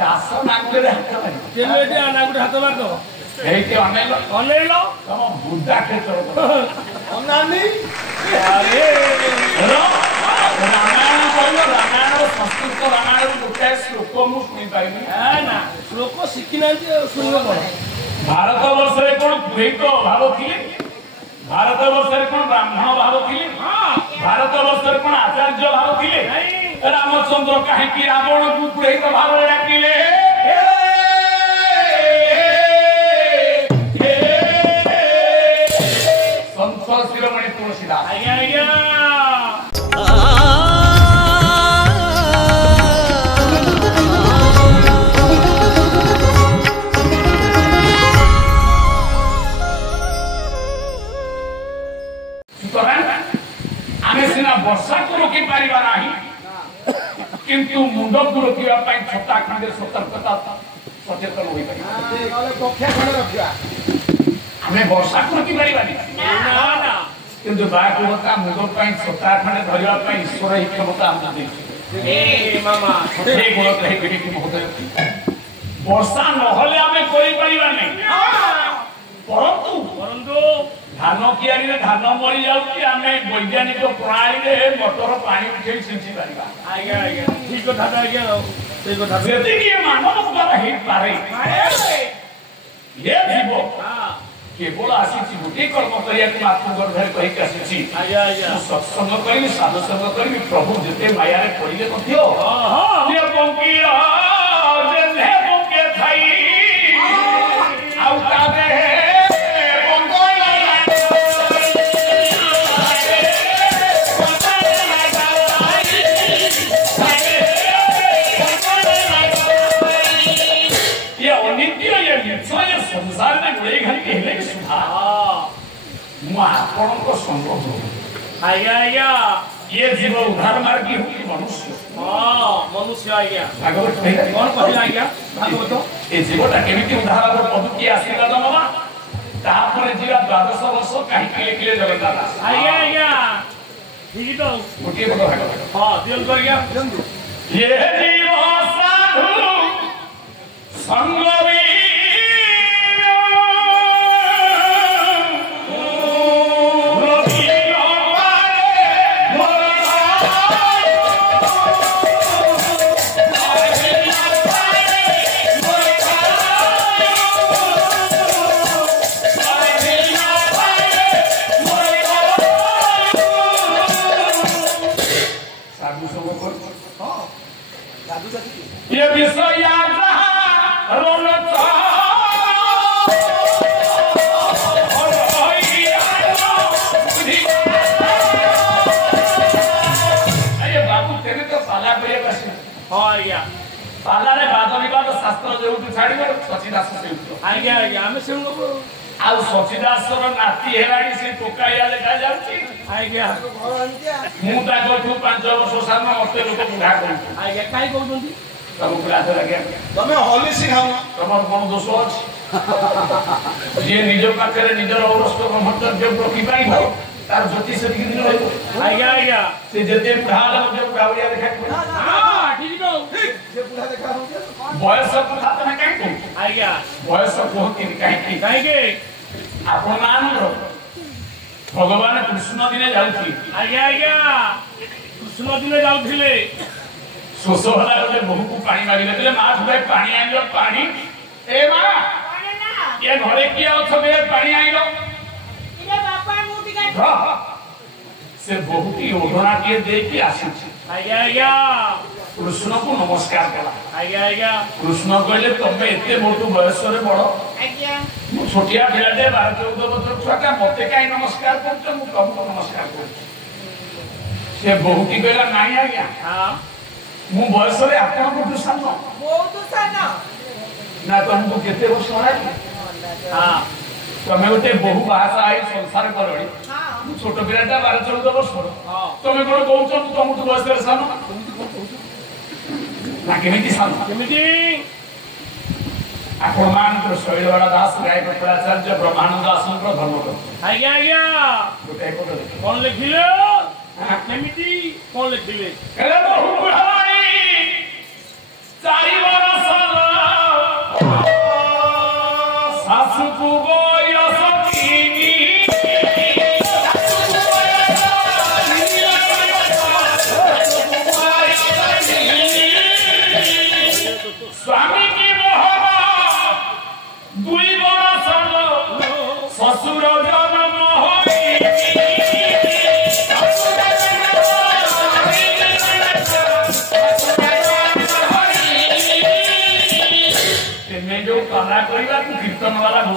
दास नागुरे हाथ मार केमेटी नागुरे हाथ मार दो एके अनेलो तम बुद्धा क्षेत्र अनानी अरे रामायण कहलो रामायण संस्कृत रामायण गोटे श्लोक मु सुनि पाइनी ना श्लोक शिखिना सुनिबो कोन भारत वर्ष रे कोन पुरोहित भाव थिले भारत वर्ष रे कोन ब्राह्मण भाव थिले भारत वर्ष रे कोन आचार्य भाव थिले रामचंद्र काहे कि रावण को पुरोहित भाव रे डाकिले संत शिरोमणि तुलसीदास आज्ञा आज्ञा वर्षा को रोकी पारिबा नाही किंतु मुंड को रोकिबा पई छटा खंडे सतर्कता सचेतन होई पारि नले पक्ष खंडे रखिबा हमें वर्षा को रोकी पारिबा ना ना किंतु बाकुवता मुंड पई छटा खंडे धरिबा पई ईश्वर ही क्षमता हमने दै ए मामा छोटे गुण कहि बेटी की महोदय वर्षा नहले हमें कोई पारिबा नहीं परंतु धान कियारी रे धान मरी जाउची आमे वैज्ञानिक प्रणाली रे मोटर पानी उठे सिंची पारिबा आज्ञा आज्ञा ठीक कथा आज्ञा से कथा सेति की मानव द्वारा हे पारे ये जीव केवल आसीची गुटी कर्म करिया कि आत्म गर्भे कहि के आसीची आज्ञा आज्ञा सत्संग करी साधु संग करी प्रभु जते माया रे पड़िले नथियो ये पंकीरा जेने पंके थाई आउ काबे संसार में गुड़े घंटे हेले सुधा मु आपन को संभव आज्ञा आज्ञा ये जीव उद्धार मार्गी हो कि मनुष्य हां मनुष्य आज्ञा भागवत कौन कहला आज्ञा भागवत ए जीवटा केमिति उद्धार और पद्धति आशीर्वाद मामा तापर जीवा 12 वर्ष काहे के लिखले जगन्नाथ आज्ञा आज्ञा ठीक तो गोटे बड़ भागवत हां दिल को आज्ञा ये जीव साधु संगवी ये विषय याद रोन अरे बाबू तेरे तो पाला करे बस हां आज्ञा पाला रे वाद विवाद शास्त्र जो छाड़िबो सचिदास से आज्ञा आज्ञा हम से आ सचिदास रो नाती हेराडी से टोकाया लेखा जाउची आज्ञा मु ताको 5 वर्ष सामने मते लोक बुढ़ा कर आज्ञा काई कहउछंती तब ग्रास लगे तमे होली सिखाओ तमर कोन दोष अछि जे निज पाखरे निजर अवरस्त ब्रह्मचर्य रखि पाइबो तार ज्योतिष की दिन रहबो आज्ञा आज्ञा से जते बुढ़ा लोग जे बुढ़ावरिया देखा हां ठीक न ठीक जे बुढ़ा देखा हो बयस कथा तमे काई को आज्ञा बयस को कि काई के आपन मान भगवान कृष्ण दिने जाउथि आज्ञा आज्ञा कृष्ण दिने जाउथिले शोष होला गोटे बहु को पानी मागिले तले मां भाई पानी आइलो पानी ए मां पानी ना ये घरे की अछ बे पानी आइलो इरे बापा मु टिका से बहु की ओढना के दे के आसी आज्ञा आज्ञा कृष्ण को नमस्कार कला आज्ञा आज्ञा कृष्ण कहले तमे एते मोटू बयस रे बड़ आज्ञा मु छोटिया पिलाटे 12-14 वर्ष छुआ मते काई नमस्कार करछ मु प्रभु को नमस्कार करछ से बहु की कहला नाही आज्ञा हां मु बयस रे आपण को दुसान बहुत दुसान ना तुमको केते वर्ष है हां तमे गोटे बहु भाषा आई संसार करणी हां मु छोट पिलाटा 12-14 वर्ष हां तमे कोन कहउछ तुमको बयस रे सान ना केमिति सान केमिति आपण मान को शैलवाड़ा दास गाय प्रचार्य ब्रह्मानंद दास को धर्म को आज्ञा आज्ञा गोटे को कौन लिखिले केमिति कौन लिखिले कहले बहु बुढ़ाई 4 वर्ष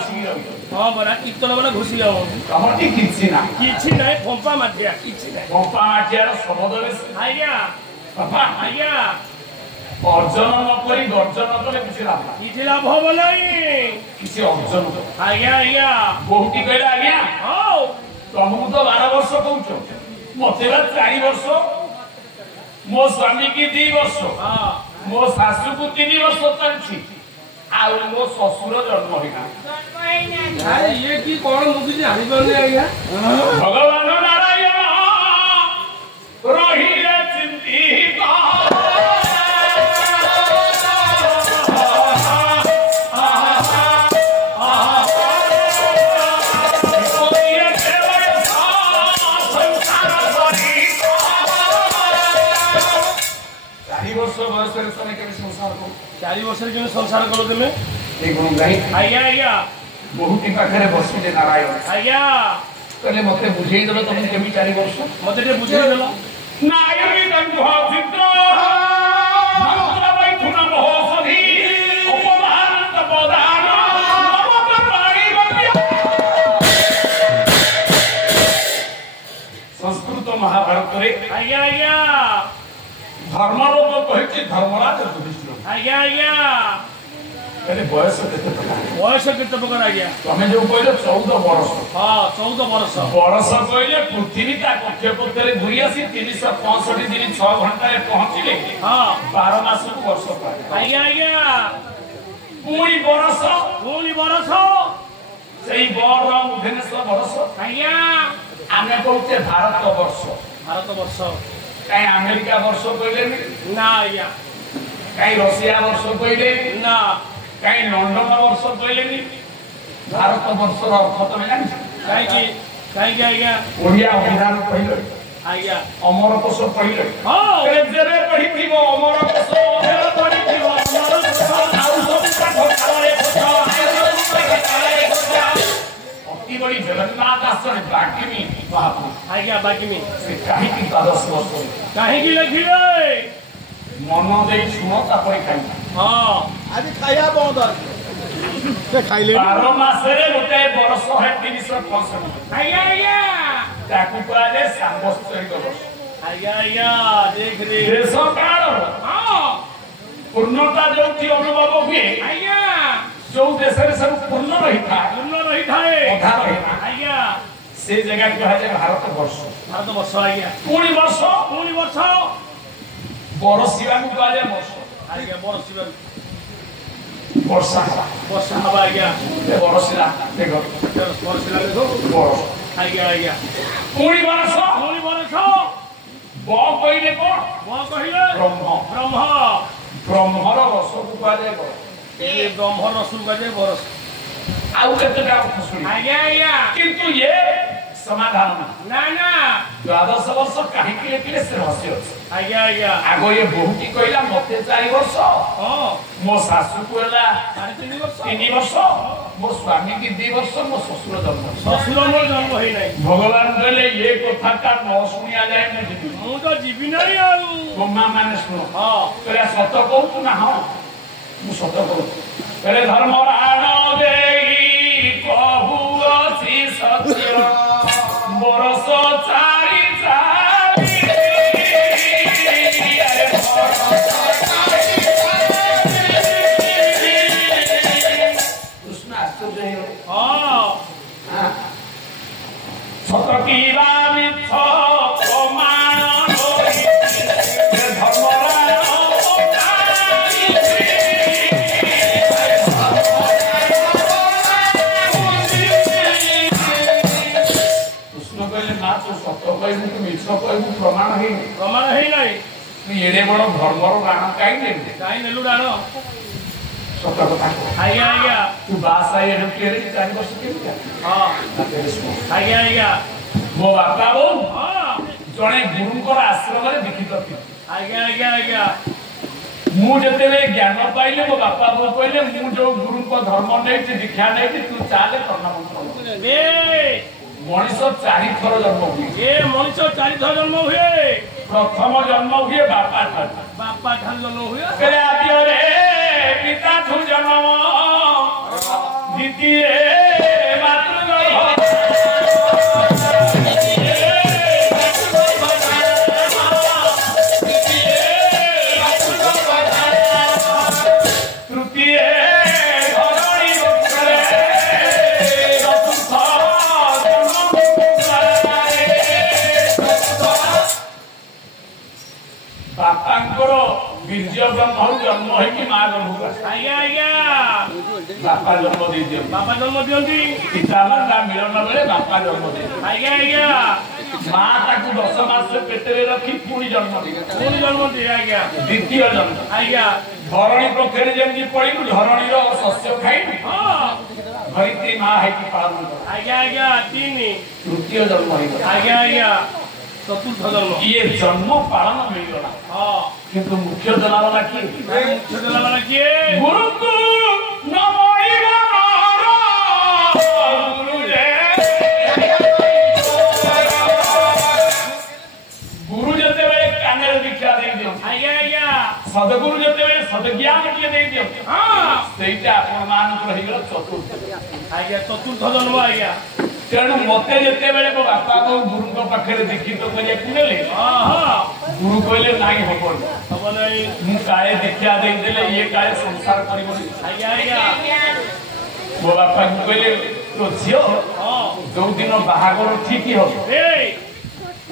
ଘୁଷିକି ରହୁଛ ହଁ ବରା କୀର୍ତ୍ତନ ମାନେ ଘୁଷି ଯାଉ ତମର ଟି କିଛି ନା କିଛି ନାହିଁ ଫମ୍ପା ମାଠିଆ କିଛି ନାହିଁ କମ୍ପା ମାଠିଆର ଶବଦ ବେଶୀ ଆଜ୍ଞା ବାପା ଆଜ୍ଞା ଅର୍ଜନ ନ କରି ଗର୍ଜନ କଲେ କିଛି ଲାଭ ନାହିଁ। କିଛି ଲାଭ ହବ ନାହିଁ କିଛି ଅର୍ଜନ କର ଆଜ୍ଞା ଆଜ୍ଞା ବହୁଟି କହିଲେ ଆଜ୍ଞା ହଉ ତମକୁ ତ 12 ବର୍ଷ କହୁଛ ମତେ ବା 4 ବର୍ଷ ମୋ ସ୍ୱାମୀ କି 2 ବର୍ଷ ହଁ ମୋ ଶାଶୁକୁ 3 ବର୍ଷ ଚାଲିଛି ଆଉ ମୋ ଶ୍ୱଶୁର ଜନ୍ମ ହେଇନା ଇଏ କି କଣ ମୁଁ କିଛି ଜାଣିପାରୁନି ଆଜ୍ଞା ଭଗବାନ ନାରାୟଣ ରହିଲେ ଚିନ୍ତିତ बयसरे तने के संसार को 4 वर्ष के संसार करो तुमे एक गुण गाई आज्ञा आज्ञा बहुटी पाखरे बसिले नारायण आज्ञा कहले मते बुझेई देलो तुम केमी 4 वर्ष मते ते बुझेई देलो नायरी गंध चित्र मंत्र बैठुन महोषधि उपमानंद प्रदान नमक पाणी गम्य संस्कृत महाभारत रे आज्ञा आज्ञा धर्म लोग कहिछि धर्मराज युधिष्ठिर आज्ञा आज्ञा कहले बयस केते प्रकार आज्ञा तमे जो कहले 14 वर्ष हां 14 वर्ष कहले पृथ्वी ता कक्षपथ रे घुरी आसी 365 दिन 6 घंटा रे पहुंचले हां 12 मास वर्ष पाए आज्ञा आज्ञा पूरी वर्ष सेही बर उधनेश वर्ष आज्ञा आमे कहते भारत वर्ष कहीं अमेरिका वर्ष कहले ना आज्ञा कहीं रशिया वर्ष कहले ना कहीं लंडन वर्ष कहले भारत वर्ष अर्थ तमे जानि काई आज्ञा ओडिया अभिधान कहले आज्ञा अमर कोश कहले हां जेबे पढिथिबो अमर कोश जेबे पढिथिबो अमर कोश आउ सब पाठ काले कोश अति बड़ी जगन्नाथ आश्रम बाकीमी महापुरुष आज्ञा बाकीमी से काहे की 12 वर्ष काहे की लखिले मन दे सुनो तापर खाई हां आज खाया बंद से खाइले 12 मास रे गोटे वर्ष है 365 आज्ञा आज्ञा ताकू कहले सांबस्तरी वर्ष आज्ञा देख रे देश काल हां पूर्णता जोठी अनुभव हुए आज्ञा जो देश रे सब पूर्ण रही था अधा रही आज्ञा से जगह कहा जाए भारत वर्ष आज्ञा पूरी वर्ष बरसिया को कहा जाए वर्ष आज्ञा बरसिया वर्षा हवा आज्ञा ये बरसिला देखो बरसिला देखो वर्ष आज्ञा आज्ञा पूरी वर्ष ब कहिले कोन ब्रह्मर रस को कहा जाए वर्ष ये ब्रह्म रसूल का जे बरस आउ केते का सुनी आज्ञा आज्ञा किंतु ये समाधान ना 12 वर्ष काहे के लेकिन से रहस्य आज्ञा आज्ञा आगो ये बहुटी कहला मते 4 वर्ष हां मो सासु कहला 3 वर्ष 3 वर्ष मो स्वामी की 2 वर्ष मो ससुर जन्म मोर जन्म होई नै भगवान कहले ये कथा का न सुनिया जाए मु तो जीवी नहीं आ गोमा माने सुनो हां कहला सत कहू ना हां मु सत कहू कहले धर्म राण देई कहू अछि सत्य बरस 4 सतकीला मिथ प्रमाण कृष्ण कहले ना तू सत कहू तू मिथ कहू प्रमाण है नहीं तू एडे बड़ धर्मर राण काई नेलु राण सत कथा आज्ञा आज्ञा तू बासा ये केरे 4 वर्ष के हां आज्ञा आज्ञा मो बापा बो हां जणे गुरुंकर आश्रम रे दीक्षित थी आज्ञा आज्ञा आज्ञा मु जतेले ज्ञान पाइले मो बापा बो कहले मु जो गुरु को धर्म नै दीक्षा नै तू चाले करना मंत्र ए मनीष 4 थर जन्म हुए ए मनीष 4 थर जन्म हुए प्रथम जन्म हुए बापा ठार जन्म हुए कहले आदियो रे पिता ठु जन्म द्वितीय मातृगर्भ तृतीय घरणी गोत्रे बापांकर बीर्य ब्रह्म जन्म होगी माँ गर्भ आज्ञा आज्ञा बापा जन्म दे दियो बापा जन्म दियंती पिता माता मिलन बेले बापा जन्म दे आज्ञा आज्ञा माँ ताकू 10 मास पेटरे रखी पुणी जन्म दे पुणी जन्म दिए आज्ञा द्वितीय जन्म आज्ञा धरणी पक्षे जमी पड़ू धरणीर शस्य खाई धरित्री माँ है पालन कर आज्ञा आज्ञा तीन तृतीय जन्म हो आज्ञा आज्ञा चतुर्थ जन्म ये जन्म पालन मिलगला हाँ किंतु मुख्य जनावला किए मुख्य जनावला किए गुरु को नमोइगा गुरु जते बेले कानेर दीक्षा दे दियो आज्ञा आज्ञा सदगुरु जते बेले सदज्ञान के दे दियो हाँ सेटा आपण मान को रही गलो चतुर्थ आज्ञा चतुर्थ जन्म आज्ञा तेणु मते जते बेले मो बापा को गुरु को पाखे दीक्षित करिया कुनेले गुरु कहले नाही हबन हब नहीं मु काए दीक्षा दे देले ये काए संसार करिबो आज्ञा आज्ञा मो बापा को कहले तो झियो हाँ जो दिन बाहागर ठीक हो ए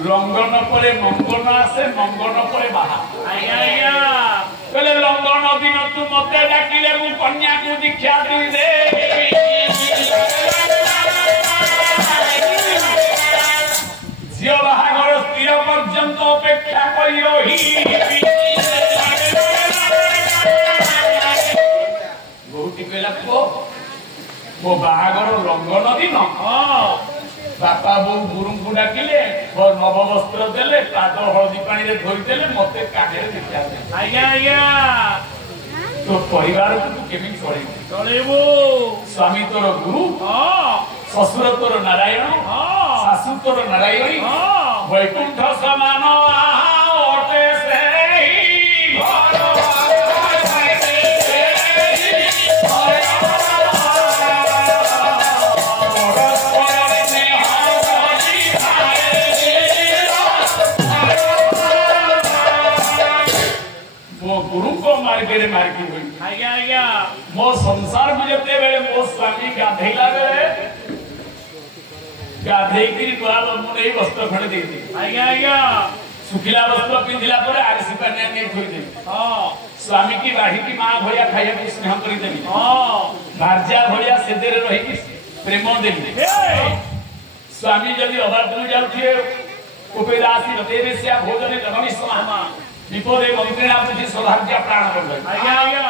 लंगन परे मंगन आसे मंगन परे बाहा आज्ञा आज्ञा कहले लंगन दिन तू मते डाकिले मु कन्या को दीक्षा दी दे झियो बाहागर स्थिर पर्यंत अपेक्षा करी रही बहुटी कहला को मो बाहागर लंगन दिन हाँ बापा बो गुरु को डाकिले और नव वस्त्र देले पाद हळदी पानी रे धोई देले मते काढे दीक्षा दे आज्ञा आज्ञा तो परिवार को तू केमी चले चलेबो स्वामी तोर गुरु हाँ ससुर तोर नारायण हाँ सासु तोर नारायणी हाँ वैकुंठ समान ओटे से घर गुरु को मार्गे मार्गी हुई आज्ञा आज्ञा मो संसार बुझते बेले मो स्वामी गाधेला बेले गाधेकी द्वार मुने वस्त्र खड़े दे दी आज्ञा आज्ञा सुखिला वस्त्र पिंधिला परे आरसी पाने ने थोई दे हाँ स्वामी की बाही की मां भया खाया को स्नेह करी देली हाँ भारजा भया सेदेरे रही की प्रेम देली स्वामी जदी अबार जाउथिए उपेदासी रतेरे से भोजने जननी समामा विपदे मंत्रिणा बुझी सौभाग्य प्राण बंधन आज्ञा आज्ञा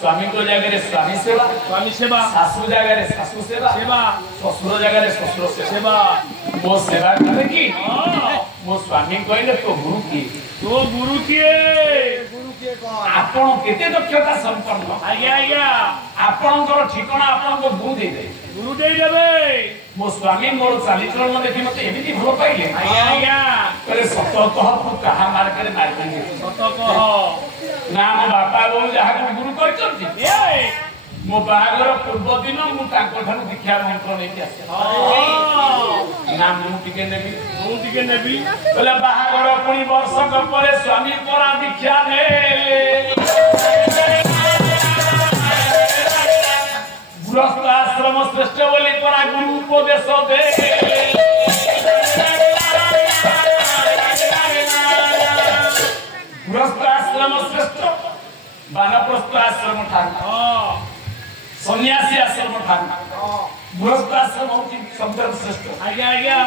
स्वामी को जगह स्वामी सेवा स्वामी सेवा सासु जगह सासु सेवा सेवा ससुर जगह ससुर सेवा मो सेवा करे की हाँ मो स्वामी कहले तो गुरु की तो गुरु किए आपण केते दक्षता संपन्न आज्ञा आज्ञा आपणकर ठिकाना आपणको गुरु दे दे गुरु दे देबे मो स्वामी मोर चालीचरण देखि मते एमिति भलो पाइले आज्ञा आज्ञा करे सत कह तू कहा मार करे मार देंगे सत कह ना मो बापा बोल जहा को गुरु करचंती ए मो बाहागर पूर्व दिन मु तांको ठानु दीक्षा मंत्र नै आसे हाँ ना मु टिके नेबी ମୁଁ ଟିକେ ନେବି बोले बाहागर पुणी वर्षक परे स्वामी परा दीक्षा ने गृहस्थ आश्रम श्रेष्ठ बोली परा गुरु उपदेश दे गृहस्थ आश्रम श्रेष्ठ वानप्रस्थ आश्रम ठान हाँ सन्यासी आश्रम ठान गृहस्थ आश्रम होती सबसे श्रेष्ठ आज्ञा आज्ञा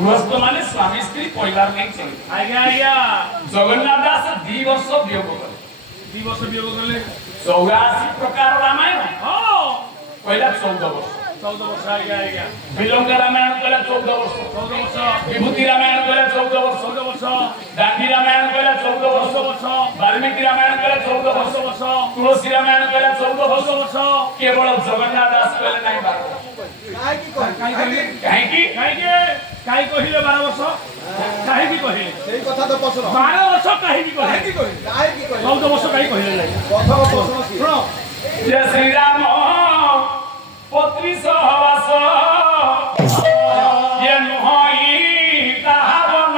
गृहस्थ माने स्वामी स्त्री परिवार नहीं चले आज्ञा आज्ञा जगन्नाथ दास 2 वर्ष वियोग कले दिवस वियोग कले 84 प्रकार रामायण हाँ पहला 14 वर्ष 14 वर्ष आज्ञा आज्ञा विलंग रामायण पहला 14 वर्ष 14 वर्ष विभूति रामायण पहला 14 वर्ष 14 वर्ष गांधी रामायण पहला 14 वर्ष 14 वर्ष वाल्मीकि रामायण पहला 14 वर्ष 14 वर्ष तुलसी रामायण पहला 14 वर्ष 14 वर्ष केवल जगन्नाथ दास पहले नहीं 12 कहीं काई कहिले 12 वर्ष काहे की कहिले ସେଇ କଥା ତ ପ୍ରଶ୍ନ 12 ବର୍ଷ କାहे की କାହିଁକି କहिले କହିଲେ କାହିଁକି କହିଲେ 14 ବର୍ଷ କାहे କहिले ନାହିଁ ପ୍ରଥମ ପ୍ରଶ୍ନ ଶୁଣ जय श्री राम पत्री सहवास ये नुहई ताहा बन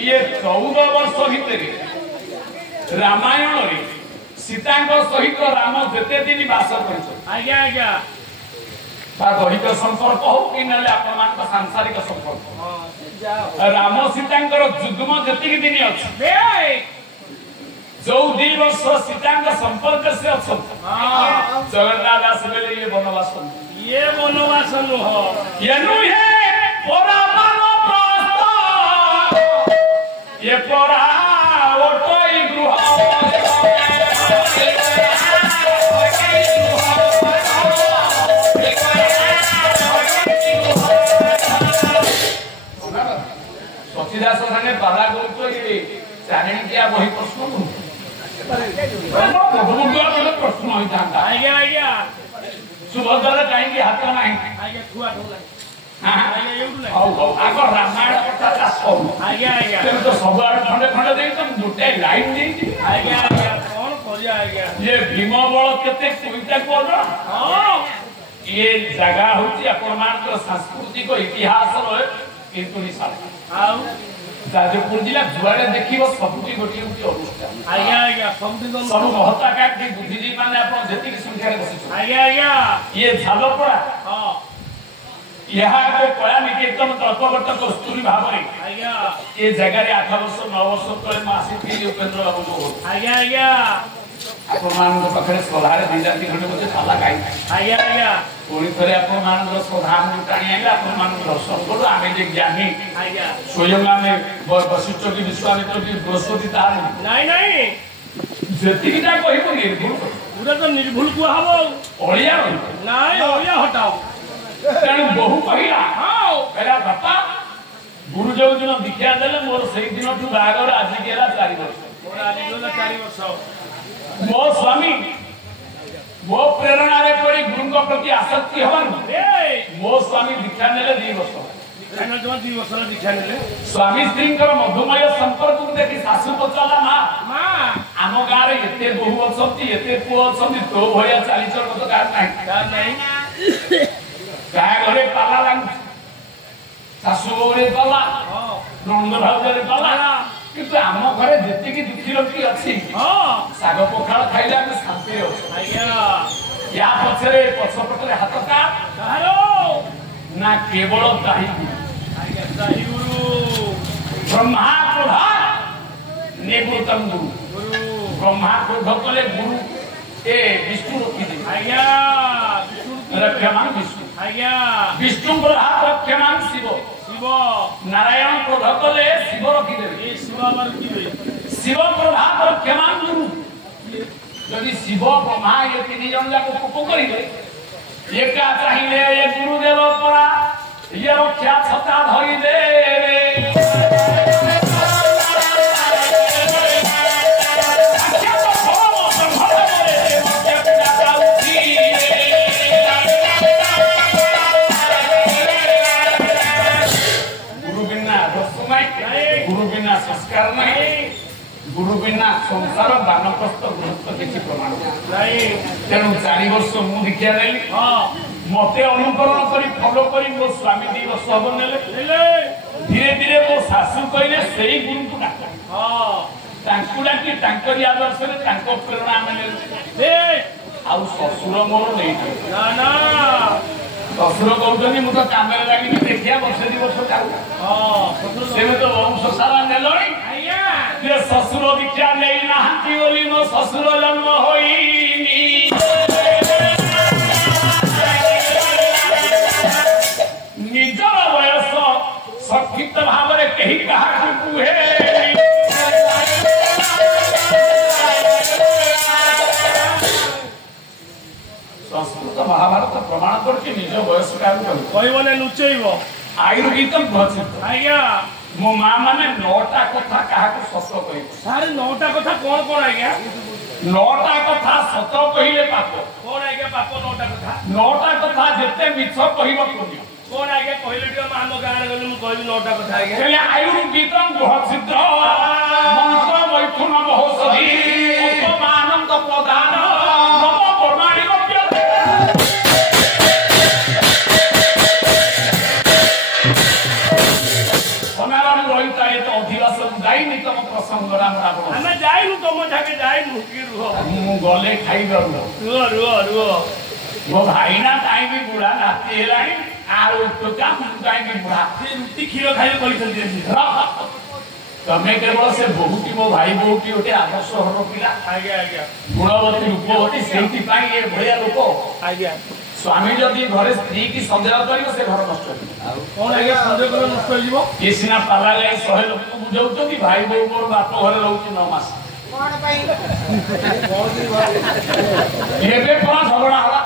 ये 14 वर्ष भितर रामायण रे सीता सहित राम जेते दिन बास कर आज्ञा आज्ञा दैहिक संपर्क हो कि नले अपन सांसारिक संपर्क राम सीता जुग्म जी दिन अच्छे जो 2 वर्ष सीता संपर्क से अच्छा जगन्नाथ दास बेले ये बनवास नुह ये नुहे ये परा ओटई गृह सचिदास संगे बाधा करूँ ये चारिणी क्या वही प्रश्न प्रश्न होता आज्ञा आज्ञा सुभद्रा कहीं हाथ ना आज्ञा छुआ ढोला आग रामायण कथा चाष करू आज्ञा आज्ञा तो सब आड़ खंडे खंडे दे गोटे लाइन दी आज्ञा आज्ञा कौन करिया आज्ञा ये भीम बल केते कविता कोन ये जगह होती अपन मान सांस्कृतिक इतिहास रो किंतु हिसाब आउ जाजपुर जिला जुआड़े देखिबो सबुटी गोटी गोटी अनुष्ठान आज्ञा आज्ञा सबदिन सब महत्ता काटी बुद्धिजीवी माने अपन जेति की संख्या रे बसिछ आज्ञा आज्ञा ये झालपड़ा हां यहाँ को कला नीति एकदम तर्कबद्ध कस्तूरी भाव रे आज्ञा ये जगह रे 8 वर्ष 9 वर्ष तले मासी थी उपेंद्र बाबू को आज्ञा आज्ञा अपन मान पखरे सोलारे दिन राति घंटे मते साला गाई आज्ञा आज्ञा कोणी थरे अपन मान प्रधान टाणी आइला अपन मान दर्शन करू आमे जे ज्ञानी आज्ञा स्वयं आमे वशिष्ठ की विश्वामित्र की बृहस्पति तार नहीं नहीं जेति किटा कहिबो निर्भुल पूरा तो निर्भुल को हबो ओलिया नहीं ओलिया हटाओ तेणु बहु कहिला हां कहला बापा गुरु जो दिन दीक्षा देले मोर सेई दिन ठु बागर आज गेला 4 वर्ष मोर आज गेला 4 वर्ष मो स्वामी मो प्रेरणा रे पड़ी गुरु को प्रति आसक्ति हवन मो स्वामी दीक्षा नेले 2 वर्ष एना जमा 2 वर्ष दीक्षा नेले स्वामी स्त्री मधुमय संपर्क को देखि सासु पचाला मां आम गारे एते बहु अछंती एते पु अछंती तो भया चाली चल तो कार नहीं का घरे पाला लाग सासु रे पाला नंद भाउज रे पाला किंतु आम घरे जेति की दुखी रखी अछि हां साग पखाळ खाइला में शांति हो आज्ञा या पछरे पछपटरे हाथ का कहारो ना केवल ताही आज्ञा ताही गुरु ब्रह्मा प्रभा निवृत्तम गुरु ब्रह्मा क्रोध कले गुरु ए विष्णु रखी दे आज्ञा रक्षमान विष्णु आज्ञा विष्णु प्रभा रक्षमान शिव शिव नारायण क्रोध कले शिव रखी दे ए शिव मार की शिव प्रभा रक्षमान गुरु यदि शिव ब्रह्मा ये 3 जन जाको कोप करिले एका चाहिए ये गुरुदेव परा ये रक्षा छता धरि दे गुरु बिना संस्कार नहीं गुरु बिना संसार बानप्रस्थ गृहस्थ किसी प्रमाण नहीं तेणु 4 वर्ष मु दीक्षा नेली मते अनुकरण करी फॉलो करी मो स्वामी 2 वर्ष हबो नेले धीरे धीरे मो सासु कहले सेही गुरु को डाका तांकु डाकी तांकरी आदर्श रे तांको प्रेरणा मिले आउ ससुर मोर नहीं ना ना ससुर कहउछनी मु तो कामरे लागि देखिया वर्ष 2 वर्ष जाऊ से तो वंश सारा नेलणी आज्ञा जे ससुर दीक्षा नहीं नाहंती बोली मो ससुर जन्म होईनी निजर वयस सखित भाव रे कही कहा कुहे संस्कृत महाभारत प्रमाण करके निज वयस का कहबले लुचेइबो आयुर्गीतम भचित आज्ञा मो माँ माने 9टा कथा काहाको सत कहि सारे 9टा कथा कोन आज्ञा 9टा कथा सत कहिले पाप कोन आज्ञा पाप 9टा कथा 9टा कथा जेते मिछ कहिबो पुण्य कोन आज्ञा कहले टियो हम गाँव गले मु कहबी 9टा कथा आज्ञा कहले आयु गीतम बहुत सिद्ध मंत्र मैथुन बहुसधी उपमानंद प्रदान नव प्रमाणिक बनाराम रोहिता ये तो अधिवास जाइनी तुम प्रसंग राम रावण हमें जाइनु तुम जाके जाइनु की रुह मु गले खाई गलो रुह मो भाई ना काई भी बुढ़ा नाती हेलानी आरो तो काम काई भी बुढ़ा से रुटी खीर खाइ कहि चलती तमे केवल से बहुटी मो भाई बहुटी ओटे आदर्श हरो पिला आज्ञा गुणवती रूपवती सेठी पाई ए भया लोक आज्ञा स्वामी जदि घरे स्त्री की संदेह करियो से घर नष्ट होई कोन आज्ञा संदेह कर नष्ट होई जीवो ये सिना पाला गई 100 लोक बुझौतो कि भाई बहु मोर बाप घरे रहउची 9 मास कौन पाई एबे कोन झगड़ा होला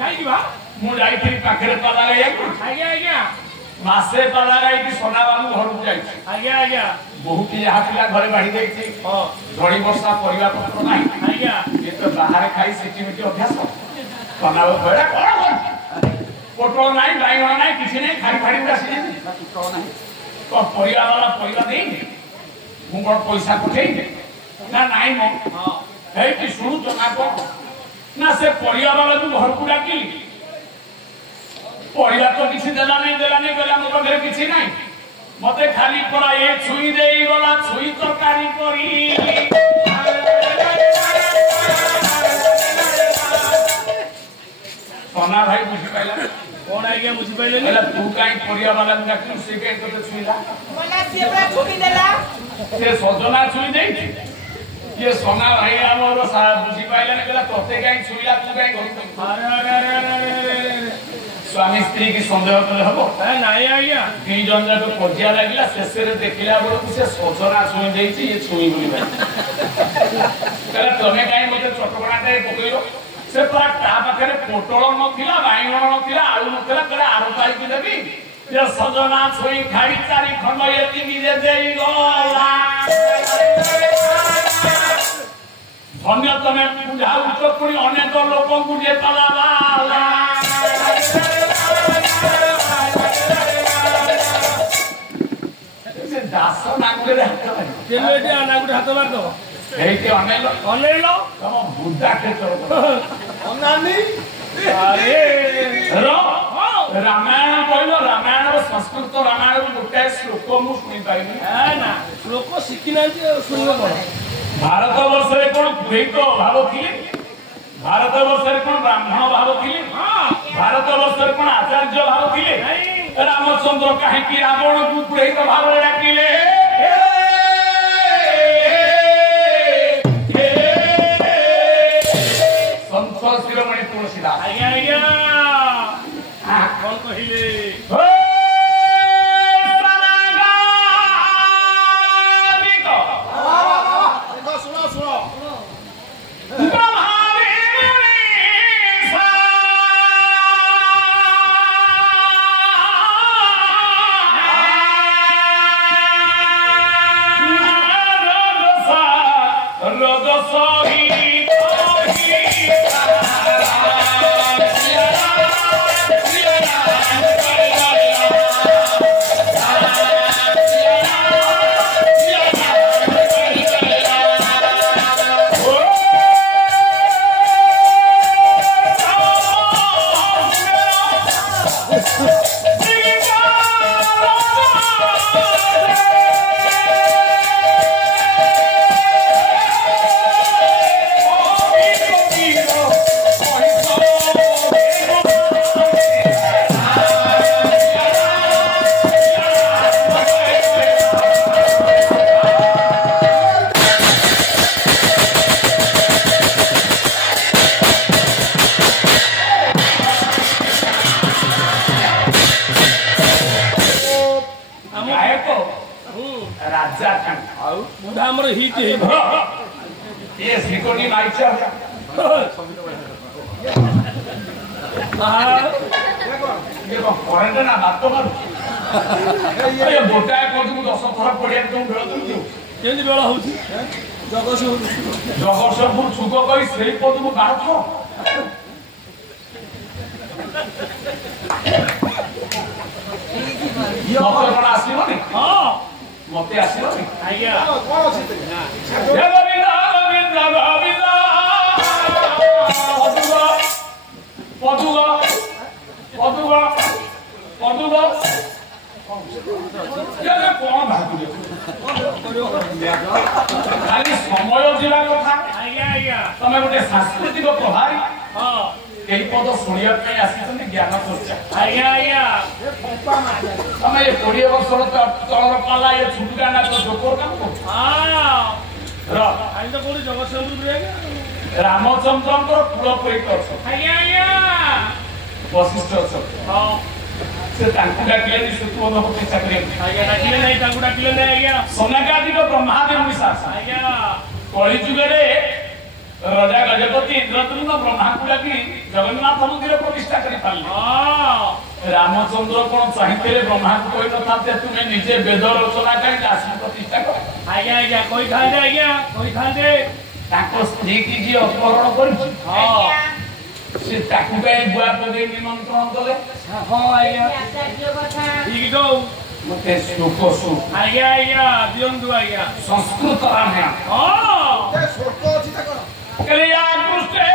काई की बा मु जाईथि पाखरे पाला गई आज्ञा मासे पाला गई कि सोना बाबू घर को जाई आज्ञा बहुटी यहाँ पिला घरे बाढ़ी जाइछी हां घड़ी वर्षा परिवा पत्र नाही आज्ञा ये तो बाहर खाई सेठी मिठी अभ्यास सोना बाबू घरे कोन पोटल नाही बाइगण नाही किछि नाही खाई फाड़ी उड़ा सीजे पोटल नाही तो परिवा वाला परिवा देई मु कोन पैसा पठेई ना नाही मो हां हे कि सुनु तो ना को ना से परिवा वाला तू घर को डाकिली परिवा तो किछि देला नहीं गला मो घरे किछि नाही मते खाली परा ए छुई देई गला छुई तरकारी करी सोना भाई बुझी पाइला कोन आज्ञा बुझी पाइले एला तू काई परिया वाला डाक्टर से के तो छुईला बोला सेबड़ा छुटी देला से सजना छुई देई ये सोना भाई हमर सा बुझी पाइला ने कहला तोते काई छुईला तू काई घर अरे स्वामी स्त्री की संदेह कले हबो नहीं आज्ञा दी जन जाक पर्जिया लागला शेष रे देखिला बेलू से सजना छुई देई ये छुई बोली भाई कहला तमे काई मते चटकणाटे पकइलो से पूरा ता पाखरे पोटल नथिला बाइगण नथिला आलू नथिला करे आरो पाई कि देबी ये सजना छुई खाई चारि खंड यति निजे देई गला धन्य तमे बुझा उच्च पुणी अनेक लोक बुझे पाला से दास नागरे हाथ मारी केमेटी आनागुटे हाथ मार दो एके अनेलो तम बुद्धा क्षेत्र अनानी अरे रामायण कहलो रामायण संस्कृत रामायण गोटे श्लोक मु सुनि पाइनी ना लोक शिखिना सुनिबो कोन भारत वर्ष रे कोन द्वैत भाव थिले भारत वर्ष रे कोन ब्राह्मण भाव थिले भारत वर्ष रे कोन आचार्य भाव थिले रामचंद्र काहे कि रावण को पुरहित भाव रे डाकिले संत शिरोमणि तुलसीदास आज्ञा कोन कहिले सुनो सुनो बुढ़ा हमर हिट है ये सिकोनी नाइचा ये को करंट ना बात तो मारू ଏ ଗୋଟାଏ ପଦକୁ 10 ଥର ପଡ଼ିଆରେ ତମେ ବେଳ କେମିତି ହଉଛି? କେମିତି ବେଳ ହଉଛି? ଜଗତସିଂହପୁର ଛୁକ କହି ସେଇ ପଦକୁ 12 ଥର ମତେ କଣ ଆସିବନି? ହଁ ମତେ ଆସିବନି? ଆଜ୍ଞା ଖାଲି ସମୟ ଯିବା କଥା। ଆଜ୍ଞା ଆଜ୍ଞା ତମେ ଗୋଟେ ସାଂସ୍କୃତିକ ପ୍ରଭାରୀ ହଁ ଏହି ପଦ ଶୁଣିବା ପାଇଁ ଆସିଛନ୍ତି ଜ୍ଞାନ ଚର୍ଚ୍ଚା। ଆଜ୍ଞା ଆଜ୍ଞା ତମେ ଏ 20 ବର୍ଷର ତଳର ପାଲା ଏ ଛୁଟୁକା ନାଚ ଜୋକର କାମ କରୁଛ। ଆଜି ତ କୋଉଠି ଜଗତସିଂହପୁର ରାମଚନ୍ଦ୍ରଙ୍କର କୂଳ ପୈଠ ଅଛ, ଆଜ୍ଞା ଆଜ୍ଞା ବଶିଷ୍ଠ ଅଛ, ହଁ ସେ ତାଙ୍କୁ ଡାକିଲେନି ସେ ତୁ ଚିନ୍ତା କରିବାକୁ। ଆଜ୍ଞା ଡାକିଲେ ନାହିଁ ତାଙ୍କୁ ଡାକିଲେ ନାହିଁ ଆଜ୍ଞା ସନାକାଦିକ ବ୍ରହ୍ମାଦେବ ମିଶାସ ଆଜ୍ଞା କଳି ଯୁଗରେ ରାଜା ଗଜପତି ଇନ୍ଦ୍ରଦ୍ୟୁମ୍ନ ବ୍ରହ୍ମାଙ୍କୁ ଡାକି ଜଗନ୍ନାଥ ମନ୍ଦିର ପ୍ରତିଷ୍ଠା କରିପାରିଲେ। ରାମଚନ୍ଦ୍ର କଣ ଚାହିଁଥିଲେ ବ୍ରହ୍ମାଙ୍କୁ କହିନଥାନ୍ତେ ତୁମେ ନିଜେ ବେଦ ରଚନା କରି ଦାସୀ ପ୍ରତିଷ୍ଠା କର? ଆଜ୍ଞା ଆଜ୍ଞା କହିଥାନ୍ତେ ଆଜ୍ଞା କହିଥାନ୍ତେ ତାଙ୍କ ସ୍ତ୍ରୀ କି ଯିଏ ଅପହରଣ କରିଛି ସେ ତାକୁ କାହିଁ ଗୁଆ ପକେଇ ନିମନ୍ତ୍ରଣ କଲେ? ହଁ ଆଜ୍ଞା ଠିକ ତ ମତେ ଶ୍ଲୋକ ଶୁ ଆଜ୍ଞା ଆଜ୍ଞା ଦିଅନ୍ତୁ ଆଜ୍ଞା ସଂସ୍କୃତ ରାମାୟଣ କ୍ରିୟା କୃଷ୍ଣେ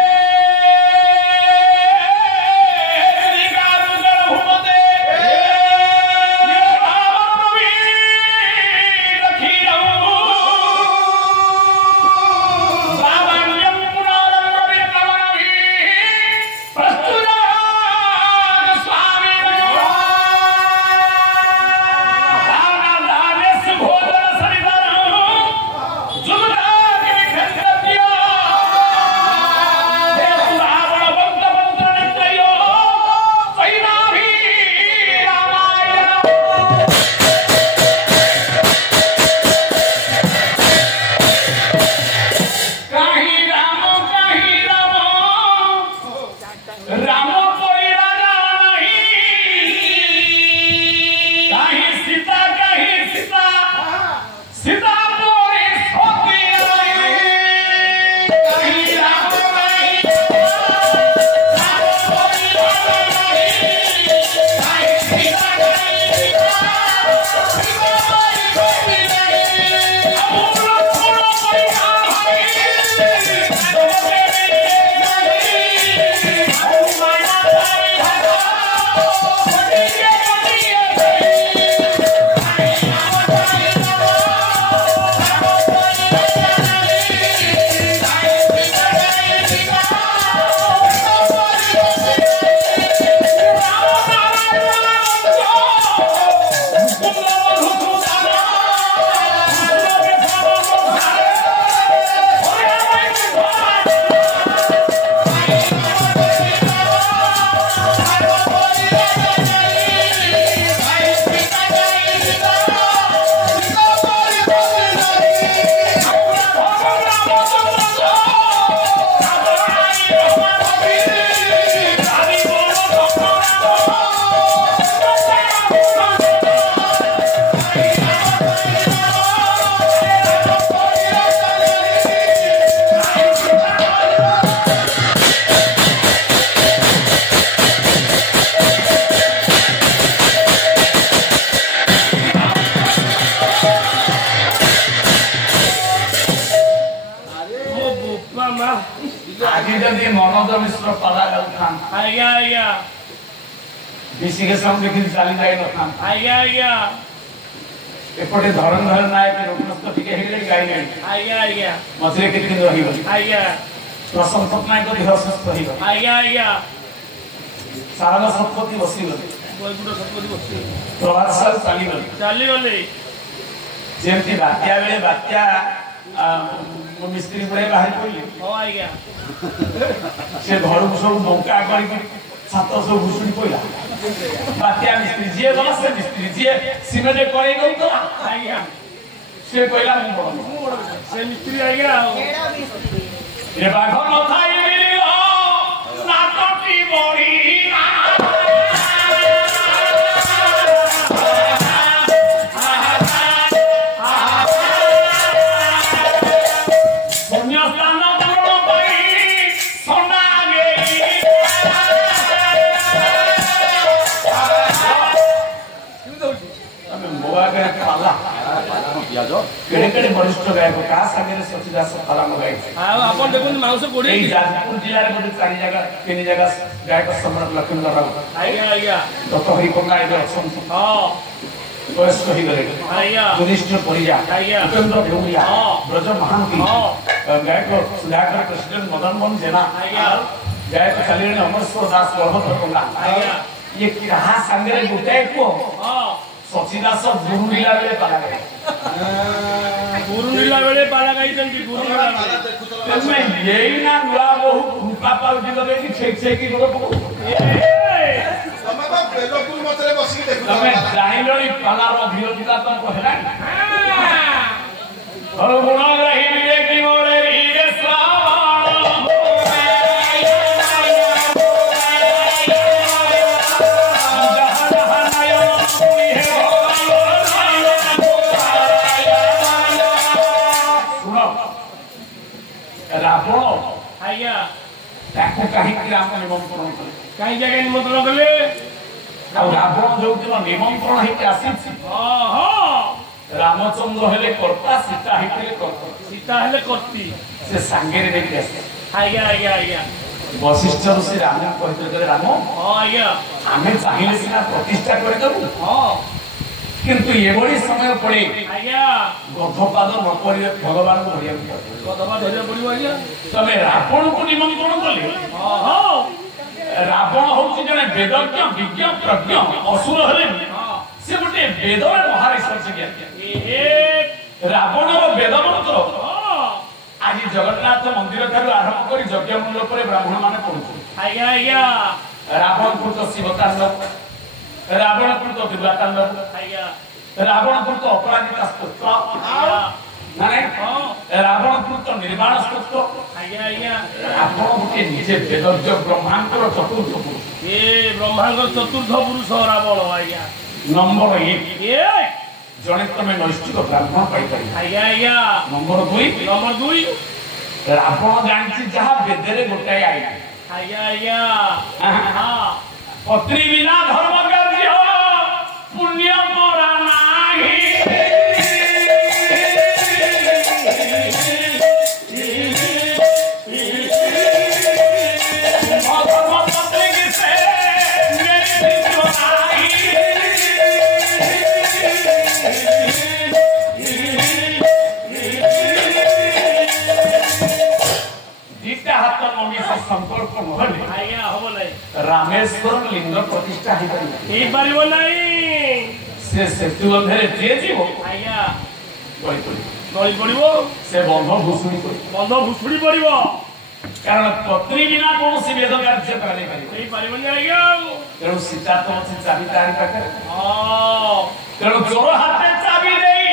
एपटे धरंधर नायक रोगनस्थ टिके हेले गाई गाई आज्ञा आज्ञा मझे केते दिन रहिबो आज्ञा प्रसन्न पटनायक देह सुस्थ होइबो आज्ञा आज्ञा सारा संपत्ति बसिबो बोलपुर संपत्ति बसिबो प्रभात साल चाली गले जेमति बात्या बेले बात्या मिस्त्री पड़े बाहर पड़े हो आज्ञा से घर को सब बंका करी छात सब भुसुड़ी पइला बात्या मिस्त्री जे गला से मिस्त्री जे सिमेंट करे गौ तो आज्ञा से कहला मु बड़ से मिस्त्री आज्ञा ए बाघ न खाई मिलियो नाटकी बड़ी ପିଆଜ केड़े केड़े वरिष्ठ गायक का संगे सचिदास पाला गाय आपण देखुन मांस कोडी एई जाजपुर जिल्ला रे बोधे चारि जगह तीन जगह गायक सम्राट लक्ष्मण राव आज्ञा डॉक्टर हरि कोंगा एबे अछन हां वयस्क ही गले आज्ञा युधिष्ठ परिया आज्ञा उपेंद्र भेउरिया हां ब्रज महांती गायक सुधाकर प्रेसिडेंट मदन मोहन जेना आज्ञा गायक कल्याण अमरश्वर दास बलभद्र कोंगा आज्ञा ये कहा संगे गोटे को हां सचिदास गुरुलीला बेले पाला गए गुरुलीला बेले पाला गाइछन्ती गुरुलीला तमे येई ना नुआ बहु कृपा पाउ दिलो कि छेक छेक की गोड़ पको ତମେ ବା ବେଲକୁଲ ମତରେ ବସିକି ଦେଖୁଛ तमे जानिलोनी पालार अभियोगिता तुम कहला और गुण रही विवेक मोरे रे श्रावण रावण आज्ञा ताको काहे कि राम निमंत्रण करे काई जगह निमंत्रण कले ଆଉ ରାବଣ ଯୋଉଦିନ ନିମନ୍ତ୍ରଣ ହେଇକି ଆସିଛି ରାମଚନ୍ଦ୍ର ହେଲେ କର୍ତ୍ତା ସୀତା ହେଇଥିଲେ କର୍ତ୍ତା सीता हेले करती ସେ ସାଙ୍ଗରେ ନେଇକି ଆସିছে आज्ञा आज्ञा आज्ञा ବଶିଷ୍ଠ ଋଷି ରାମକୁ କହିଥିଲେ ରାମ हां आज्ञा ଆମେ ଚାହିଁଲେ ସିନା ପ୍ରତିଷ୍ଠା କରିଦେବୁ हां କିନ୍ତୁ ଏଭଳି ସମୟ ପଡ଼େ आज्ञा ଗଧପାଦ ନ କରିବେ ଭଗବାନଙ୍କୁ ଧରିବାକୁ ପଡ଼ିବ कदमा धरिया पड़ियो आज्ञा ତମେ ରାବଣକୁ ନିମନ୍ତ୍ରଣ କଲେ हां हां ରାବଣ ହଉଛି ଜଣେ ବେଦଜ୍ଞ ବିଜ୍ଞ ପ୍ରଜ୍ଞ ଅସୁର ହେଲେ ସେ ଗୋଟେ ବେଦର ମହାରିଷି ଜ୍ଞାନୀ ए ରାବଣର ବେଦ ମନ୍ତ୍ର हां ଆଜି ଜଗନ୍ନାଥ ମନ୍ଦିର ଠାରୁ ଆରମ୍ଭ କରି ଯଜ୍ଞ ମଣ୍ଡପରେ ବ୍ରାହ୍ମଣ ମାନେ ପଢୁଛନ୍ତି आज्ञा आज्ञा ରାବଣ କୃତ ଶିବତାଣ୍ଡବ ରାବଣ କୃତ ଦୁର୍ଗାତାଣ୍ଡବ आज्ञा ରାବଣ କୃତ ଅପରାଜିତା ସ୍ତୋତ୍ର ମାନେ ରାବଣ କୃତ ନିର୍ବାଣ ସ୍ତୋତ୍ର आज्ञा आज्ञା ଆପଣ ଗୋଟେ ନିଜେ ବେଦଜ୍ଞ ବ୍ରହ୍ମାଙ୍କର ଚତୁର୍ଥ ପୁରୁଷ ए ब्रह्मांगर चतुर्थ पुरुष रावण आज्ञा ନମ୍ବର 1 ए ଜଣେ ତମେ ନୈଷ୍ଠିକ ବ୍ରାହ୍ମଣ ପାଇପାରିବ आज्ञा आज्ञा ନମ୍ବର 2 नंबर 2 ରାବଣ ଜାଣିଛି ଯାହା ବେଦରେ ଗୋଟାଏ ଆଇନ आज्ञा आज्ञा हां पत्नी बिना धर्म कार्य पुण्य मोरा नाही धर्म पत्नी की से मेरी दिल नाही दीटा हाथ मम्मी से संपर्क নহলে आज्ञा हो नहीं रामेश्वर लिंग प्रतिष्ठा ही करी ए परिव नहीं से सेतु बंधरे जे जीव आज्ञा गଳି ପଡିବ गଳି पड़िबो ସେ ବନ୍ଧ ଭୂଷୁଣି କରିବ बंध भुसुड़ी पड़िबो କାରଣ ପତ୍ନୀ ବିନା କୌଣସି ବେଦ କାର୍ଯ୍ୟ କରାଯାଇ ପାରିବ ए परिव नहीं आज्ञा ତେଣୁ ସୀତା ତ ଅଛି ଚାବି ତାରି ପାଖରେ हां ତେଣୁ ଚୋର ହାତେ ଚାବି ଦେଇ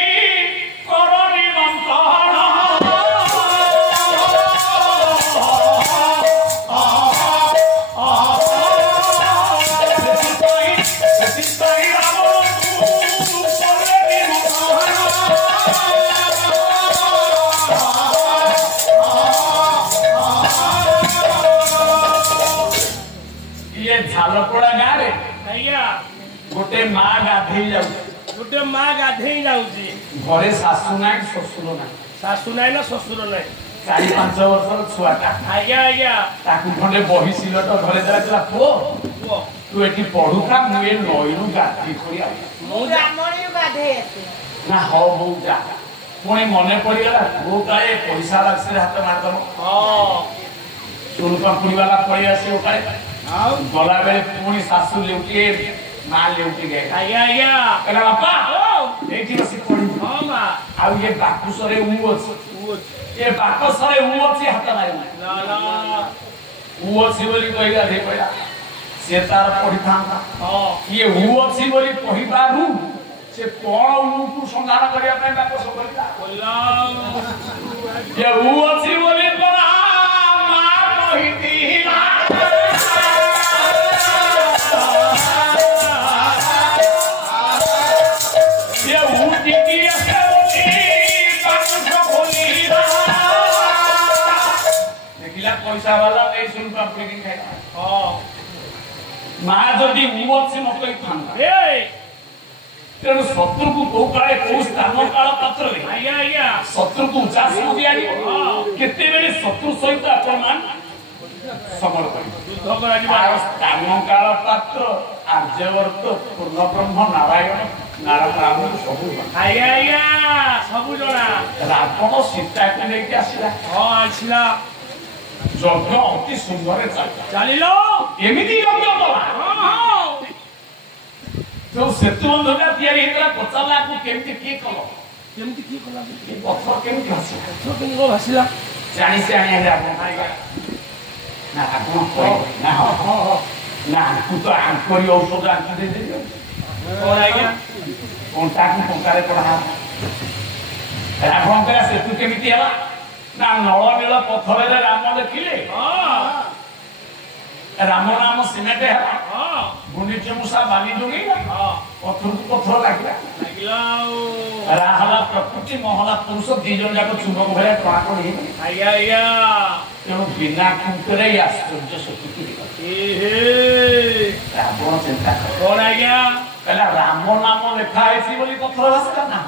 କରଣି ମନ୍ତ୍ରଣ ସେଥିପାଇଁ ରାବଣକୁ କଲେ ଇଏ ଝାଲପଡା ଗାଁରେ आज्ञा ଗୋଟେ ମା ଗାଧେଇ ଯାଉଛି गोटे माँ गाधेई जाउची ଘରେ ଶାଶୁ ନାହିଁ ଶ୍ୱଶୁର ନାହିଁ सासु नाई ना ससुर नाई 4-5 ବର୍ଷର ଛୁଆଟା आज्ञा आज्ञा ତାକୁ ଖଣ୍ଡେ ବହି ସିଲଟ ଧରେ ଦେଲା ପୁଅ पुओ ତୁ ଏଠି ପଢୁଥା ମୁଁ ଏ ନଈରୁ ଗାଧେଇ କରି ଆଇଲି ମୁଁ ବ୍ରାହ୍ମଣରୁ ଗାଧେଇ ଆସେ ନା ହଉ ହଉ ଯା ପୁଣି ମନେ ପଡିଗଲା ପୁଅ କାଳେ ପଇସା ବାକ୍ସରେ ହାତ ମାରିଦବ हाँ ଚୁରୁ ପାମ୍ପୁଡି ବାଲା ପଳେଇ ଆସିବ କାଳେ आओ ଗଲା ବେଳେ ପୁଣି ଶାଶୁ ଲେଉଟିଏ ମା ଲେଉଟି ଗଏ आज्ञा आज्ञा କହିଲା ବାପା ओ ଏଇଠି ବସି ପଢିବୁ हाँ माँ ଆଉ ଇଏ ବାକୁସରେ ଉ ଅଛି पुओ ଏ ବାକସରେ ଉ ଅଛି ହାତ ମାରିବୁ ना ना ଉ ଅଛି ବୋଲି କହି ଗାଧେଇ ପଡିଲା ସେ ତାର ପଢିଥାନ୍ତା हाँ ଇଏ ଉ ଅଛି ବୋଲି କହିବାରୁ ସେ କଣ ଉକୁ ସନ୍ଧାନ କରିବା ପାଇଁ ବାକସ କରିଲା बोला ये उ अछि बोली तोरा मां कहितिला ये उ टिकी আছে बोली कान बोलीला देखिला पैसा वाला नहीं सुन पापड़ी की खाइला हाँ मां जदी उ अछि मकई खान ए तेणु शत्रु को कौ काले कौ स्थान काल पात्र शत्रु को उचासन दिया केते बेले शत्रु सहित आपण समर स्थान काल पात्र आर्यवर्त पूर्ण ब्रह्म नारायण नारायण सबू सबू जना रावण सीता को लेके आसिला आसिला यज्ञ अति सुंदर चलिलो एमिति यज्ञ कला जो सेतु बंधटा तैयारी हेतला पचाला को केमति की कलो केमति की कला ये पत्थर केमति भासिला पत्थर केमति को भासिला जानी से आनी है आपण ना आपण ना हो ना तू तो आंकोरी औषध आंकी दे दे और आज्ञा कोंटा को कोंटारे पड़ा रावण का सेतु केमति हला ना नळ नील पत्थर रे राम देखिले राम नाम सिमेंट है गुंडीचे मुसा बाली जोगी पत्थर को पत्थर लागला राहला प्रकृति महला पुरुष दी जन जाक चुंबक भले टोका ढी तेणु बिना कुंकरे आश्चर्य शक्ति रावण चिंता कौन आज्ञा कहला राम नाम लिखा है बोली पत्थर भाषा ना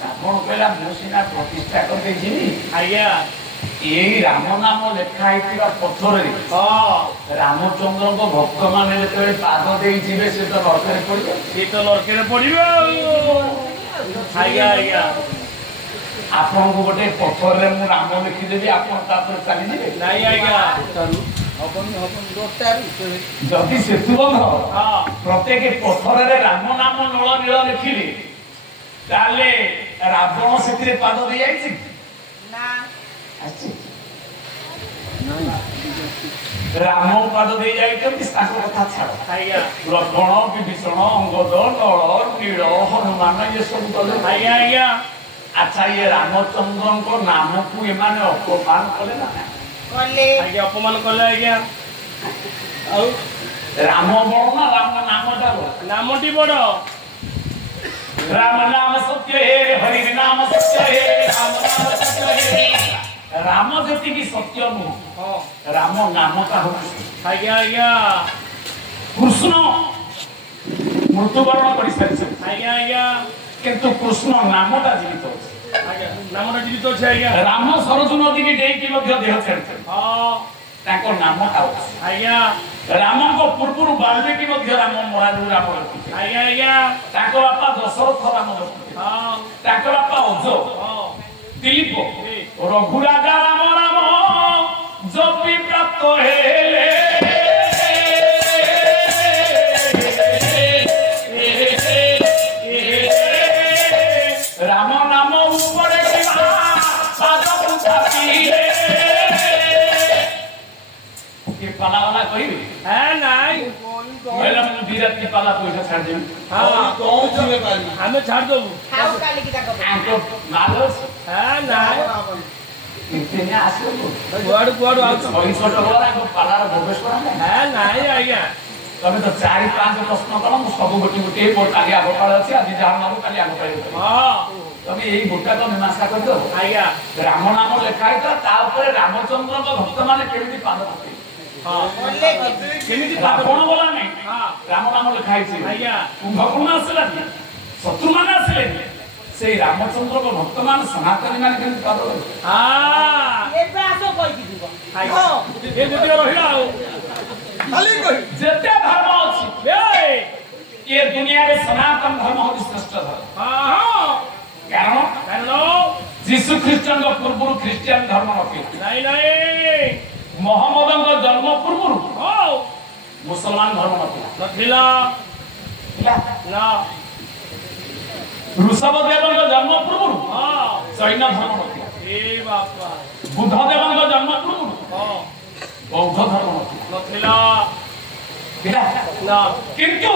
रावण कहला मु सिना प्रतिष्ठा कर देछि आज्ञा यही राम नाम लिखा है पत्थर रामचंद्र को भक्त मान पाद दे से तो नरक पड़े आपन को गोटे पत्थर रे मु राम लिखिदेवी आप चली नहीं आज्ञा जदि सेतु बंध प्रत्येक पत्थर रे राम नाम नल नील लिखिले ताले रावण से पाद दे जाइछि राम पाद दे जाई कथा छाड़ लक्ष्मण विभीषण अंगद नल नील हनुमान ये सब गले अच्छा ये रामचंद्र को नाम को एमाने अपमान कले ना अपमान कले आज्ञा राम बड़ ना राम नामटा नामटी बड़ राम नाम सत्य हे हरि नाम सत्य हे राम नाम सत्य हे राम जति की सत्य नु राम नाम का हो आज्ञा कृष्ण मृत्युवरण कर सारी आज्ञा किंतु कृष्ण नामटा जीवित अछि नामटा जीवित अछि आज्ञा राम सरजु नदी की डेई की मध्य देह छाड़ते ताको नाम का आज्ञा राम को पूर्व वाल्मीकि मध्य राम मराजु राम आज्ञा ताको बापा दशरथ राम ताको बापा अज दिलीप रघुराजा राम राम जपि प्राप्त हेले राम नाम ऊपर ये पाला वाला कोई है नहीं पहले हम धीरज की पाला पैसा छाड़ दें हां कौन सी में पाली हमें छाड़ दो खाओ काली की तक आंको मालस है नहीं इतने आसो गुआड़ आउट कोई छोटो वाला को पाला रो भोगेश करा है नहीं आज्ञा तबे तो 4-5 प्रश्न कलम सब गोटी गोटी बोल काली आगो पाला अछि आज जहां नाम काली आगो पाले हां तबे एही गोटा को मीमांसा कर दो आज्ञा राम नाम लिखा है ता ऊपर रामचंद्र को भक्त माने केमिति पाद पके हां बोले केमिति रावण बोला नहीं हां राम नाम लिखा है आज्ञा कुंभकर्ण आसला शत्रु मान आसले से रामचंद्र को भक्त मान सनातनी मान केमिति पाद हां ये आसो कोई की दिबो आज्ञा ए गोटी रहिला खाली कही जेते धर्म अछि ये दुनिया में सनातन धर्म होती श्रेष्ठ धर्म हां कारण जीसु ख्रीष्टन को पूर्व ख्रीस्टियन धर्म नहीं मोहम्मद को जन्म पूर्व मुसलमान धर्म नथिला ना ऋषभ देव को जन्म पूर्व जैन धर्म ए बापा बुद्ध देव को जन्म पूर्व बौद्ध धर्म नथिला ना किंतु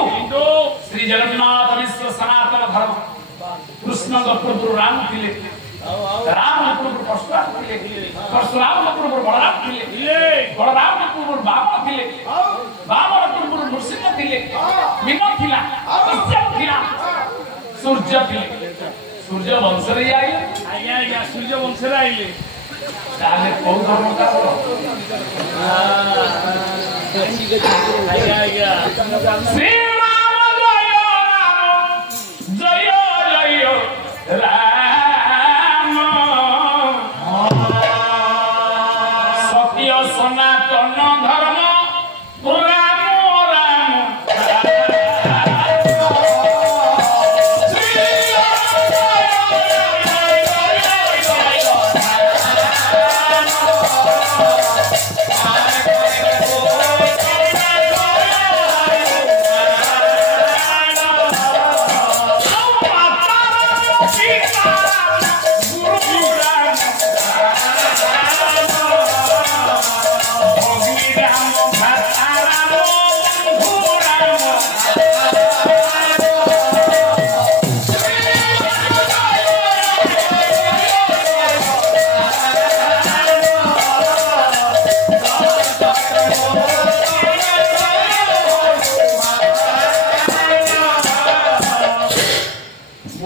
श्री जगन्नाथ विश्व सनातन धर्म कृष्ण को पूर्व राम थिले राम को पूर्व परशुराम थिले परशुराम को पूर्व बलराम थिले बलराम को पूर्व बामन थिले बामन को पूर्व नरसिंह थिले मीन थिला सत्य थिला सूर्य थिले सूर्य वंश रे आइले आज्ञा सूर्य वंश रे आइले ताले कोन धर्म का आज्ञा श्री राम जय राम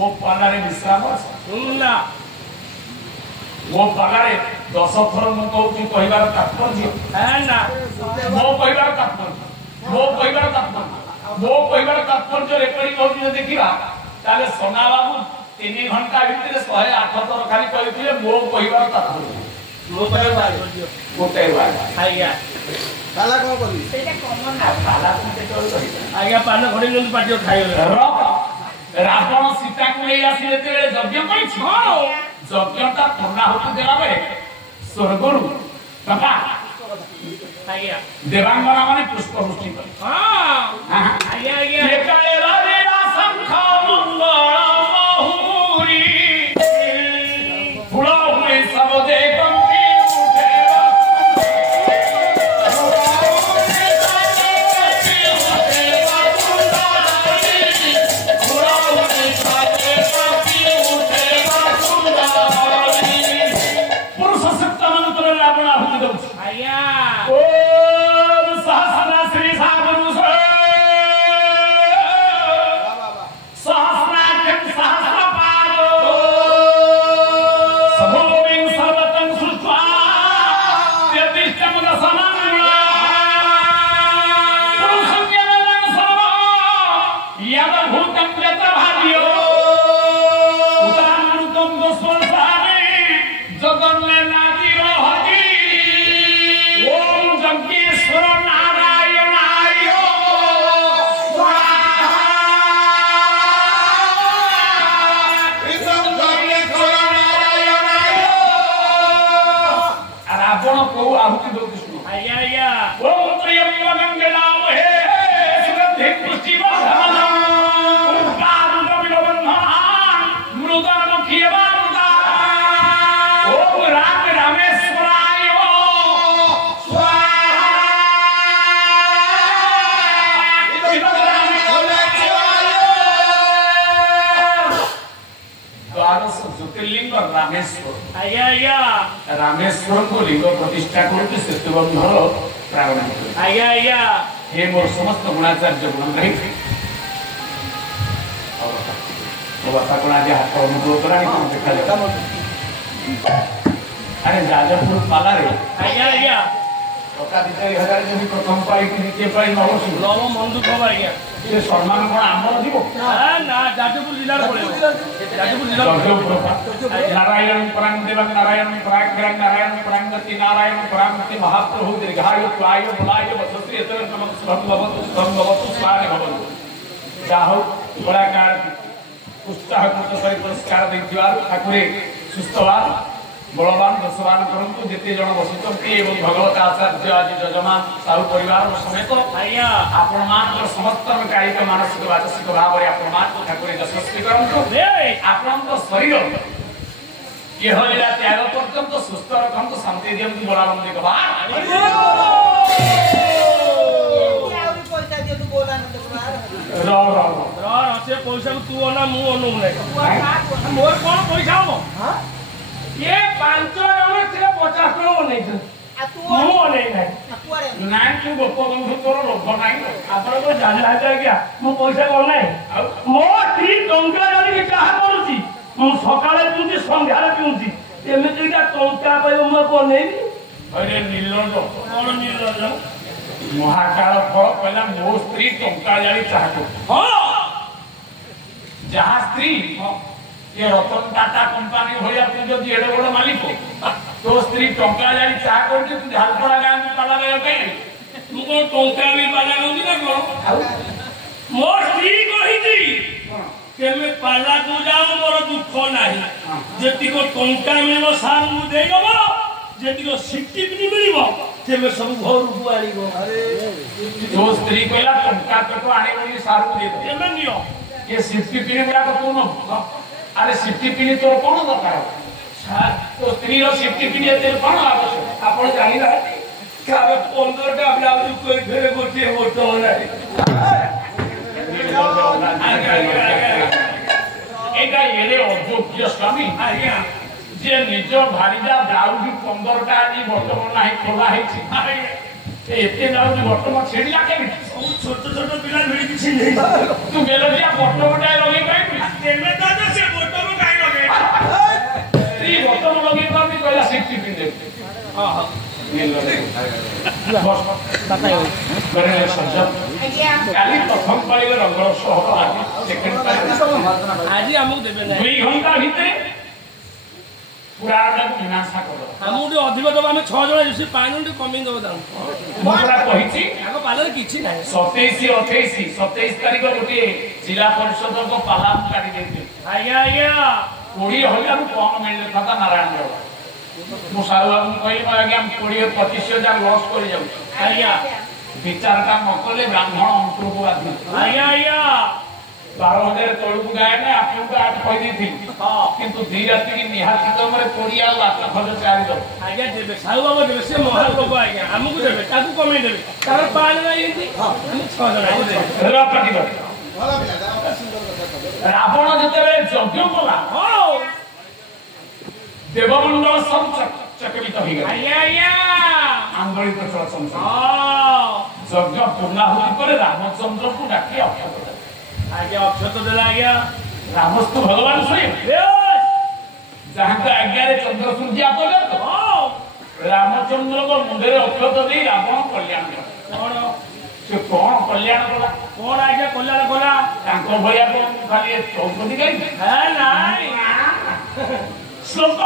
मो पालारे विश्राम ना मो पालारे 10 थर मु कहूँ कहबार तात्पर्य है ना मो कहबार तात्पर्य रेकर्डिंग होती देखा ताले सोना बाबू 3 घंटा भितर 108 थर खाली कहते मो कहबार तात्पर्य मो कहबार गोटे बार आज्ञा ତାଲା କଣ କରିବି ସେଇଟା କମନ पाला आज्ञा पान घड़ी जल्दी पाटियो खाइले रावण सीता को ले आसी यज्ञ यज्ञटा पूर्णाहुति देला बेले स्वर्गरु बाबा आज्ञा देवांगना माने पुष्प वृष्टि कर हां आज्ञा आज्ञा एकाले रे शंख मंगल महुरी फुला हुए सब दे कंकी उठेवा पुरुष सत्ता मंत्र रावण आहुति दउछ आज्ञा ओम सहस्र श्री सागरुष सहस्राक्षं सहस्रपादो सभूमिं सर्वतं सृष्ट्वा यतिष्ठं दशमङ्गला पुरुषं यदं सर्वं यदभूतं यतभार्यो उदामृतं दुष्वर्षाणि जगन्ने नादिरो हरि ओम जज्ञेश्वर नारायणाय स्वाहा रावण को आहुति दो कृष्ण आज्ञा आज्ञा ओम त्र्यंबकं गदामहे सुगंधिं पुष्टिवर्धनम् ओंकारमुखविलोबन्धनान् मृदमुखीयमारुता ओम राम रामेश्वराय द्वादश ज्योतिर्लिंग रामेश्वर आज्ञा आज्ञा रामेश्वर को लिंग प्रतिष्ठा करके सेतुबंधर प्रारंभ कर आज्ञा आज्ञा हे मोर समस्त गुणाचार्य गुण रही तो बापा को आज हाथ अनुभव करानी तुम देखा जाता अरे जाजपुर पाला रे आज्ञा आज्ञा टका 2,000 जमी प्रथम पाई कि द्वितीय पाई नवसु नव मन दुख हबा आज्ञा से सम्मान कोन आमर दिबो ना जाजपुर जिल्ला पड़े जाजपुर जिल्ला नारायण परांग देवं नारायण पराक्रम नारायण परांगति नारायण परांगति महाप्रभु दीर्घायु त्वायु बलायु वसस्त्री एतर नमः सुभं भवतु स्वाहा भवतु जाहो बड़ाकार उत्साह कृत सहित पुरस्कार दैथिवार ठाकुरे सुस्थवान बलवान दशवान करंतु जेते जण बसितंती एवं भगवत आचार्य आज जजमान साहु परिवार समेत आज्ञा आपण मान समस्त कायिक मानसिक वाचसिक भाव रे आपण मान ठाकुरे यशस्वी करंतु आपण शरीर ये हलिला त्याग पर्यंत सुस्थ रखंतु शांति दियंतु बलावंती कबा ଆହୁରି ପଇସା ଦିଅ ତୁ ବୋଲା ନତେ र से पैसा तू अना मु अनु नै मोर कोन पैसा हो ये 5 जण से 50 टका नै ଆଉ ତୁ मु नै नै କୁଆଡେ ନାଇଁ ତୁ ଗୋପବନ୍ଧୁ ତୋର ରୋଗ ନାହିଁ ଆପଣ को ଜାଣିଲା ଆଜ୍ଞା ମୁଁ ପଇସା କୋନ नै ମୋ ଠି ଟଙ୍କା ଧରିକି ଚାହା କରୁଛି ମୁଁ ସକାଳେ ପିଉଚି ସନ୍ଧ୍ୟାରେ ପିଉଚି ଏମିତିକା ଟଙ୍କା ପାଇବ ମୁଁ କୋନ ନେବି अरे निर्लज कोन ନିର୍ଲଜ महाकाल फल कहला मो स्त्री टंका जाली चाहतो हां जहाँ स्त्री ये रतन टाटा कंपनी भैया तू जो एड़े बड़ मालिक तो स्त्री टंका जाली चाह कर तू झालपड़ा गाँव में पाला गया कहीं ମୁଁ କୋन ଟଙ୍କା ବି ପାଲା ଗଉନି ନା କୋन ମୋ ସ୍ତ୍ରୀ କହିଛି କେବେ ପାଲାକୁ ଯାଉ ମୋର ଦୁଃଖ ନାହିଁ ଯେତିକ ଟଙ୍କା ମିଳିବ ସାର୍ ମୁଁ ଦେଇଦେବ ଯେତିକ ସିଟିପିନି ମିଳିବ ତେବେ ସବୁ ଘରକୁ ଆଣିବ जो स्त्री कहला टंका तो आने बोली सारू दे दे ତେବେ ନିଅ ये सिफ्टी पीने गुड़ा को तू न अरे सिफ्टी पीने तोर कौन दरकार ସାର୍ तो स्त्री रो सिफ्टी पीने तेल कौन आवश्यक ଆପଣ ଜାଣିନାହାନ୍ତି କାବେ 15ଟା ବ୍ଲାଉଜ କରି ଫେରେ ଗୋଟିଏ ମୋଟ ନାହିଁ एटा एले अयोग्य स्वामी ଆଜ୍ଞା जे निज भारीजा ब्लाउज 15टा आज वर्तमान नाही खोला हेछि एते ब्लाउज वर्तमान छेड़िला केमी ସବୁ ଛୋଟ ଛୋଟ ପିଲା ଭିଡ଼ି କିଛି ନେଇ तू मेलोडिया वर्तमान लगे काई ତେବେ ତ ସେ काली प्रथम पाली रंगर सह आज सेकंड पाली आज हमको देबे ना 2 घंटा भितर पुराण को मीमांसा कर हमको टे अधिक दबा हम 6 जण जे पानी टे कमी दबा दाम मुरा कहिछि आगो पालर किछि नाही 27 तारिख गोटे जिला परिषद को पाला काटी देते आज्ञा आज्ञा 20 हजार कम मिलले था नारायण राव मु सारू बाबू कहली आज्ञा 20-25,000 लॉस कर जाऊ आज्ञा विचार का नकले ब्राह्मण अंकुर को आदि आज्ञा आज्ञा 12,000 तळକୁ गाय ना आपको 8 कहि देथि किंतु दी राति की निहाती कमरे कोरिया लाख खर्च 4 दो आज्ञा देबे सारू बाबू देबे से महान लोक आज्ञा हमको देबे ताकू कमी देबे तार पाल नाही एंती हम 6 जण देबे रा पाटी कर ଭଲ ପିଲା ସୁନ୍ଦର କଥା रावण ଯେତେବେଳେ ଯଜ୍ଞ କଲା हो देवमंडल सब चकित हो गया आज्ञा आज्ञा आंदोलित चल संसार हो यज्ञ पूर्णाहुति पर रामचंद्र को डाकी अक्षत आज्ञा अक्षत देला आज्ञा रामस्तु भगवान स्वयं जहां का आज्ञा रे चंद्र सूर्य आतोले हो रामचंद्र को मुंडे रे अक्षत दे रावण कल्याण कोन से कौन कल्याण कला कोन आज्ञा कल्याण कोला तांको भया को खाली चौपदी गई है नाही श्लोक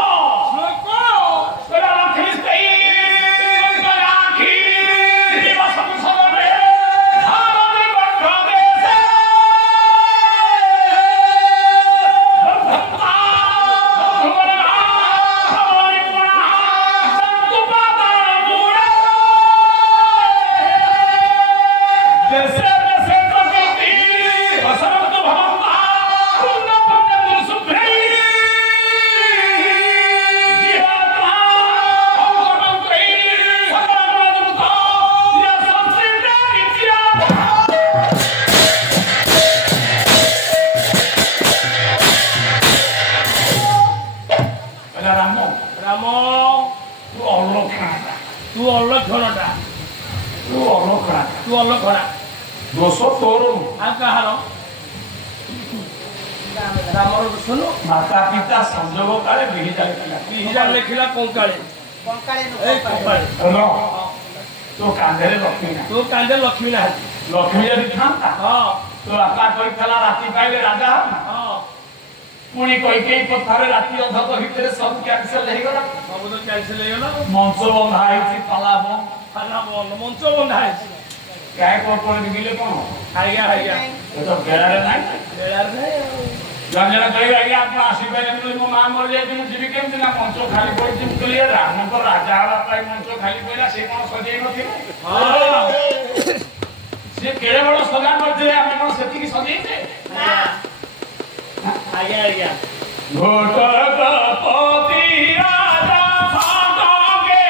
श्लोक राखिस्तै राखी दिवस संसदे धारणे बंधे से भक्ता भगवान हमारी गुणा संतु पाता गुणा जैसे जैसे प्रकृति वसंत भगवान पूर्ण पुण्य सुभ्रे तू अलक्षणटा तू अलक्षणा दोष तोर आ कहार रामर सुनु माता पिता संजोग काले बिहि जाइतिला हिजा लेखिला कंकाळे कंकाळे ए कंकाळे हेलो तो कांधे लक्ष्मी ना तू कांदे लक्ष्मी ना लक्ष्मी जदि थांता हां तो आका कइथला राति पाइले राजा हां पुणी कई कथारे राति अधक भितर सब कैंसिल हो गला सब तो कैंसिल हो गला मंच बंधा है पाला बन खाना बंद मंच बंधा है काय कोन दिले कोन आज्ञा आज्ञा ये तो बेड़ारे नाही बेड़ार नहीं जंजन कहि आज्ञा आप आशीर्वाद ने मो मां मर जाय तुम जीवी केम ना मंच खाली पड़ी तुम कहलिए राम को राजा हवा पाई मंच खाली पइला से कोन सजै नथि हां से केड़े बड़ सजा करथे हम कोन सेति की सजै छे ना आज्ञा आज्ञा घोटपति राजा भागोगे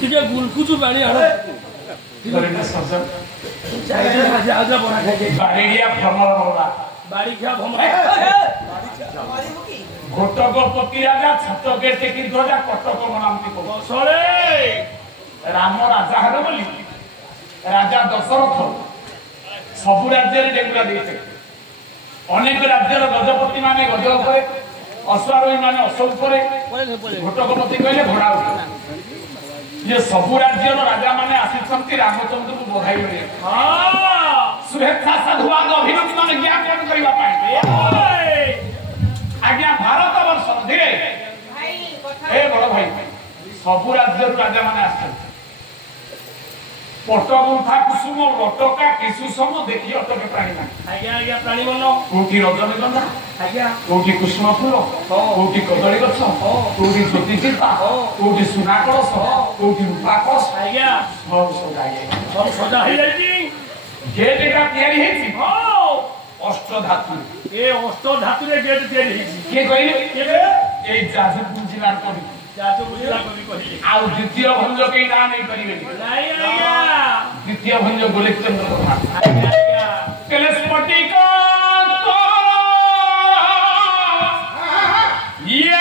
ଟିକେ ଗୁଲକୁଚୁ ପାଣି ଆଣ सरजा ବାଡ଼ିଆ ଭ୍ରମର ବଲା ମରିବୁ କି? ଘଟକ ପତି ରାଜା ଛାତ ଗେଟ ଟେକି ଧ୍ୱଜା କଟକ ମନାନ୍ତି ରାମ ରାଜା ହେବେ ବୋଲି ରାଜା ଦଶରଥ ସବୁ ରାଜ୍ୟରେ ଡେଗୁଲା ଦେଇଥିଲେ। ଅନେକ ରାଜ୍ୟର ଗଜପତି ମାନେ ଗଜ ଉପରେ, ଅଶ୍ୱାରୋହୀ ମାନେ ଅଶ୍ଵ ଉପରେ, ଘଟକପତି କହିଲେ ଘୋଡ଼ା ଉପରେ। ये सब राज्य राजा माने आसी रामचंद्र को बधाई मिले शुभेच्छा साधुवाद अभिनंदन ज्ञापन करने आज्ञा भारत वर्ष धीरे ए बड़ भाई सब राज्य राजा माने आस पटगुंथा कुसुम लटका किसुसम देखी अटके प्राणी प्राणी मन कोठी रजनीगंधा कोठी कुसुम फूल कोठी कदली गछ कोठी ज्योति चिंता कोठी सुना कलश कोठी रूपा कलश सब सजा गेट का तैयारी हेछि अष्ट धातु ए अष्ट धातु रे गेट तैयारी हेछि के कहले ए जाजपुर जिला कवि आउ द्वितीय भंज के ना नहीं करिवे द्वितीय भंज गोलेचंद्र प्रधान स्फटिक ये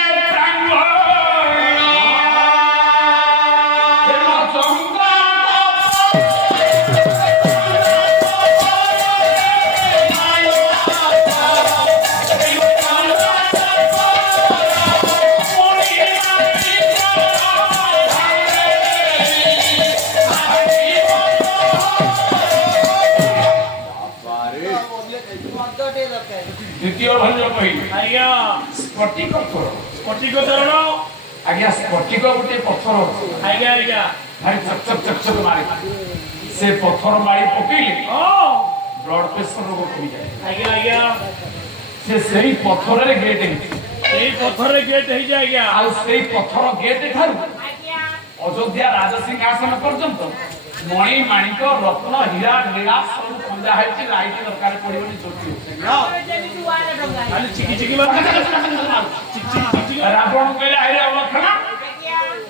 द्वितीय भंज कहिली आज्ञा स्फटिक चरण आज्ञा स्फटिक गोटे पत्थर आज्ञा आज्ञा भाई चक चक चक चक मारे से पत्थर मारी पकेली ब्लड प्रेशर रोग कमी जाए आज्ञा आज्ञा से सही पत्थर रे गेट सही पत्थर रे गेट हे जाय आज्ञा आ सही पत्थर गेट थारु अयोध्या राजसिंहासन पर्यंत मणि माणिक रत्न हीरा लीला सब खंजा है लाइट दरकार पड़िबनी चोटी खाली चिकी चिकी रावण कहले आइरे लखना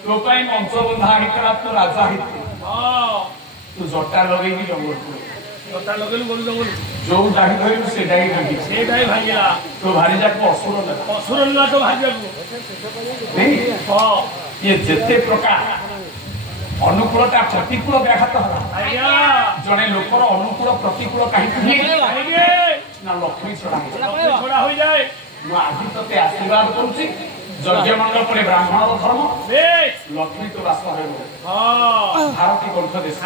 तो पई मंच बंधा हितरा तो राजा हित तू जटा लगेई जंगल जटा लगेलु बोलु जंगल जो दाही धरिबु से दाही भांगिला तो भारी जाक असुर ना तो भाग्यकु नहीं ये जेते प्रकार अनुकूलता प्रतिकूल व्याघात जड़े लोकर अनुकूल प्रतिकूल कहीं ना लक्ष्मी छड़ा हो जाए आज ते आशीर्वाद करुच्ची यज्ञ मंडल पर ब्राह्मण धर्म लक्ष्मी तो वास भारती कंठ देश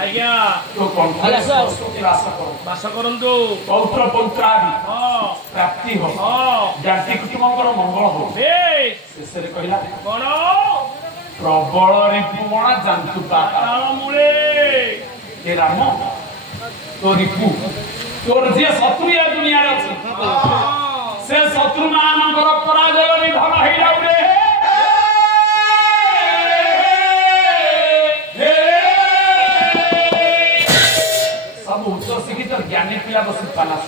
तो कंठ वास करंतु पौत्र पौत्रादि प्राप्ति हो जाति कुटुंबर मंगल हो शेष कहला कौन प्रबल रिपुण जानतु पाताल मूले ए राम तो रिपु तोर जे शत्रु या दुनिया रे अछि से शत्रु मानकर पराजय निधन हे जाउ रे सब उच्च शिक्षित ज्ञानी पिला बस पालास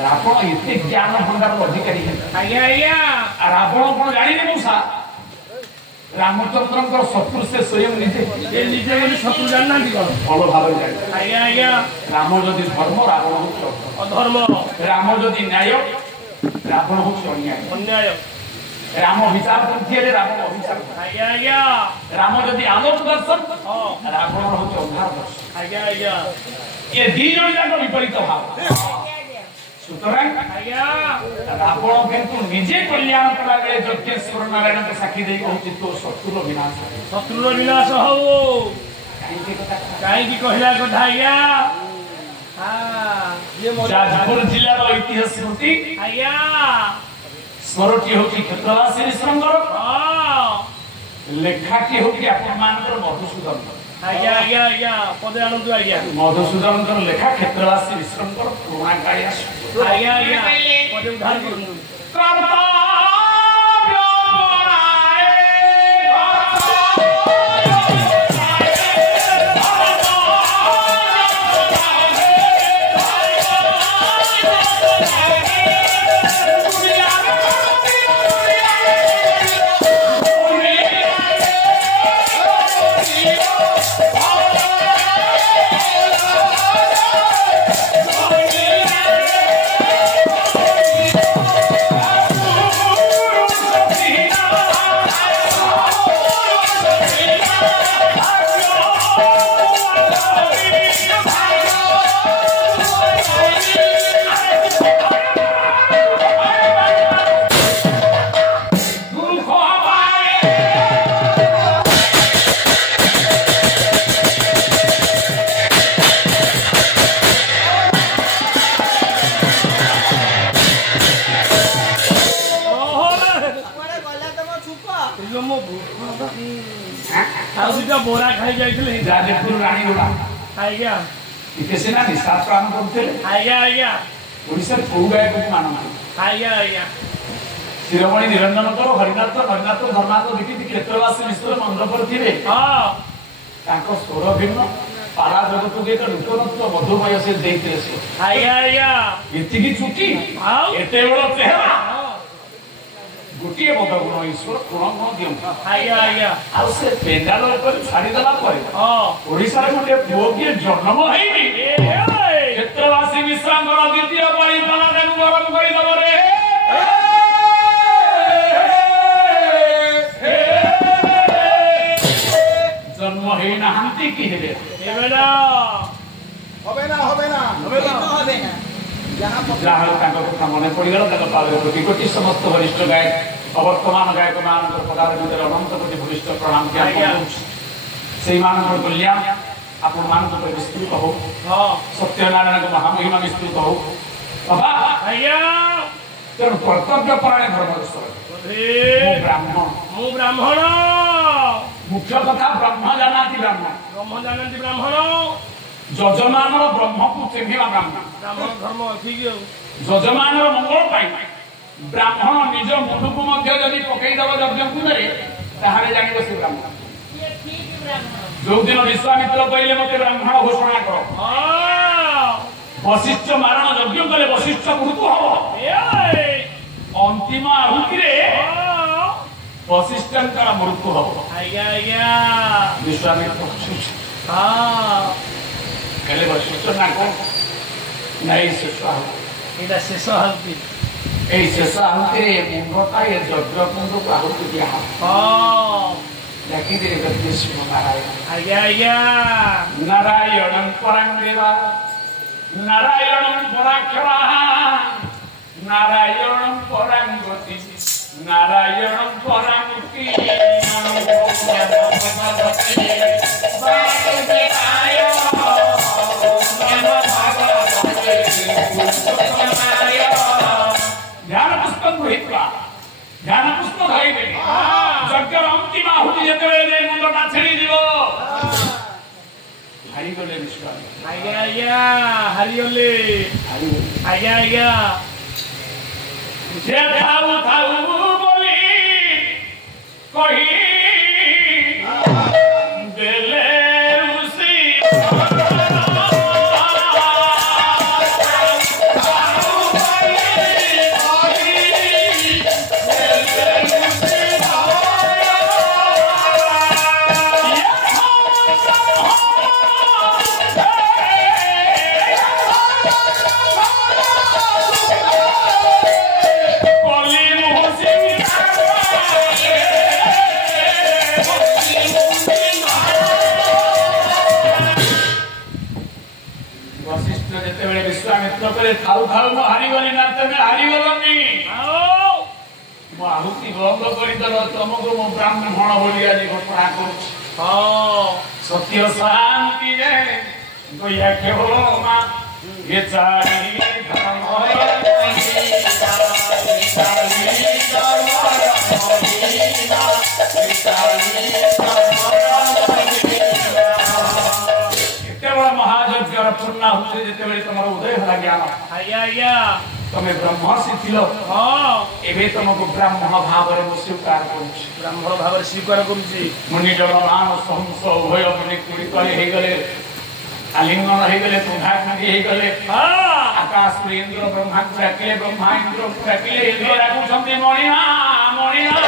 रावण एते ज्ञान भंडार अधिकारी आज्ञा आज्ञा रावण कोन जानि ने मुसा रामचंद्र शत्रु से स्वयं निजे शत्रु जानना भल भाव आज्ञा आज्ञा राम जदि धर्म रावण हूँ अधर्म राम जदि न्याय रावण हूँ अन्याय अन्याय राम विचार पंथी रावण अभिचार आज्ञा आज्ञा राम जदि आलोक दर्शन रावण हूँ अंधार दर्शन आज्ञा आज्ञा ये दी जन जाक विपरीत भाव सुतरां आज्ञा रावण किंतु निजे कल्याण कला बेले यज्ञेश्वर नारायण के साक्षी देई कहूची तो शत्रुर विनाश हो काई की कहला कथा आज्ञा हां ये जाजपुर जिल्ला रो इतिहास स्मृति आज्ञा स्मृति होची क्षेत्रवासी श्रृंगर हां लेखा की होकी अपन मानकर मधुसूदन आज्ञा आज्ञा आज्ञा पदे आनंद आज्ञा मधुसूदन लेखा क्षेत्रवासी विश्रमकर पुराण कालिया आज्ञा आज्ञा पदे उद्धार करनु ମୋ ଆଉ ଦିଟା ବରା ଖାଇ ଯାଇଥିଲେ ଯାଜପୁର ରାଣୀଗୁଡ଼ା ଆଜ୍ଞା ଟିକେ ସିନା ନିଶା ପାଳନ କରୁଥିଲେ ଆଜ୍ଞା ଆଜ୍ଞା ଓଡ଼ିଶାରେ କୋଉ ଗାୟକକୁ ମାନନ୍ତି ଆଜ୍ଞା ଆଜ୍ଞା ଶିରୋମଣି ନିରଞ୍ଜନଙ୍କର ହରିନାଥ ଧର୍ମାଥ ଦେଖିକି କ୍ଷେତ୍ରବାସୀ ମିଶ୍ର ମଣ୍ଡପରେ ଥିବେ ତାଙ୍କ ସ୍ୱର ଭିନ୍ନ ପାଲା ଜଗତକୁ ଏକ ନୂତନତ୍ୱ ମଧୁମୟ ସେ ଦେଇଥିଲେ ସେ ଆଜ୍ଞା ଆଜ୍ଞା ଏତିକି ଚୁଟି ଆଉ ଏତେ ବଡ଼ ଚେହେରା ଗୋଟିଏ ବଦ ଗୁଣ ଈଶ୍ୱର ଗୁଣ ଦିଅନ୍ତି ଆଜ୍ଞା ଆଜ୍ଞା ଆଉ ସେ ପେଣ୍ଡାଲ ଉପରେ ଛାଡ଼ିଦେଲା ପରେ ଓଡ଼ିଶାରେ ଗୋଟେ ପୁଅ କିଏ ଜନ୍ମ ହେଇନି କ୍ଷେତ୍ରବାସୀ ମିଶ୍ରଙ୍କର ଦ୍ୱିତୀୟ ପାଳି ପାଲା ତାକୁ ଗରମ କରିଦେବ ରେ ଜନ୍ମ ହେଇନାହାନ୍ତି କି ହେବେ ଯାହାର ତାଙ୍କ କଥା ମନେ ପଡ଼ିଗଲା ତାଙ୍କ ପାଳରେ କୋଟି କୋଟି ସମସ୍ତ ବରିଷ୍ଠ ଗାୟକ ଅବର୍ତ୍ତମାନ ଗାୟକ ମାନଙ୍କର ପଦାର ଭିତରେ ଅନନ୍ତ କୋଟି ଭୂମିଷ୍ଠ ପ୍ରଣାମ ସେଇମାନଙ୍କର କଲ୍ୟାଣ ଆପଣମାନଙ୍କ ଉପରେ ବିସ୍ତୃତ ହଉ ସତ୍ୟନାରାୟଣଙ୍କ ମହାମହିମା ବିସ୍ତୃତ ହଉ ତେଣୁ କର୍ତ୍ତବ୍ୟ ପରାୟଣ ଧର୍ମେଶ୍ୱର ମୁଁ ବ୍ରାହ୍ମଣ ମୁଖ୍ୟ କଥା ବ୍ରହ୍ମ ଜାଣନ୍ତି ବ୍ରାହ୍ମଣ ଯଜମାନର ବ୍ରହ୍ମକୁ ଚିହ୍ନିବା ବ୍ରାହ୍ମଣ ଧର୍ମ ଠିକ ଯଜମାନର ମଙ୍ଗଳ ପାଇଁ ବ୍ରାହ୍ମଣ ନିଜ ମୁଣ୍ଡକୁ ମଧ୍ୟ ଯଦି ପକେଇଦବ ଯଜ୍ଞ କୁଣ୍ଡରେ ତାହେଲେ ଜାଣିବ ସେ ବ୍ରାହ୍ମଣ ଯୋଉଦିନ ବିଶ୍ୱାମିତ୍ର କହିଲେ ମତେ ବ୍ରାହ୍ମଣ ଘୋଷଣା କର ବଶିଷ୍ଠ ମାରଣ ଯଜ୍ଞ କଲେ ବଶିଷ୍ଠ ମୃତ୍ୟୁ ହବ ଅନ୍ତିମ ଆହୁତିରେ ବଶିଷ୍ଠଙ୍କର ମୃତ୍ୟୁ ହବ ବିଶ୍ୱାମିତ୍ର ହେଲେ ବଶିଷ୍ଠ ନା କଣ ନାଇଁ ଶେଷ ଏଇଟା ଶେଷ ଆହୁତି এই শেষ আহুতিরে মুন্ডটা এ যজ্ঞ কুণ্ডକୁ আহুতি দিয়া ডাকিদিরে গতিষ্ম নারায়ণ আজ্ঞা আজ্ঞা নারায়ণং পরাং দেবা নারায়ণং পরাক্ষরা নারায়ণং পরাং গতি নারায়ণং পরাং মুক্তি ध्यान पुष्प गृहीत्वा ध्यान पुष्प धरिले यज्ञर अंतिम आहुति जेतेबेले मुंडटा छेड़ी दिबो हारी गले विश्वास आज्ञा आज्ञा हारी गले आज्ञा आज्ञा जे थाउ थाउ बोली कही देले रुसी थाउ थाउ मो हारी गली ना तमे हारी गलनी मो आहुति भंग करी दल तुमको मो ब्राह्मण बोली आज घोषणा करू सत्य शांति रे गोया के हो मा ये चारी महायज्ञर पूर्णाहुति जेतेबेले तमरो उदय होला ज्ञान आज्ञा आज्ञा तमे ब्रह्मर्षि थिलो एबे तमको ब्राह्मण भावरे मु स्वीकार करूछि ब्राह्मण भावरे स्वीकार करूछि मुनि जगमान सहंस उभय मुनि कुड़ी तले हे गले आलिंगन हे गले तुभाग्नि हे गले आकाश इंद्र ब्रह्मा डाकिले ब्रह्मा इंद्र डाकिले इंद्र डाकुछन्ति मणिमा मणिमा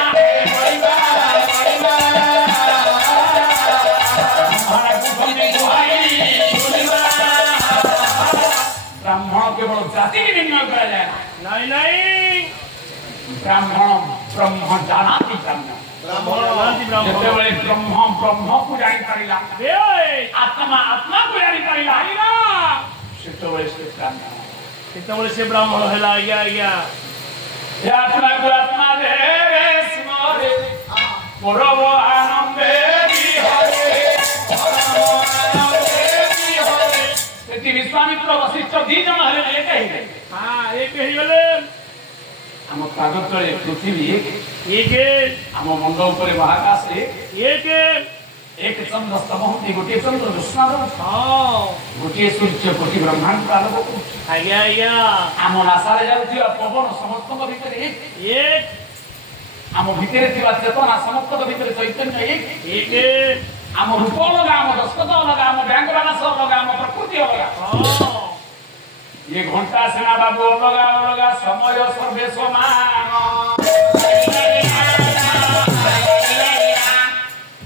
ब्राह्मण केवल जाति की निर्णय करा जाए नहीं नहीं ब्राह्मण ब्रह्म जानाति जेतेबेले ब्रह्म ब्रह्म को जानी पारिला आत्मा आत्मा को जानी पारिला सेतेबेले से ब्राह्मण हैला आज्ञा आज्ञा हे आत्मा को आत्मा दे स्मरे परम आनंदे विहरे विश्वामित्र वशिष्ठ दी जन हेले एक ही हां एक ही गले ଆମ ପାଦ ତଳେ ପୃଥିବୀ एक ଆମ ମୁଣ୍ଡ ଉପରେ ମହାକାଶ एक ଏକ ଚନ୍ଦ୍ର ସ୍ତମ୍ଭ ହଉଛି ଗୋଟିଏ ଚନ୍ଦ୍ର ଜ୍ୟୋତ୍ସ୍ନା हाँ ଗୋଟିଏ ସୂର୍ଯ୍ୟ କୋଟି ବ୍ରହ୍ମାଣ୍ଡ ଆଲୋକ କରୁଛି आज्ञा आज्ञा ଆମ ନାସାରେ ଯାଉଥିବା ପବନ ସମସ୍ତଙ୍କ ଭିତରେ एक ଆମ ଭିତରେ ଥିବା ଚେତନା ସମସ୍ତଙ୍କ ଭିତରେ ଚୈତନ୍ୟ एक ଆମ ରୂପ ଅଲଗା ଆମ ଦସ୍ତକ ଅଲଗା ଆମ ବ୍ୟାଙ୍କ ବାଲାନ୍ସ ଅଲଗା ଆମ ପ୍ରକୃତି ଅଲଗା हाँ ये घंटा सेना बाबू अलगा अलगा समय सर्वे समान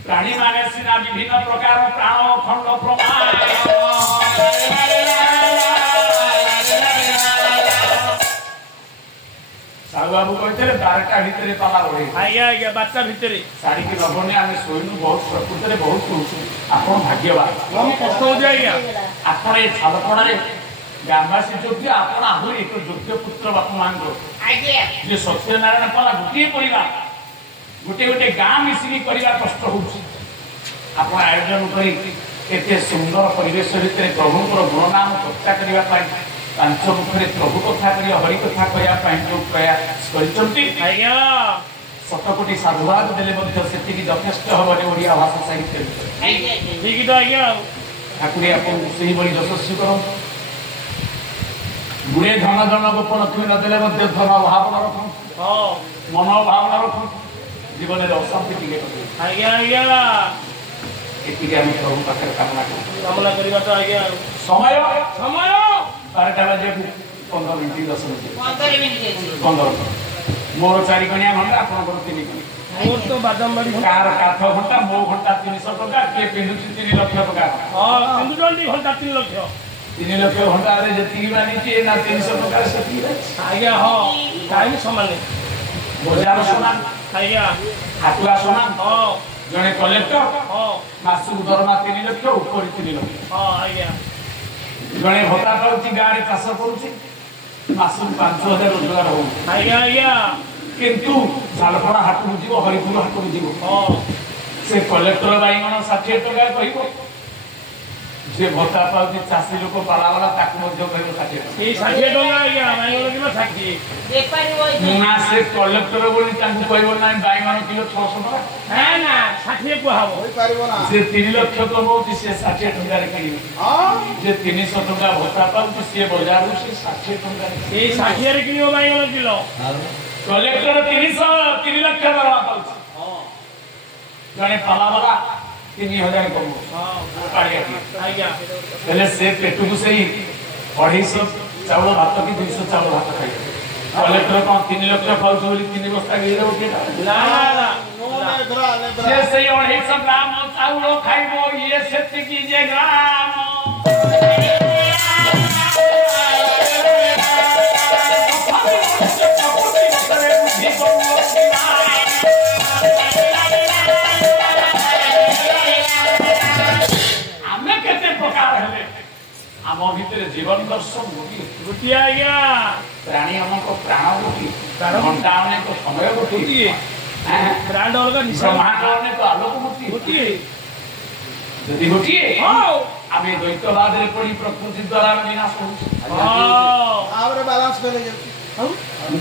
प्राणी माने सिना विभिन्न प्रकार प्राण खंड प्रमाण साहू बाबू कहते 12टा भितर ताला ओढ़े आज्ञा आज्ञा बारटा भितर साड़ी की लबने आम शोनु बहुत प्रकृति में बहुत आपन भाग्यवान हम कष्ट हो जाएगा आपण ए छालपड़े ग्रामवासी योग्य आपण आहरी एक योग्य पुत्र बापा मान जे सत्यनारायण पाला गोटे परिवार गोटे गोटे गाँ मिसिकी करवा कष्ट होउछि आपण आयोजन करी एते सुंदर परिवेश भितर प्रभुଙ୍କର गुणनाम चर्चा करबा पाई पांच मुखरे प्रभु कथा करिया हरि कथा कहया पाई जो प्रयास करिसंती आज्ञा शतकोटी साधुवाद देले मध्य सेतिकी यथेष्ट हबने ओडिया भाषा साहित्य ठीक तो आज्ञा ठाकुर आपन सही बड़ी यशस्वी करो गुड़े धन जन गोप लक्ष्मी नदेले मध्य धन भावना रखु हाँ मन भावना रखु जीवन में अशांति टिके आज्ञा आज्ञा एति हम प्रभु पाखे कामना करू कामना करबा तो आज्ञा समय समय 12टा बजे 15 मिनिट 10 मिनिट 15 मिनिट 15 मोर 4 कनिया घंटा आपन 3 कनिया मोर तो बादाम बाड़ी कार काठ घंटा मो घंटा 300 टका के पिंदुची 3 लाख टका हाँ सिंधु जल्दी घंटा 3 लाख 3 लाख घंटा रे जति मानिची ना 300 टका सेति आज्ञा हाँ टाइम समान बजार समान आज्ञा हातुआ समान हाँ जने कलेक्टर हाँ मासु दरमा 3 लाख ऊपर 3 लाख हाँ आज्ञा जने भत्ता पाउची गाड़ी चाष करूची मासु 5000 रोजगार हो आज्ञा आज्ञा किंतु झालपड़ा हाट को जीव हरिपुर हाट को जीव हाँ से कलेक्टर बाईगण 60 टका कहबो जे भत्ता पाउची चाषी लोक पाला वाला ताकू मध्य कहबो 60 टका ये 60 टका आज्ञा बाइगण किलो 60 ବେପାରୀ ହୋଇ ना से कलेक्टर बोली ताकू कहबो ना बाईगण किलो 600 टका ना ना 60 को हबो ହୋଇପାରିବ ନା जे 3 लाख कमाउची से 60 टका रे किनिबो ହଁ जे 300 टका भत्ता पाउची से बाजार से 60 टका रे ये 60 रे किलो बाइगण किलो कलेक्टर 3 लाख दरमा पाउची जने पाला वाला 3000 कमो हाँ काढ़िया आज्ञा पहले से पेटू को सही 250 चावल भात की 200 चावल भात खाई कलेक्टर कौन 3 लाख पाउछ बोली 3 बस्ता गिरे ओके ना ना ना ନେଦ୍ରା से सही 250 ग्राम चावल खाइबो ये सेति की जे ग्राम आमे केते प्रकार हेले आम भितर जीवन दर्शन गोटी गोटिया आज्ञा प्राणी अनेक प्राण गोटी घंटा अनेक समय गोटी गोटिए ब्रांड अलगा निशा ब्रह्मांड अनेक आलोक गोटी गोटिए यदि गोटिए हाँ आमे द्वैतवाद रे पड़ी प्रकृति द्वारा विनाश होउछ हाँ ଆବରେ ବାଲାନ୍ସ କଲେ ଯାଉଛି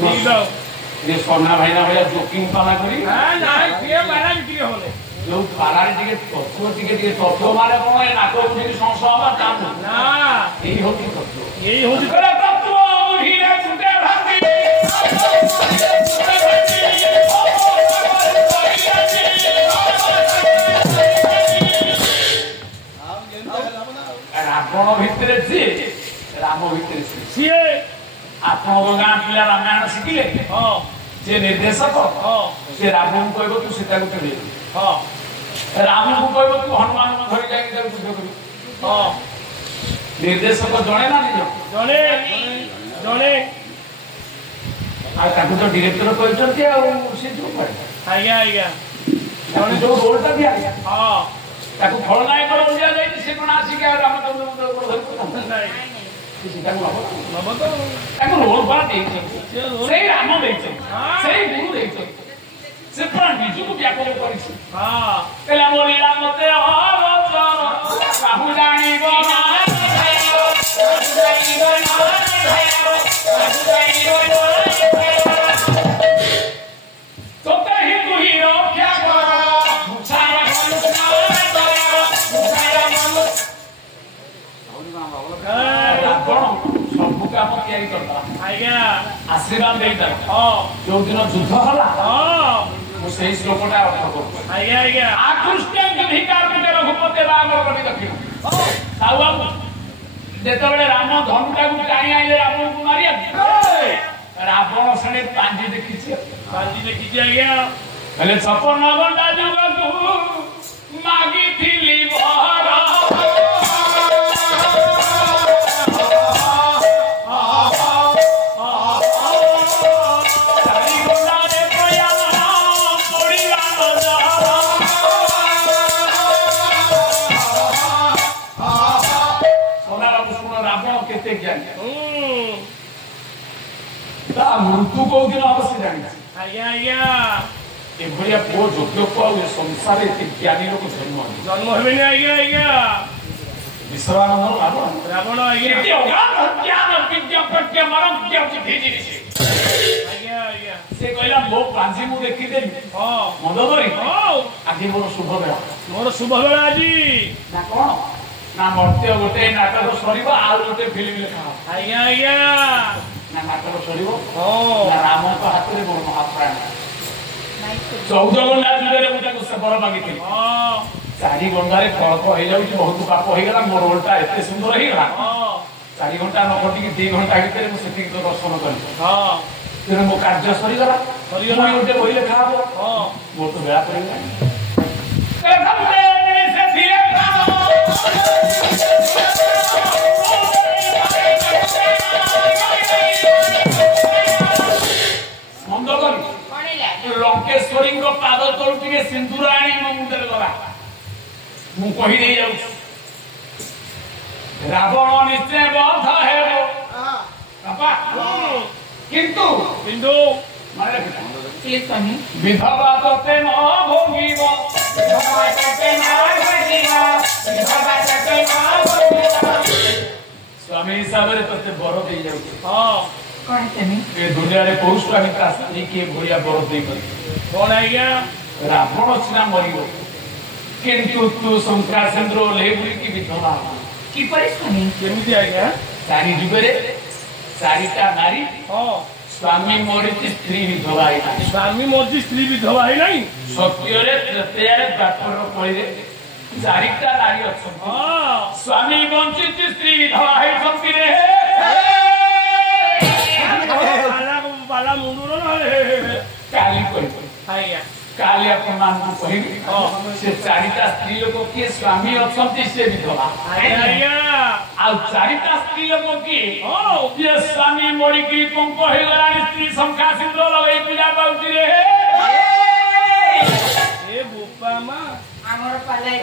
ठीक तो ये सोना भाईना भैया जोकिंग पाला करी ना ना ये बारा बिक्री होले जो पालारे टिके तत्व मारे कोन ए नाको बुझी संसार काम ना यही होती तत्व यही हो करे तत्व बुझी रे छुटे भांगी रावण भितरे जी राम भितरे जी सीए आपण गाँ पिला रामायण शिखिले हाँ जे निर्देशक हाँ से रावण को कहबो तू सीता को चढ़े हाँ राम को कहबो तू हनुमान को धरि जाई ताको युद्ध करू हाँ निर्देशक जणे ना निज जने जने आ ताको तो डायरेक्टर कहचंती आ से जो पाए आज्ञा आज्ञा जणे जो रोलटा दिया हाँ ताको खलनायक रोल दिया जाई से कोन आसी के रामचंद्र को धरि को नहीं सीता को नबो नबो तो ताको रोल पर देई से रोल सेई राम देई हाँ। सेई गुरु देई से प्राण बिजु को व्यापक करी हाँ तेला बोली रामते हर चर काहू जानी बना काहू जानी बना काहू जानी बना आशीर्वाद देता जो दिन युद्ध होला ମୁଁ ସେଇ ଶ୍ଲୋକଟା ଅର୍ଥ କରୁଛି ଆକୃଷ୍ଟ୍ୟଙ୍କ ଧିକାରକୁ ରଘୁପତି ରାମ କରି ଦକ୍ଷିଣ ଆଉ ଯେତେବେଳେ ରାମ ଧନୁଟାକୁ ଟାଣି ଆଇଲେ ରାବଣକୁ ମାରିବାକୁ ରାବଣ ଶେଣେ ପାଞ୍ଜି ଦେଖିଛି ଆଜ୍ଞା ହେଲେ 56 ଘଣ୍ଟା ଯୁଗକୁ ମାଗିଥିଲି ବର मृत्यु कौ दिन अवश्य जानी एभलिया पुओ जोग्य को संसार ज्ञानी लोक जन्म विश्वानंद रावण से कहला मो पांजी मु देखी देली मंदोदरी आज मोर शुभ बेला आज ना कोन ना मर्त्य गोटे नाटक सरीबा आ गोटे फिल्म लेखा ना नाटक सरीबो ना राम को हाथ रे मोर महाप्राण 14 घंटा जुगरे मु ताको सबर मागिथि 4 घंटा रे फल हो जाउ बहुत पाप हो गेला मोर उल्टा एते सुंदर ही गला 4 घंटा न कटी 2 घंटा भीतर मु सेठी तो दर्शन करी तेरे मो कार्य सरी गला मैं उठे बोले खाबो मोर तो बेला पड़ी से धीरे मंदोदरी लंकेश्वरी पाद तलु टे सिंदूर आनी मो मुंडे गला मु कहि दे जाउ रावण निश्चय बध हेबो बापा किंतु मारे विधवा तते न भोगिब विधवा तते न भोगिब स्वामी हिसाब रे तते बर दे जाउ कोन तेनी ए दुनिया रे कोउ स्वामी का स्त्री के भरिया बर दे कर कोन आइया रावण छिना मरियो किंतु तू संक्रासेंद्र लेबुरी की विधवा की परिस्थिति केमिति आइया सारी जुगरे सारीटा नारी स्वामी मोरिति स्त्री विधवा है स्वामी मोरिति स्त्री विधवा है नहीं सत्य रे तृतीय रे व्यापार कोई रे सारीटा नारी अछि स्वामी वंचित स्त्री विधवा है संति रे बाला मुंडुरो न काली कोई आया काली अपन मान को कहिबी से चारिटा स्त्री लोक के स्वामी अछंती से विधवा आया आ चारिटा स्त्री लोक के ये स्वामी मोड़ी की पंख हे गला स्त्री संख्या सिंदूर लगई पूजा पाउती रे ए बोपा मा हमर पाले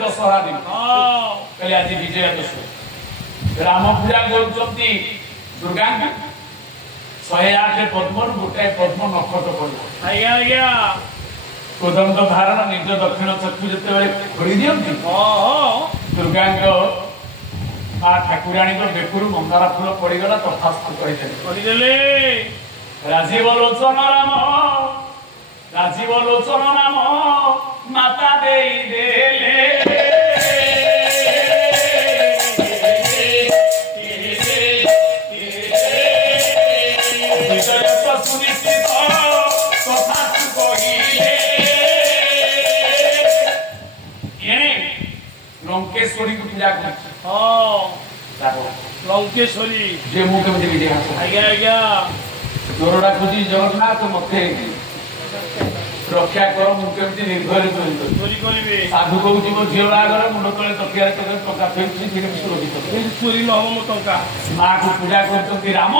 दशहरा दिन कल आज विजया दशमी राम पूजा करछंती दुर्गा 108 पद्म गोटे पद्म नखट पड़ो आज्ञा आज्ञा कोदंत धारण निज दक्षिण चक्षु जते बेले खोली दियंती दुर्गा आ ठाकुराणी को बेकुरु मंदार फूल पड़ी गला तथास्तु कहि देले राजीव लोचन नाम माता देई देले लंकेश्वरी को पूजा कर लंकेश्वरी जे मु के देवी आज्ञा आज्ञा जोरडा खुजी जगन्नाथ मते रक्षा कर मुझे निर्भर साधु कौच मो झील आगर मुंड तले तकिया टका फेंची चोरी न हम टंका माँ को पूजा कर राम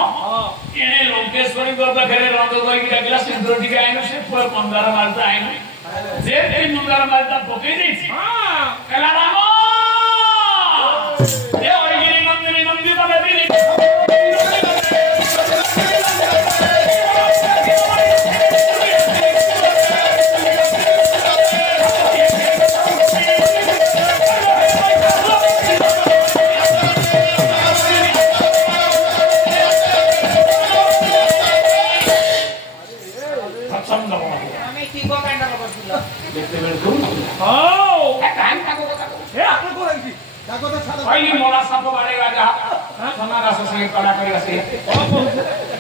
एने लंकेश्वरी पाखे रंग करके डाकिला सिंदूर टी आईन से मंदार मालता आईन जे मंदार मालता पकई राम नंदिनी नंदी ଦବ ଆମେ ଠିକ କାଣ୍ଡ କରୁଥିଲ ଯେତେବେଳେ କହୁନଥିଲା ହଉ କାହିଁ ତାଙ୍କ କଥା କହୁଛି ଏ ଆପଣ କଣ ହେଇଛି ତାଙ୍କ କଥା ଛାଡ଼ କହିଲି ମଲା ସାପ ବାଡ଼େଇବା ଯାହା ସନା ଦାସ ସାଙ୍ଗେ କଡ଼ା କରିବା ସେଇଆ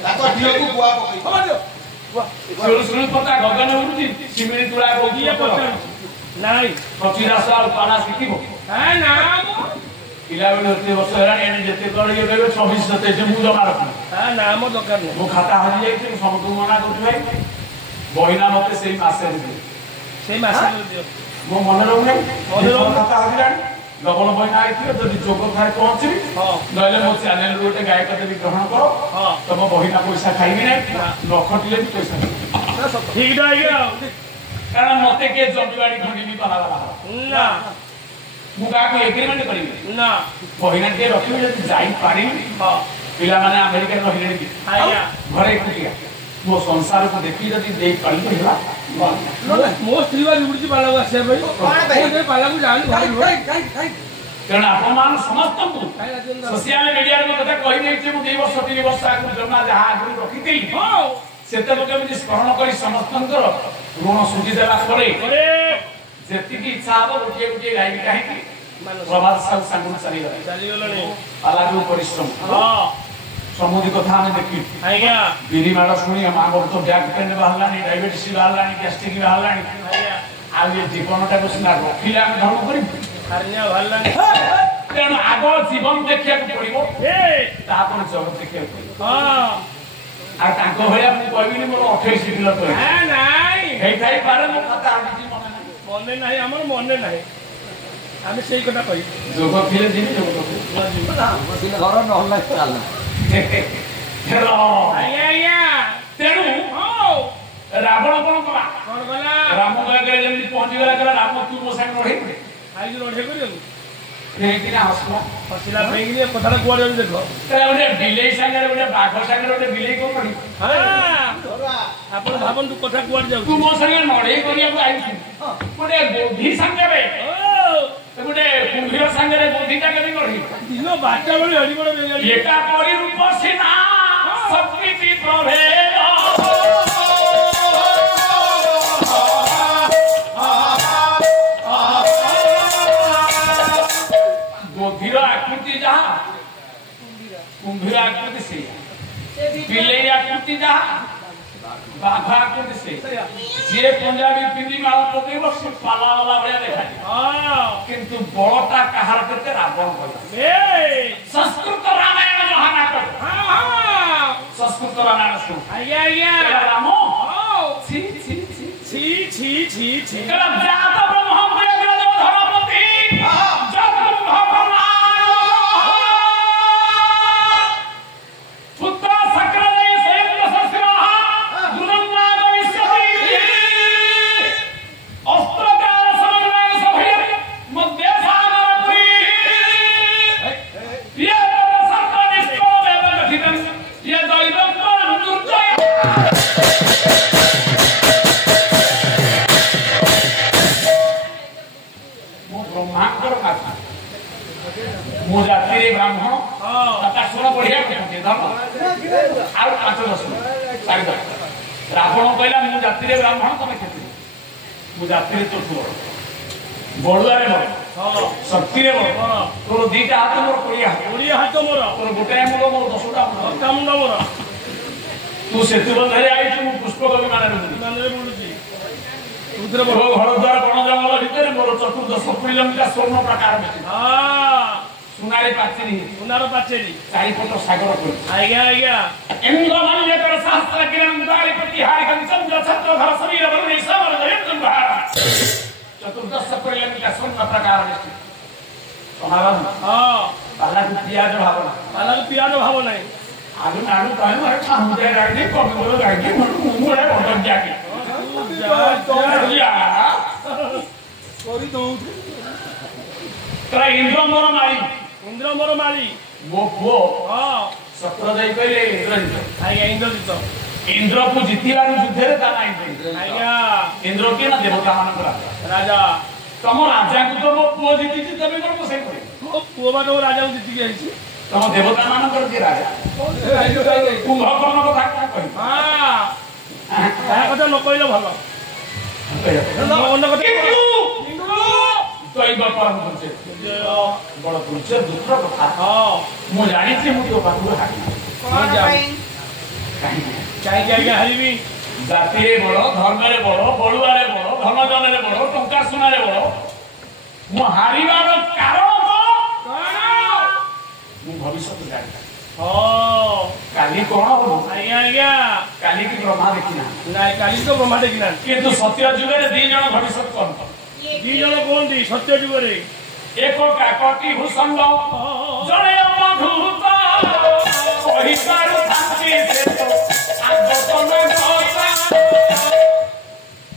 ତାଙ୍କ ଝିଅକୁ ବୁଆ ପକେଇ ହବ ଦିଅ ଶୁଣୁ ଶୁଣୁ କଥା ଗଗନ ଉଠୁଛି ସିମିଳି ତୁଳା କିଏ କହୁଛି ପଚାରୁଛି ନାଇଁ ସଚି ଦାସ ଆଉ ପାଲା ଶିଖିବ ହେ ନା ମ ପିଲାବେଳେ ଏତେ ବର୍ଷ ହେଲାଣି ଏଣେ ଯେତେ କଣ ଇଏ କହିବେ 26 27 ମୁଁ ଜମା ରଖୁନି ହେ ନା ମ ଦରକାର ନାହିଁ ମୋ ଖାତା ହଜି ଯାଇଛି ମୁଁ ସମସ୍ତଙ୍କୁ ମନା କରୁଛି ଭାଇ ବହିନା ମତେ ସେଇ ମାସରେ ଦିଏ ସେଇ ମାସରେ ଦିଅ ମୋ ମନେ ରହୁନାହିଁ ମନେ ରହୁନି। ଖାତା ହଜିଲାଣି ଡବଲ ବହିନା ହେଇଥିବ ଯଦି ଯୋଗ ଥାଏ ପହଞ୍ଚିବି ହଁ ନହେଲେ ମୋ ଚ୍ୟାନେଲରୁ ଗୋଟେ ଗାୟକ ଦେବୀ ଗ୍ରହଣ କର ହଁ ତମ ବହିନା ପଇସା ଖାଇବି ନାହିଁ ନ ଖଟିଲେ ବି ପଇସା ଖାଇବି ଠିକଟା ଆଜ୍ଞା କାରଣ ମତେ କିଏ ଜମିବାଡି ଖଣ୍ଡିବି ବାହାଗଲା ନା ମୁଁ କାହାକୁ ଏଗ୍ରିମେଣ୍ଟ କରିବି ନା ବହିନା ଟିକେ ରଖିବି ଯଦି ଯାଇପାରିବି ହଁ ପିଲାମାନେ ଆମେରିକାରେ ରହିଲେଣି ଆଜ୍ଞା ଘରେ ଏକୁଟିଆ ମୋ ସଂସାରକୁ ଦେଖି ଯଦି ଦେଇପାରିବି ହେଲା ମୋ ସ୍ତ୍ରୀ ବା ବିଗୁଡିଛି ପାଲାକୁ ଆସିବା ପାଇଁ କଣ ପାଇଁ? ମୁଁ ପାଲାକୁ ଯାଉନି ଘରେ ରୁହ। ତେଣୁ ଆପଣମାନ ସମସ୍ତଙ୍କୁ କାଇଁ ରାଜେନ୍ଦ୍ର? ସୋସିଆଲ ମିଡିଆରେ ମୋ କଥା କହିଦେଇଛି ମୁଁ 2 ବର୍ଷ 3 ବର୍ଷ ଆଗରୁ ଜମା ଯାହା ଆଗରୁ ରଖିଥିଲି ହଉ ସେତେବେଳେ କେମିତି ସ୍ମରଣ କରି ସମସ୍ତଙ୍କର ଋଣ ସୁଝି ଦେଲା ପରେ ଓରେ ଯେତିକି ଇଚ୍ଛା ହବ ଗୋଟିଏ ଗୋଟିଏ ଗାଇବି କାହିଁକି ମାନସ ପ୍ରଭାତ ସାହୁ ସାଙ୍ଗକୁ ଚାଲିଗଲେ ଚାଲିଗଲାଣି ପାଲାକୁ ପରିଶ୍ରମ ହଁ ସମୁଦି କଥା ଆମେ ଦେଖିଲୁ ଆଜ୍ଞା ବିରି ମାଡ଼ ଶୁଣି ଆମର ତ ବ୍ୟାକ୍ ପେନ୍ ବାହାରିଲାଣି ଡାଇବେଟିସ୍ ବାହାରିଲାଣି ଗ୍ୟାଷ୍ଟ୍ରିକ୍ ବାହାରିଲାଣି ଆଜ୍ଞା ଆଉ ଏ ଜୀବନଟାକୁ ସିନା ରଖିଲେ ଆମେ ଧର୍ମ କରିବୁ ହାର୍ନିଆ ବାହାରିଲାଣି ତେଣୁ ଆଗ ଜୀବନ ଦେଖିବାକୁ ପଡିବ ଏ ତାପରେ ଜଗତ ଦେଖିବାକୁ ପଡିବ ହଁ ଆଉ ତାଙ୍କ ଭଳିଆ ମୁଁ କହିବିନି ମୋର 28 କିଲୋ ତଳେ ହେ ନାଇଁ ହେଇଥାଇପାରେ ମୋ କଥା ଆଣିଛି ମନେ ନାହିଁ ମନେ ନାହିଁ ଆମର ମନେ ନାହିଁ ଆମେ ସେଇ କଥା କହିବୁ ଯୋଗ ଥିଲେ ଯିବି ଯୋଗ ଘର ନହେଲେ ଚାଲ ହେଲୋ ଆଜ୍ଞା ଆଜ୍ଞା ତେଣୁ ହଉ ରାବଣ କଣ କଲା କଣ କଲା ରାମ ଆଗରେ ଯେମିତି ପହଞ୍ଚିଗଲା କହିଲା ରାମ ତୁ ମୋ ସାଙ୍ଗେ ଲଢେଇ ପଡେ ଆଜି ଲଢ଼େଇ କରିବାକୁ ହେଇକିନା ହସିଲା ହସିଲା ପାଇଁକି କଥାଟା କୁଆଡ଼େ ଯାଉଛି ଦେଖ ଗୋଟେ ବିଲେଇ ସାଙ୍ଗରେ ଗୋଟେ ବାଘ ସାଙ୍ଗରେ ଗୋଟେ ବିଲେଇ କଣ କରିବ ହଁ ଆପଣ ଭାବନ୍ତୁ କଥା କୁଆଡ଼େ ତୁ ଯାଉଛି ମୋ ସାଙ୍ଗେ ଲଢେଇ କରିବାକୁ ଆଇଛୁ ଗୋଟେ ଗୋଧି ସାଙ୍ଗରେ ଓ ଗୋଟେ କୁମ୍ଭୀର ସାଙ୍ଗରେ ଗୋଧିଟା କେମିତି ଲଢେଇ ଦିନ 12ଟା ବେଳେ ହଡ଼ି ବଡ଼ ବେଙ୍ଗାଳି ଏକା ପରି ରୂପ ସିନା ଶକ୍ତି ପ୍ରଭେଦ ଗୋଧିର ଆକୃତି ଯାହା କୁମ୍ଭୀର ଆକୃତି ସେଇଆ ବିଲେଇ ଆକୃତି ଯାହା ବାଘ ଆକୃତି ସେଇଆ ଯିଏ ପଞ୍ଜାବୀ ପିନ୍ଧି ମାଳ ପକେଇବ ସେ ପାଲା ବାଲା ଭଳିଆ ଦେଖାଯିବ ହଁ କିନ୍ତୁ ବଳଟା କାହାର କେତେ ରାବଣ କହିଲା ଏ ସଂସ୍କୃତ ରାମାୟଣ ମହାନାଟକ ସଂସ୍କୃତ ରାମାୟଣ ଶୁଣ ଆଜ୍ଞା ଆଜ୍ଞା ରାମ ହଉ ଛି ଛି ଛି ଛି ଛି ଛି ଛି କହିଲା ଜାତ ବ୍ରହ୍ମ ପ୍ରିୟଗ୍ରଜ ଧନପତି ଜଗନ୍ନାଥ ପୁତ୍ର ସକ୍ରଜୟ ସୈନ୍ୟ ସସ୍ରଃ গুণনাদ বিশ্বতি অস্ত্রকার সমন্বয় সভয় মধ্যে সাগরপুরী ইয়ে সর্বনিষ্ঠ দেব গঠিতং ইয়ে দৈবং দুর্জয় ମୁଁ ବ୍ରହ୍ମାଙ୍କର କଥା ମୁଁ ଜାତିରେ ବ୍ରାହ୍ମଣ ହଁ ତା ଶୁଣ ବଢିଆ କହୁଛି ଧର୍ମ ଆଉ 5 ଦଶ ଚାରି ରାବଣ କହିଲା ମୁଁ ଜାତିରେ ବ୍ରାହ୍ମଣ ତମେ କ୍ଷତ୍ରିୟ ମୁଁ ଜାତିରେ ଚତୁର ବଳୁଆରେ ବଳ ହଁ ଶକ୍ତିରେ ବଳ ହଁ ତୋର 2ଟା ହାତ ମୋର 20 ହାତ ଓଡ଼ିଆ ହାତ ମୋର ତୋର ଗୋଟାଏ ମୁଣ୍ଡ ମୋର 10ଟା ମୁଣ୍ଡ ଅଟା ମୁଣ୍ଡ ମୋର ତୁ ସେତୁବନ୍ଧରେ ଆଇଛୁ ମୁଁ ପୁଷ୍ପକବି ମାନରେ ମାନରେ ବୁଲୁଛି ଉଧରେ ମୋ ବଳ ଘର ଦ୍ୱାର ବଣ ଜଙ୍ଗଲ ଭିତରେ ମୋର 14 କିଲୋମିଟର ସ୍ୱର୍ଣ୍ଣ ପ୍ରାକାର ଅଛି ହଁ ସୁନାରେ ପାଚିରି ସୁନାର ପାଚେରୀ ଚାରିପଟ ସାଗର ପଡି ଆଜ୍ଞା ଆଜ୍ଞା ଇନ୍ଦ୍ର ମାଲ୍ୟକର ସହସ୍ର କିରଣ ଦାରିପତି ହାରିକଂ ଚନ୍ଦ୍ର ଛତ୍ରଧର ଶରୀର ବର୍ଣ୍ଣେ ସମର ଜୟନ୍ତଂ ଭାର 14 କିଲୋମିଟର ସ୍ୱର୍ଣ୍ଣ ପ୍ରାକାର ଅଛି ସମାରାମ ହଁ ପାଲାକୁ ପିଆଜ ଭାବନା ପାଲାକୁ ପିଆଜ ଭାବ ନାହିଁ ଆଳୁ ନାଳୁ କହିବ ଆରେ ଖାମୁଦେ ଗାଇକି କବିର ଗାଇକି ମୁଁ ଏ ବଡ ଜାକି କରି ଦଉଛୁ ତୋର ଇନ୍ଦ୍ର ମୋର ମାଳି ଇନ୍ଦ୍ର ମୋର ମାଳି ମୋ ପୁଅ ହଁ ସତ୍ରଜୟ କହିଲେ ଇନ୍ଦ୍ରଜିତ ଆଜ୍ଞା ଇନ୍ଦ୍ରଜିତ ଇନ୍ଦ୍ରକୁ ଜିତିବାର ଯୁଦ୍ଧରେ ତା ନାଁ ଇନ୍ଦ୍ରଜିତ ଆଜ୍ଞା ଇନ୍ଦ୍ର କିଏ ନା ଦେବତା ମାନଙ୍କ ରାଜା ରାଜା ତମ ରାଜାଙ୍କୁ ତ ମୋ ପୁଅ ଜିତିଛି ତମେ କଣ ପୋଷାଇ କରିବ ମୋ ପୁଅ ବା ତମ ରାଜାକୁ ଜିତିକି ଯାଇଛି ତମ ଦେବତା ମାନଙ୍କର କିଏ ରାଜା କୁମ୍ଭକର୍ଣ୍ଣ କଥା କଣ କହିବ ହଁ ତା କଥା ନ କହିଲେ ଭଲ ବଡ ପରିଚୟ ଦୁଃଖର କଥା ମୁଁ ଜାଣିଛି ମୁଁ ତୋ ପାଖରୁ ହାରିବି କାହିଁକି ଆଜ୍ଞା ହାରିବି ଜାତିରେ ବଡ ଧର୍ମରେ ବଡ ବଳୁଆରେ ବଡ ଧନ ଜନରେ ବଡ ଟଙ୍କା ସୁନାରେ ବଡ ମୁଁ ହାରିବାର କାରଣ ମୁଁ ଭବିଷ୍ୟତ ଜାଣିଛି କାଲି କଣ ହବ ଆଜ୍ଞା ଆଜ୍ଞା କାଲି କି ବ୍ରହ୍ମା ଦେଖିନା ନାଇଁ କାଲି ତ ବ୍ରହ୍ମା ଦେଖିନା କିନ୍ତୁ ସତ୍ୟ ଯୁଗରେ ଦି ଜଣ ଭବିଷ୍ୟତ କହନ୍ତି ଦି ଜଣ କୁହନ୍ତି ସତ୍ୟ ଯୁଗରେ ଏକ କାକଟି ଭୂଷଣ୍ଡ ଜଣେ ଅବଧୂତ କହିପାରୁଥାନ୍ତି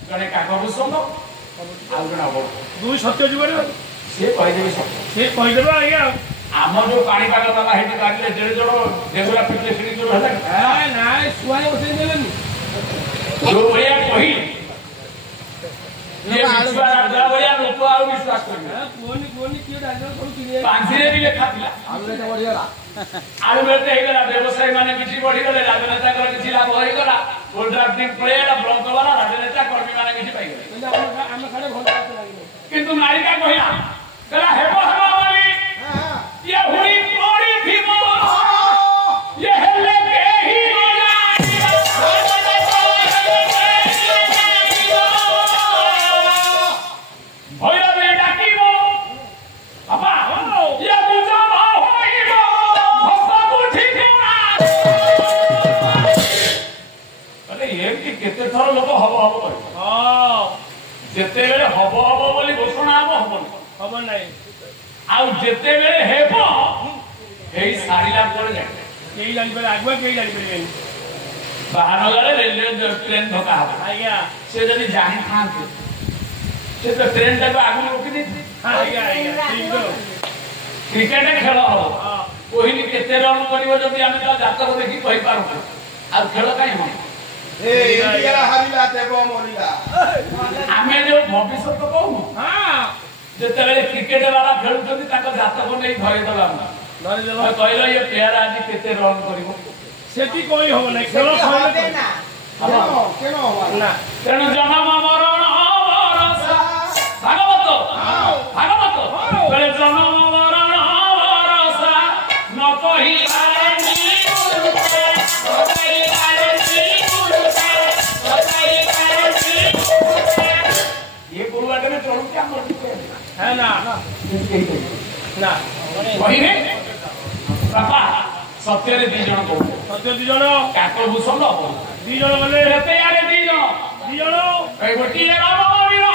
ଜଣେ କାକ ଭୂଷଣ୍ଡ ଆଉ ଜଣେ ଅବଧୂତ ଦୁଇ ସତ୍ୟ ଯୁଗରେ ସିଏ କହିଦେବେ ସତ୍ୟ ସେ କହିଦେବେ ଆଜ୍ଞା ଆମର ଯୋଉ ପାଣିପାଗ ବାବା ହେଇଠି କାଟିଲେ ଯେତେ ଜଣ ଦେଗୁରା ପିଟିଲେ ସେଠି ଜଣ ହେଲା ନାଇଁ ଶୁଆଇ ବସେଇ ଦେଲେନି ଯୋଉ ଭଳିଆ କହିଲେ ରାଜା ଭଳିଆ ଲୋକ ଆଉ ବିଶ୍ୱାସ କରିବେ କୁହନି କିଏ ଡାକ୍ତର କରୁଛି ପାଞ୍ଜିରେ ବି ଲେଖା ଥିଲା ଆଳୁ ରେଟ୍ ହେଇଗଲା ବ୍ୟବସାୟୀ ମାନେ କିଛି ବଢିଗଲେ ରାଜନେତାଙ୍କର କିଛି ଲାଭ ହେଇଗଲା ଓଲ୍ଡ୍ରାଫ୍ଟିଂ ପଳେଇଗଲା ବ୍ଲକ ବାଲା ରାଜନେତା କର୍ମୀ ମାନେ କିଛି ପାଇଗଲେ ଆମେ ଖାଲି ଭଲ ଲାଗିବ କିନ୍ତୁ ନାଳିକା କହିଲା ହେବ ହେବ ବୋଲି ये हुई पड़ी थी वो ये हेले के ही भैरव डाकी वो अपा ये पूजा होई वो भक्त उठी अरे ये कि केते थर लोक हब हब कहि जेते बेले हब हब बोली घोषणा हब नहीं आउ जेते बेले हेबो एई सारीला पड़े जाय केही जानि पर आगुआ केही जानि परिबेनी बाहानगरे रेलवे ट्रेन धक्का हो आज्ञा से जदी जानि थांते से तो ट्रेन टाको आगु रोकी दी आज्ञा आज्ञा ठीक तो क्रिकेट खेल हो कोहिनी केते रन करिवो जदी आमे ता जातक देखि कहि पारू आ खेल काई हो ए इंडिया हारिला तेबो मरिला आमे जो भविष्यत कहू हां जेतेबेले क्रिकेट वाला खेलुछन्ति ताको जातक नै धरि दला कहलो ये प्लेयर आज केते रन करिवो सेठी कोई हो नै खेल खेले ना केनो हो ना तेणु जन्म मरण वरसा भागवत बेले जन्म मरण वरसा न कहि ये गुरुवार में चलू क्या है ना ना कहिने बापा सत्य रे दी जण को सत्य दी जण काको भूषण दी जण गले रेते यारे दी जण कई गोटी राम वीर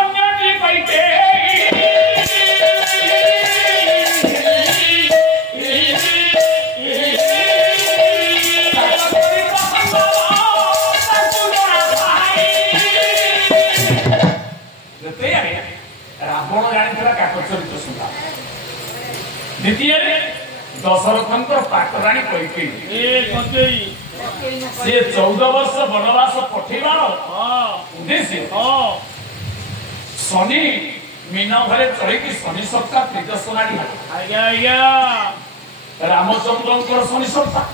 अन्यटी कइते रेते यारे रावण जानिथिला काको चरित्र सुना द्वितीय दशरथंकर पाटराणी कैकेयी से 14 वर्ष वनवास पठेबार उद्देश्य शनि मीन घरे चढ़ी शनि सप्ताह त्रिदशनाड़ी आज्ञा आज्ञा रामचंद्र शनि सप्ताह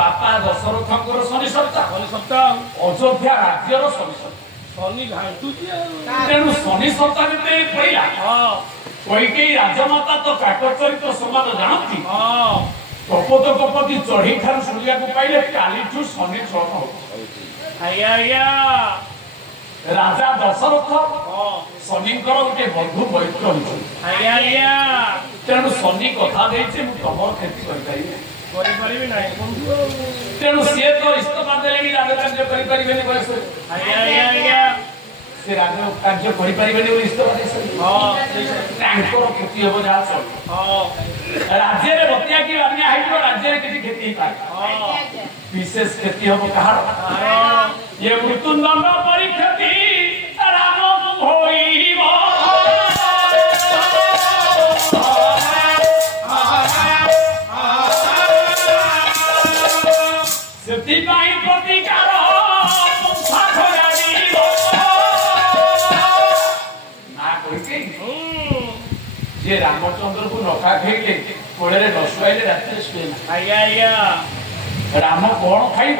बापा दशरथंकर शनि सप्ताह अयोध्या राज्यर शनि सप्ताह तेणु शनि सप्ताह पड़ा कैकेयी राजमाता तो काकर चरित्र संवाद जानती कपत कपति चढ़ी ठार शुणा पाइले काली शनि चरण हो राजा दशरथ शनिकर गोटे बंधु पवित्र होती तेणु शनि कथा देते तुम क्षति तेणु सी तो इस्तफा देले राजकार्य करें बयस से राजकार्य करें इस्तफा क्षति हम जहाँ चल राज्य में बतिया की बानिया राज्य में किसी क्षति पाए विशेष क्षति हम कहा ये मृत्युदंड परिक्षति राम होइब ସେଥିପାଇଁ ପ୍ରତିକାର ନା କହିକି ଯେ ରାମଚନ୍ଦ୍ରକୁ ନଖା ଖାଇଲେ କୋଳରେ ନ ଶୁଆଇଲେ ରାତିରେ ଶୁଏ ନା ରାମ କଣ ଖାଇବ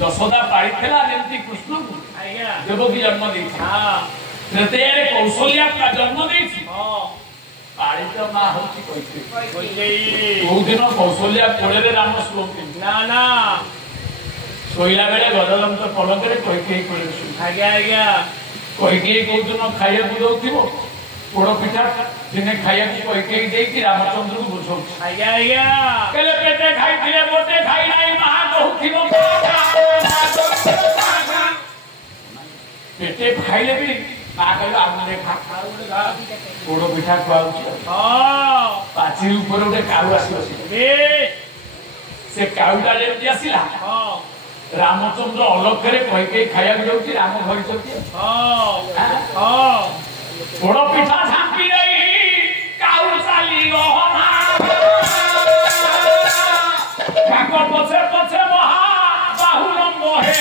ଯଶୋଦା ପାଳିଥିଲା ଯେମିତି କୃଷ୍ଣକୁ ଦେବକୀ ଜନ୍ମ ଦେଇଥିଲା ତ୍ରେତୟାରେ କୌଶଲ୍ୟା ଜନ୍ମ ଦେଇଛି ପାଳିତ ମା ହଉଛି କୈକେୟୀ। କୋଉ ଦିନ କୌଶଲ୍ୟା କୋଳରେ ରାମ ଶୁଅନ୍ତି ନା ଶୋଇଲା ବେଳେ ଗଜଦନ୍ତ ପଲକରେ କୈକେୟୀ କୋଳରେ ଶୁଏ। କୈକେୟୀ କୋଉ ଦିନ ଖାଇବାକୁ ଦଉଥିବ ପୋଡ ପିଠା ଦିନେ ଖାଇବାକୁ କୈକେୟୀ ଦେଇକି ରାମଚନ୍ଦ୍ରକୁ ବୁଝଉଛି ହେଲେ ପେଟେ ଖାଇଥିଲେ ଗୋଟେ ଖାଇ ନାହିଁ ମା କହୁଥିବ ପେଟେ ଖାଇଲେ ବି ମା କହିବ ଆମେ ପୋଡ ପିଠା ଖୁଆଉଛି ପାଚିରି ଉପରେ ଗୋଟେ କାଉ ଆସି ବସିବ ସେ କାଉଟା ଯେମିତି ଆସିଲା ରାମଚନ୍ଦ୍ର ଅଲକ୍ଷରେ କୈକେୟୀ ଖାଇବାକୁ ଯାଉଛି ରାମ ଧରିଛନ୍ତି ପୋଡ ପିଠା ଝାମ୍ପି ଦେଇ କାଉ ଚାଲିବ ପଛେ ପଛେ ମହା ବାହୁନ ମହେ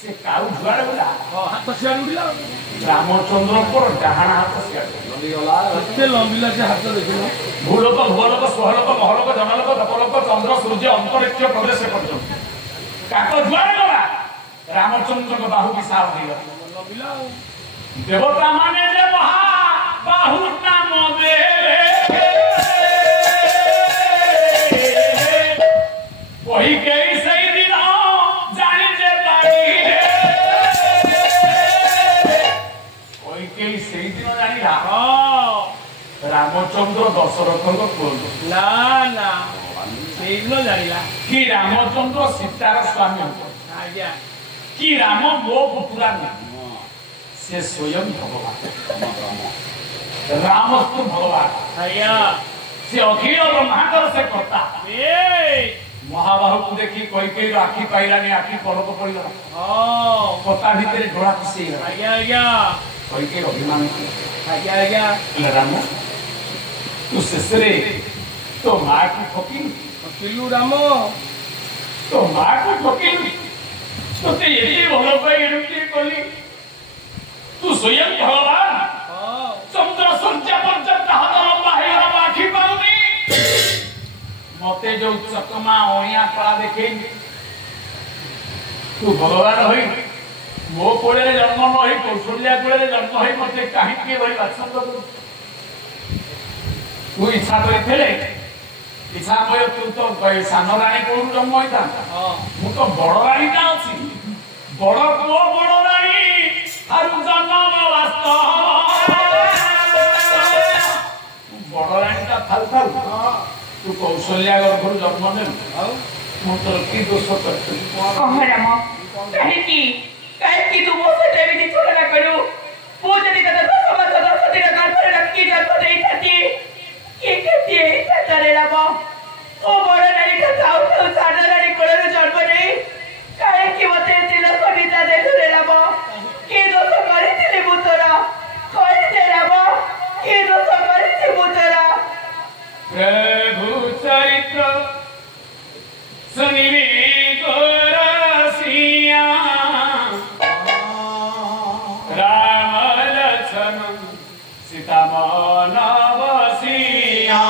ସେ କାଉ ଯୁଆଡେ ଗଲା ହାତ ସିଆଡେ ଉଡିଲା ରାମଚନ୍ଦ୍ରଙ୍କର ଡାହାଣ ହାତ ସିଆଡେ ଲମ୍ବିଲା ସେ ହାତ ଦେଖିଲ ଭୂଲୋକ ଭୂଲୋକ ସ୍ୱଲୋକ ମହଲୋକ ଜନଲୋକ ତପଲୋକ ଚନ୍ଦ୍ର ସୂର୍ଯ୍ୟ ଅନ୍ତରିକ୍ଷ ପ୍ରଦେଶ ପର୍ଯ୍ୟନ୍ତ କାକ ଯୁଆଡେ ଗଲା ରାମଚନ୍ଦ୍ରଙ୍କ ବାହୁ ବିଶାଳ ହେଇଗଲା ଦେବତା ମାନେ ଯେ ମହା ବାହୁ ନାମ ଦେଲେ କୈକେୟୀ ସେଇଦିନ ଜାଣି ଯେ ପାଇଲେ କୈକେୟୀ ସେଇଦିନ ଜାଣିଲା ରାମଚନ୍ଦ୍ର ଦଶରଥଙ୍କ ପୁଅ ନା ସେଇଦିନ ଜାଣିଲା କି ରାମଚନ୍ଦ୍ର ସୀତାର ସ୍ୱାମୀ କି ରାମ ମୋ ପୁତୁରା ନୁହେଁ ସେ ସ୍ୱୟଂ ଭଗବାନ ରାମସ୍ତୁ ଭଗବାନ ସେ ଅଖିଳ ବ୍ରହ୍ମାଣ୍ଡର ସେ କର୍ତ୍ତା ମହାବାହୁକୁ ଦେଖି କୈକେୟୀର ଆଖି ପାଇଲାନି ଆଖି ପଲକ ପଡିଗଲା କତା ଭିତରେ ଢୋଳା ଖୁସି ହେଇଗଲା କୈକେୟୀ ଅଭିମାନ ରାମ ତୁ ଶେଷରେ ତୋ ମାକୁ ଠକିଲୁ ରାମ ତୋ ମାକୁ ଠକିଲୁ ତୋତେ ଏତେ ଭଲ ପାଇ ଏମିତି କଲି ତୁ ସ୍ୱୟଂ ଭଗବାନ ଚନ୍ଦ୍ର ସୂର୍ଯ୍ୟ ପର୍ଯ୍ୟନ୍ତ ହାତ ଲମ୍ବା ହେଇଗଲା ଆଖି ପାଉନି ମତେ ଯୋଉ ଚକମା ଅଣିଆ କଳା ଦେଖେଇ ତୁ ଭଗବାନ ହୋଇ ମୋ କୋଳରେ ଜନ୍ମ ନ ହୋଇ କୌଶଲ୍ୟା କୋଳରେ ଜନ୍ମ ହୋଇ ମତେ କାହିଁକି ରହି ବାସନ୍ଦ କରୁ ତୁ ଇଚ୍ଛା କରିଥିଲେ ଇଚ୍ଛା କର ତୁ ତ ସାନ ରାଣୀ କୋଉଠୁ ଜନ୍ମ ହୋଇଥାନ୍ତା ମୁଁ ତ ବଡ ରାଣୀଟା ଅଛି ବଡ ପୁଅ ବଡ ରାଣୀ ଆଉ ଜନ୍ମ ବଡ ରାଣୀଟା ଥାଉ ଥାଉ ତୁ କୌଶଲ୍ୟା ଗର୍ଭରୁ ଜନ୍ମ ନେଲୁ ମୁଁ ତୋର କି ଦୋଷ କରିଥିଲି ରାମ କାହିଁକି କାହିଁକି ତୁ ମୋ ସହିତ ଏମିତି ତୁଳନା କଲୁ ମୁଁ ଯଦି ତତେ 10 ମାସ 10 ଦିନ ଗର୍ଭରେ ରଖି ଜନ୍ମ ଦେଇଥାନ୍ତି କି କେତେ ହେଇଥାନ୍ତା ରେ ରାମ ଓ ବଡ ରାଣୀ ଥାଉ ଥାଉ ସାନ ରାଣୀ କୋଳରୁ ଜନ୍ମ ନେଇ କାହିଁକି ମତେ ତିଲକ ନିନ୍ଦା ଦେଲୁ ରେ ରାମ କି ଦୋଷ କରିଥିଲି ମୁଁ ତୋର କହିଦେ ରାମ କି ଦୋଷ କରିଛି ମୁଁ ତୋର प्रभु चरित्र सुनिबे गोरसिया राम लक्ष्मण सीता मन बसिया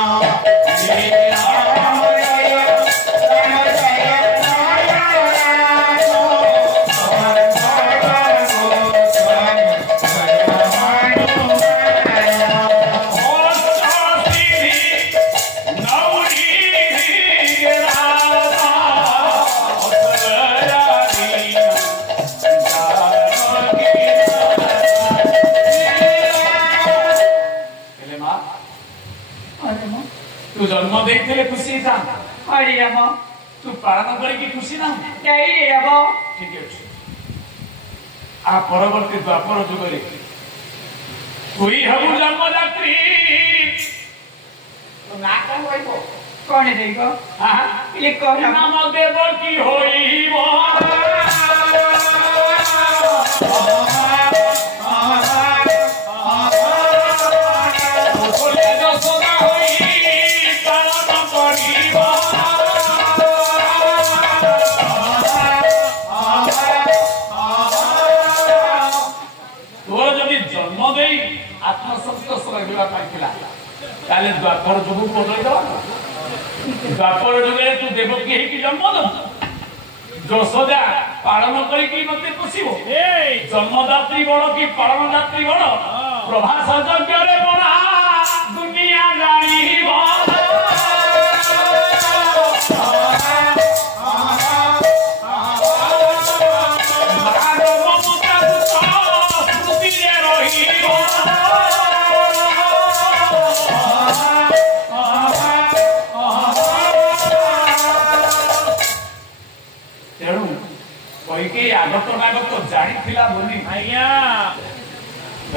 तू जन्म देखते खुशी था अरे राम तू पालन करके खुशी ना नहीं रे राम ठीक है आ परवर्ती द्वापर जुगरे कोई हबु जन्मदात्री तो ना कौन होइबो कौन देगो हां ये कौन नाम देव की होइबो आत्मसंतोष रहिबा पाइथिला ताले द्वापर जुगु बदल दवा द्वापर जुगे तू देवकी हेकी जन्म दो যশোদা পালন করি কি মতে পুষিব জন্মদাত্রী বড় কি পালনদাত্রী বড় প্রভাস যজ্ঞরে বড়া দুনিয়া জানিব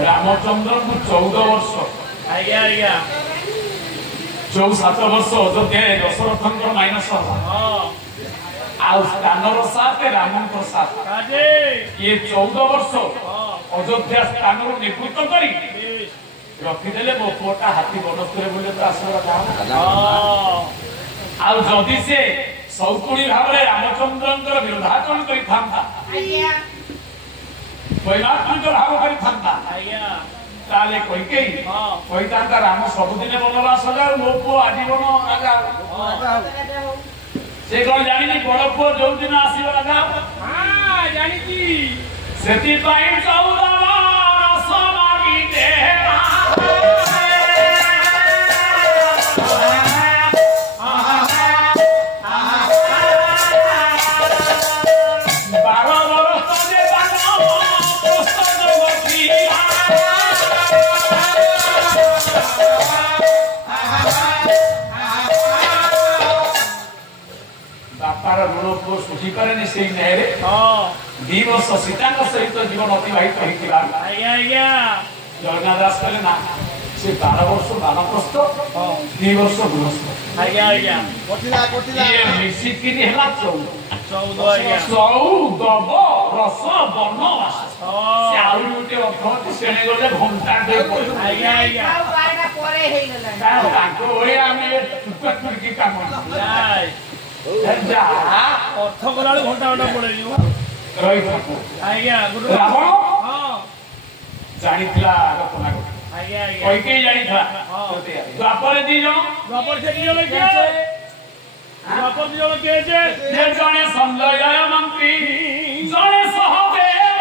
रामचंद्र को 14 वर्ष 7 वर्ष अयोध्या दशरथ माइनस स्थान सात राम सात ये 14 वर्ष अयोध्या स्थान नेतृत्व कर रखीदे मो पुआ हाथी बड़स्तर बोले तो आदि से सौतुणी भाव रामचंद्र विरोधाचरण कर वैरात्मिक भाव कर राम सबुदिन बनवास जाओ मो पु आजीवन राजा से कौन जानी बड़ पु जो दिन आस राजा से वर्ष सीता सहित जीवन अतिबाहित जगन्नाथ दास कहले ना से 12 वर्ष बानप्रस्थ 2 वर्ष गृहस्थ ये मिसिकी हेला 14 रस बनवास से आउ गुटे अर्थ सेने गले घंटा दे काम अर्थ कला घंटा घंटा पड़े जानिथिला रत्ना कोई जानिथिला द्वापर दी जण द्वापर से दी जण के द्वापर दी जण के जे जणे संजय मंत्री जणे सहदेव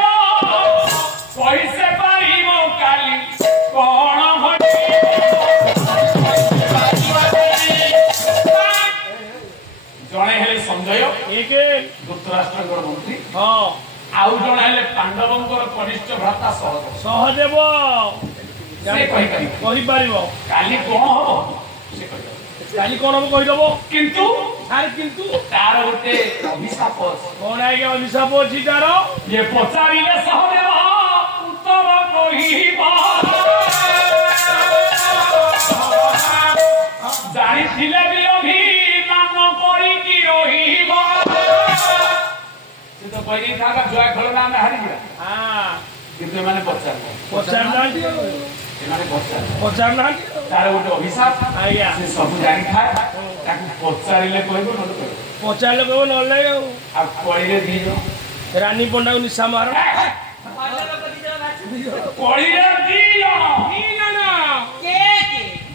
कैसे पारिबो काली कोण जणे हेले संजय एक धृतराष्ट्र मंत्री आउ जण हेले पांडवंकर कनिष्ठ भ्राता सहदेव से कहि पारिबो काली कोन हो से कहि काली कोन हो कहि दबो किंतु तार होते अभिशाप कोन आगे अभिशाप अछि तार ये पचारिले सहदेव उत्तर कहिबा जानि थिले भी अभिमान करी की रहिबा से तो पहिले थाका जय खेलना में हारि गया हां किंतु माने पचार ना तार गोटे अभिशाप आज्ञा से सब जानि थाए ताकू पचारिले कहबो न पचारिले कहबो न ले आ पहिले दीजो रानी पंडा को निशा मार पहिले दीजो ना के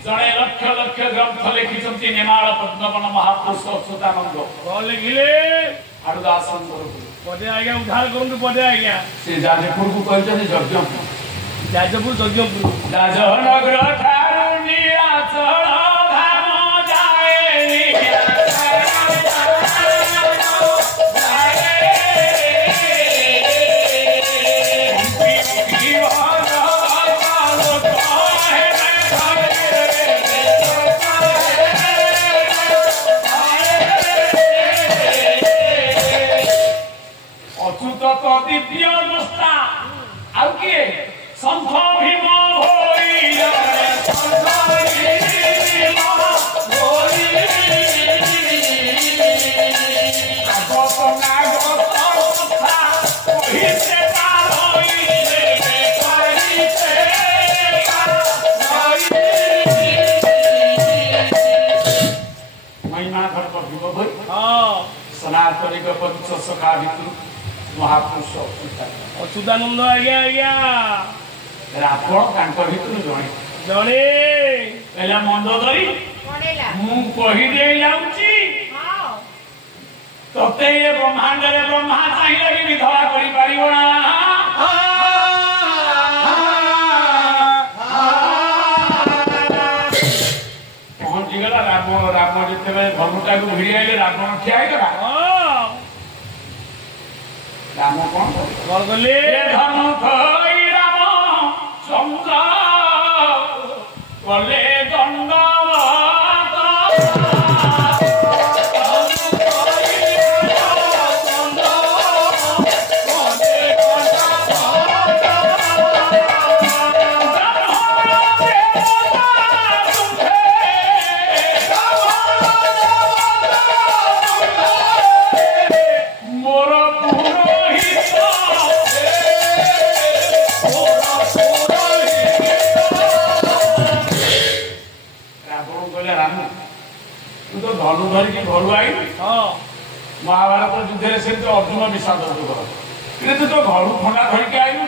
जणे लक्ष लक्ष ग्रंथ लिखिसंती नेमाळ पद्मवन महापुरुष अच्युतानंद कौन लिखिले हरदासन गुरु पदे आज्ञा उद्धार करंतु पदे आज्ञा से जाजपुर को कहते यज्ञ जाजपुर जज्ञपुर राजनगर ठारुनिया चढ़ धाम जाए अच्युत दिव्य अवस्था आउ किए संत भीम महिमा धर्म भीम भई सनातनिक पंच सखा भितु महापुरुष अच्युतानंद आज्ञा रावण तांक भितरु जणे जणे एला मंदोदरी कोन ମୁଁ କହିଦେ ଯାଉଛି ତତେ ଏ ବ୍ରହ୍ମାଣ୍ଡରେ ବ୍ରହ୍ମା ଚାହିଁଲେ ବି ବିଧବା କରିପାରିବ ନା। ପହଞ୍ଚିଗଲା ରାମ ଯେତେବେଳେ ଧନୁଟାକୁ ଭିଡ଼ି ଆଇଲେ ରାବଣ ଠିଆ ହେଇଗଲା। ରାମ କଣ କଲେ ଧନୁ ଧରି ରାମ ଚନ୍ଦ୍ର କଲେ ଦଣ୍ଡ ଧନୁ ଧରିକି ଘରୁ ଆଇଲି। ମହାଭାରତ ଯୁଦ୍ଧରେ ସେମିତି ଅର୍ଜୁନ ବିଷାଦ କିନ୍ତୁ ତ ଘରୁ ଖଣ୍ଡା ଧରିକି ଆଇଲୁ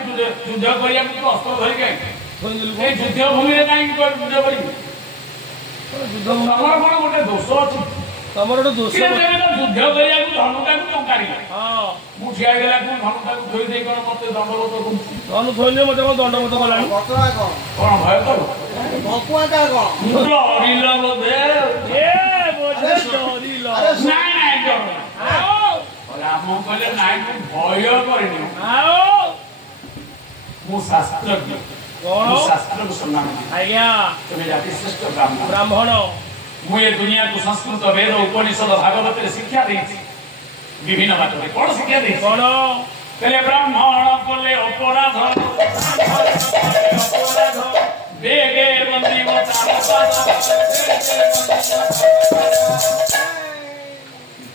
ଯୁଦ୍ଧ କରିବାକୁ ତୁ ଅସ୍ତ୍ର ଧରିକି ଆଇଲୁ ଏଇ ଯୁଦ୍ଧ ଭୂମିରେ କାହିଁକି ଯୁଦ୍ଧ କରିବୁ? ତମର କଣ ଗୋଟେ ଦୋଷ ଅଛି? ତମର ଗୋଟେ ଦୋଷ ଯୁଦ୍ଧ କରିବାକୁ ଧନୁଟାକୁ ଟଙ୍କାରିଲା। ମୁଁ ଠିଆ ହେଇଗଲା ଧନୁଟାକୁ ଧୋଇ ଦେଇ କଣ ମତେ ଦଣ୍ଡବତ କରୁଛି? ଧନୁ ଧୋଇଲେ ମତେ କଣ ଦଣ୍ଡବତ କଲାଣି? କଣ ଭୟ କର ରାମ କହିଲେ ନାଇଁ ତୁ ଭୟ କରିନି ମୁଁ ଶାସ୍ତ୍ରଜ୍ଞ ଶାସ୍ତ୍ରକୁ ସମ୍ମାନ ତମେ ଜାତି ଶ୍ରେଷ୍ଠ ବ୍ରାହ୍ମଣ ମୁଁ ଏ ଦୁନିଆକୁ ସଂସ୍କୃତ ବେଦ ଉପନିଷଦ ଭାଗବତରେ ଶିକ୍ଷା ଦେଇଛି ବିଭିନ୍ନ ବାଟରେ। କଣ ଶିକ୍ଷା ଦେଇଛି? କଣ କହିଲେ ବ୍ରାହ୍ମଣ କଲେ ଅପରାଧ ବେଗେ ବନ୍ଦିବ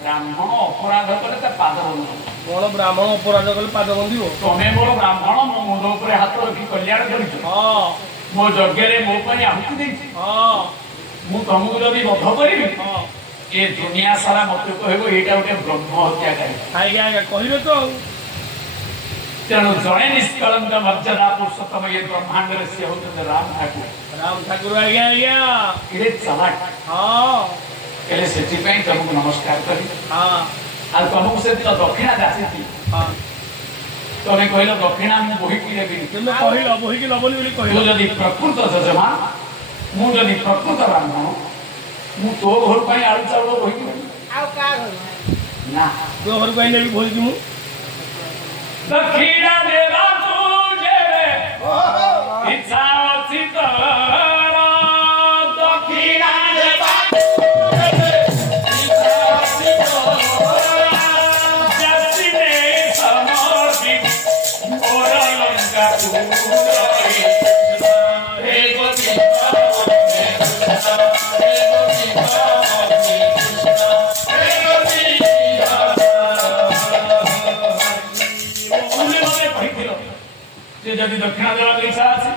ବ୍ରାହ୍ମଣ ଅପରାଧ କଲେ ତା ପାଦ ବନ୍ଦିବ। କଣ ବ୍ରାହ୍ମଣ ଅପରାଧ କଲେ ପାଦ ବନ୍ଦିବ? ତମେ ମୋର ବ୍ରାହ୍ମଣ ମୋ ମୁଣ୍ଡ ଉପରେ ହାତ ରଖି କଲ୍ୟାଣ କରିଛ ମୋ ଯଜ୍ଞରେ ମୋ ପାଇଁ ଆହୁତି ଦେଇଛି ମୁଁ ତମକୁ ଯଦି ବଧ କରିବି ଏ ଦୁନିଆ ସାରା ମତେ କହିବ ଏଇଟା ଗୋଟେ ବ୍ରହ୍ମ ହତ୍ୟାକାରୀ। ଆଜ୍ଞା ଆଜ୍ଞା କହିବେ ତ। ତେଣୁ ଜଣେ ନିଷ୍କଳଙ୍କ ମର୍ଯ୍ୟାଦା ପୁରୁଷୋତ୍ତମ ଏ ବ୍ରହ୍ମାଣ୍ଡରେ ସିଏ ହଉଛନ୍ତି ରାମ ଠାକୁର। ରାମ ଠାକୁର ଆଜ୍ଞା ଆଜ୍ଞା ଏଡ଼େ ଚାଲାକ ହେଲେ ସେଥିପାଇଁ ତମକୁ ନମସ୍କାର କରି ଆଉ ତମକୁ ସେଦିନ ଦକ୍ଷିଣା ଯାଚିଛି ତମେ କହିଲ ଦକ୍ଷିଣା ମୁଁ ବୋହିକି ନେବି କହିଲ ବୋହିକି ନବନି ବୋଲି କହିଲ। ଯଦି ପ୍ରକୃତ ଯଜମା ମୁଁ ଯଦି ପ୍ରକୃତ ବ୍ରାହ୍ମଣ ମୁଁ ତୋ ଘର ପାଇଁ ଆଳୁ ଚାଉଳ ବୋହିକି ନେବି ନା ତୋ ଘର ପାଇଁ ନେବି ବୋହିକି ମୁଁ ଦକ୍ଷିଣା ଦେବା ଇଚ୍ଛା ଅଛି ତୋର ଦକ୍ଷିଣା ଦେବା ଯଦି ଦକ୍ଷିଣା ଦେବାକୁ ଇଚ୍ଛା ଅଛି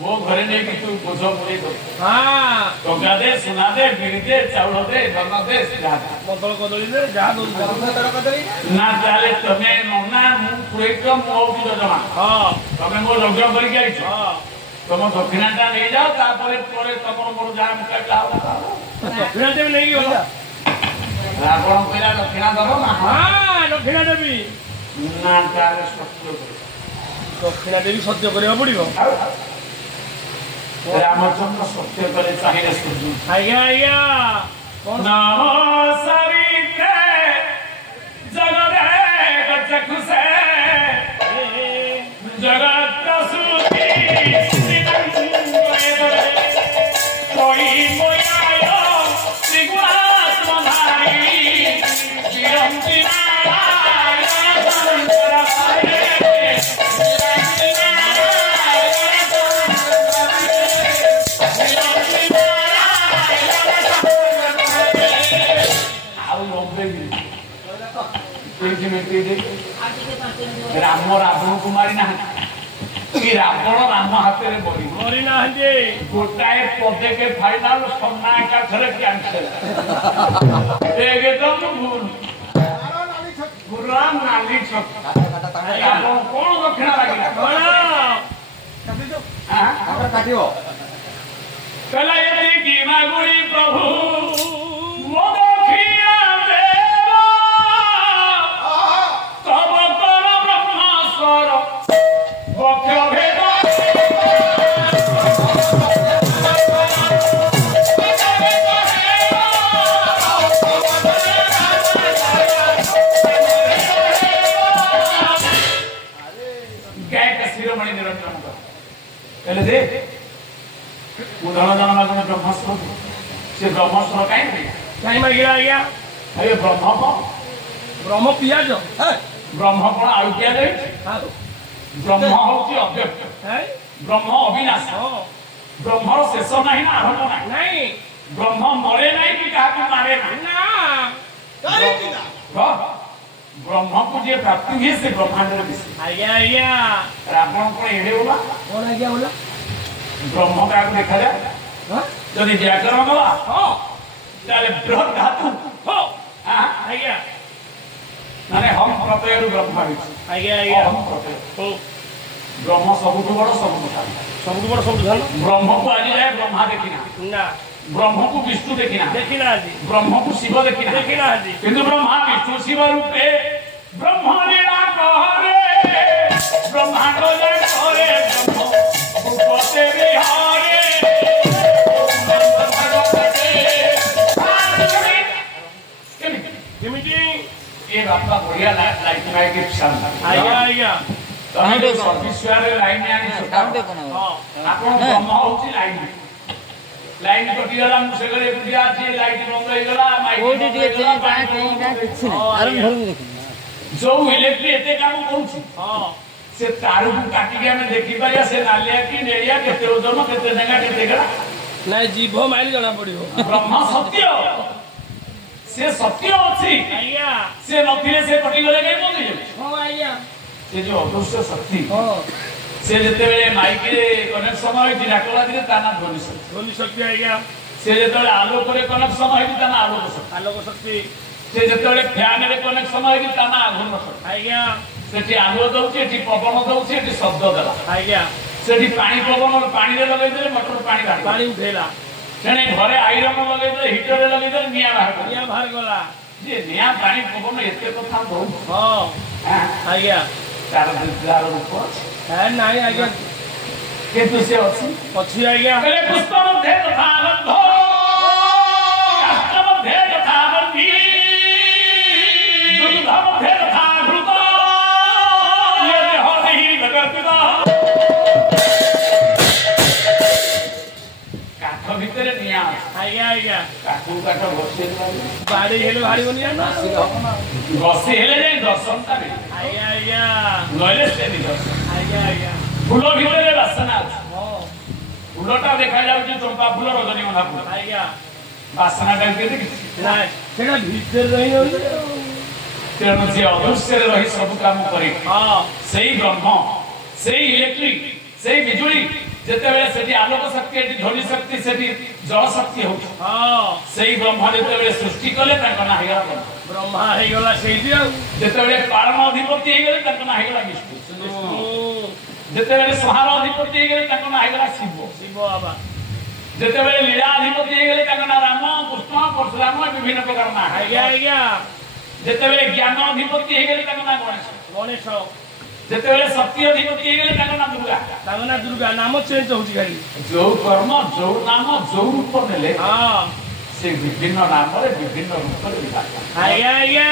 ମୋ ଘରେ ନେଇକି ତୁ ବୋଝ ପୁରେଇ ଦେ ଟଙ୍କା ଦେ ସୁନା ଦେ ବିରି ଦେ ଚାଉଳ ଦେ ଧାନ ଦେ ବଦଳ କଦଳୀ ଦେ ଯାହା ଦଉଛୁ ନା ତାହେଲେ ତମେ ନନା ମୁଁ ପୁରେଇଛ ମୁଁ ହଉଛି ଯଜମା ତମେ ମୋ ଯଜ୍ଞ କରିକି ଆଇଛ ତମ ଦକ୍ଷିଣାଟା ନେଇଯାଅ ତାପରେ ପରେ ତମର ମୋର ଯାହା ମୁକାବିଲା ହବ ଦକ୍ଷିଣା ଦେବି ନେଇକି ଗଲା ଆପଣ କହିଲା ଦକ୍ଷିଣା ଦବ ନା ଦକ୍ଷିଣା ଦେବି ନା ତାହେଲେ ସତ୍ୟ ଦକ୍ଷିଣା ଦେବି ସତ୍ୟ କରିବାକୁ ପଡିବ। ରାମଚନ୍ଦ୍ର ସତ୍ୟ କଲେ ଚାହିଁଲେ ଆଜ୍ଞା ଆଜ୍ଞା ନମ ସରିତେ ଜଗଦେ ଚକ୍ଷୁଷେ ଜଗତ ସୁଖୀ କୋଇ ମୋୟାୟ ତ୍ରିଗୁଣାତ୍ମଧାରୀ ଚିରଞ୍ଜୀବୀ ରାମ ରାବଣକୁ ମାରି ନାହାନ୍ତି ରାବଣ ରାମ ହାତରେ ମରି ନାହାନ୍ତି ଗୋଟାଏ ପଦେକେ ଫାଇନାଲ ସନ୍ନା ଏକାଥରେ କ୍ୟାନ୍ସେଲ ନାଲି ଛକ କଣ ଦକ୍ଷିଣା ଲାଗିଲା କାଟିବ କହିଲା ଏତିକି ମାଗୁଣି ପ୍ରଭୁ ମୋ ଦକ୍ଷିଣା ଦେବ ତବ କର ବ୍ରହ୍ମେଶ୍ୱର ବକ୍ଷ ଭେଦ शिरोमणि निरंजन कहले दे उदाहरण जन मागने ब्रह्मास्त्र से ब्रह्मास्त्र कहीं मागिला आज्ञा अरे ब्रह्म ब्रह्म पियाज ब्रह्म कोन आयु पियाज ब्रह्म होची अव्यक्त ब्रह्म अविनाश ब्रह्मर शेष नहीं ना आरंभ नहीं ब्रह्म मरे नहीं कि काहे मारे ना ब्रह्म को जे प्राप्ति हुए से ब्रह्मांड विषय आज्ञा आज्ञा रावण को एड़े होला कौन आज्ञा होला ब्रह्म का देखा जाए यदि व्याकरण होला हां ताले बृहत धातु हो हां आज्ञा माने हम प्रत्यय रु ब्रह्म है आज्ञा आज्ञा हम प्रत्यय हो ब्रह्म सबुठ बड़ सबुठ धन ब्रह्म को आज जाए ब्रह्मा देखिना ना ब्रह्म को विष्णु देखिना जी ब्रह्म को शिव देखिना जी किंतु ब्रह्मा विष्णु शिव रूपे ब्रह्म लीला कहरे ब्रह्मांड जय करे ब्रह्म रूपते विहारे केमिति ये बापा बढ़िया लाइट में के शाम आया आया तने तो सर्विसवाले लाइन में आनी छोटा हां आपन ब्रह्म होची लाइन लाइन कटी गला मुसे करे बुझिया छी लाइट बंद हो गला माइक ओडी दिए छै काहे कहीं किछ नहीं आरंभ भर में देखो जो इलेक्ट्रिक एते काम करूछि हां से तार को काटी के हमें देखि पारिया से नालिया की नेड़िया केते ओजन केते जगह केते गला नहीं जीभ माइल जणा पड़ियो ब्रह्म सत्य से सत्य अछि आज्ञा से नथिले से कटी गले के बोल दियो हां आज्ञा से जो अदृश्य शक्ति हां से जते बेले माइक रे कनेक्शन होई डाकला दिले ताना ध्वनि शक्ति आज्ञा से जते आलोक रे कनेक्शन होई ताना आलोक शक्ति से जते फैन रे कनेक्शन होई ताना आघूर्ण शक्ति आज्ञा सेठी आलो दउछि एठी पवन दउछि एठी शब्द देला आज्ञा सेठी पानी पवन पानी रे लगै दे मोटर पानी उठेला सेने घरे आयरन लगै दे हीटर रे लगै दे निया बाहर गला जे निया पानी पवन एते कथा बहु हां आज्ञा तार दिदार रूप है नहीं आज्ञा के तुसे अछि आज्ञा पहले पुष्प मध्ये तथा गंध काष्ठ मध्ये तथा बंधी दुग्ध मध्ये तथा घृत ये देह नहीं जगतदा काठ भीतर निया आज्ञा आज्ञा काठ बसे बाड़ी हेले भारी बनिया ना बसे हेले जे दर्शन ता आज्ञा आज्ञा नले से दर्शन आज्ञा आज्ञा फूल भीतर वासना अछि हां फूलटा देखा जाउछि चंपा फूल रजनीगंधा फूल आज्ञा वासना टा के देखि नाही सेटा भीतर रहि होई तेणु जे अदृश्य रही सब काम करे हां सेही ब्रह्म सेही इलेक्ट्रिक सेही बिजुली जेते बेले सेठी आलोक शक्ति एठी ध्वनि शक्ति सेठी जल शक्ति हो हां सेही ब्रह्म जेते बेले सृष्टि कले ताका ना हेगला ब्रह्मा हेगला सेही दिया जेते बेले पारण अधिपति हेगले ताका ना हेगला विष्णु जेते बेले संहार अधिपति हेगले ताका ना हेगला शिव बाबा जेते बेले लीला अधिपति हेगले ताका ना राम कृष्ण परशुराम विभिन्न प्रकार ना आज्ञा जेते बेले ज्ञान अधिपति हेगले ताका ना गणेश जेते बेले शक्ति अधिपति हेगले ताका ना दुर्गा नाम चेंज होची खाली जो कर्म जो नाम जो रूप नेले हां से विभिन्न नाम रे विभिन्न रूप रे विकास आज्ञा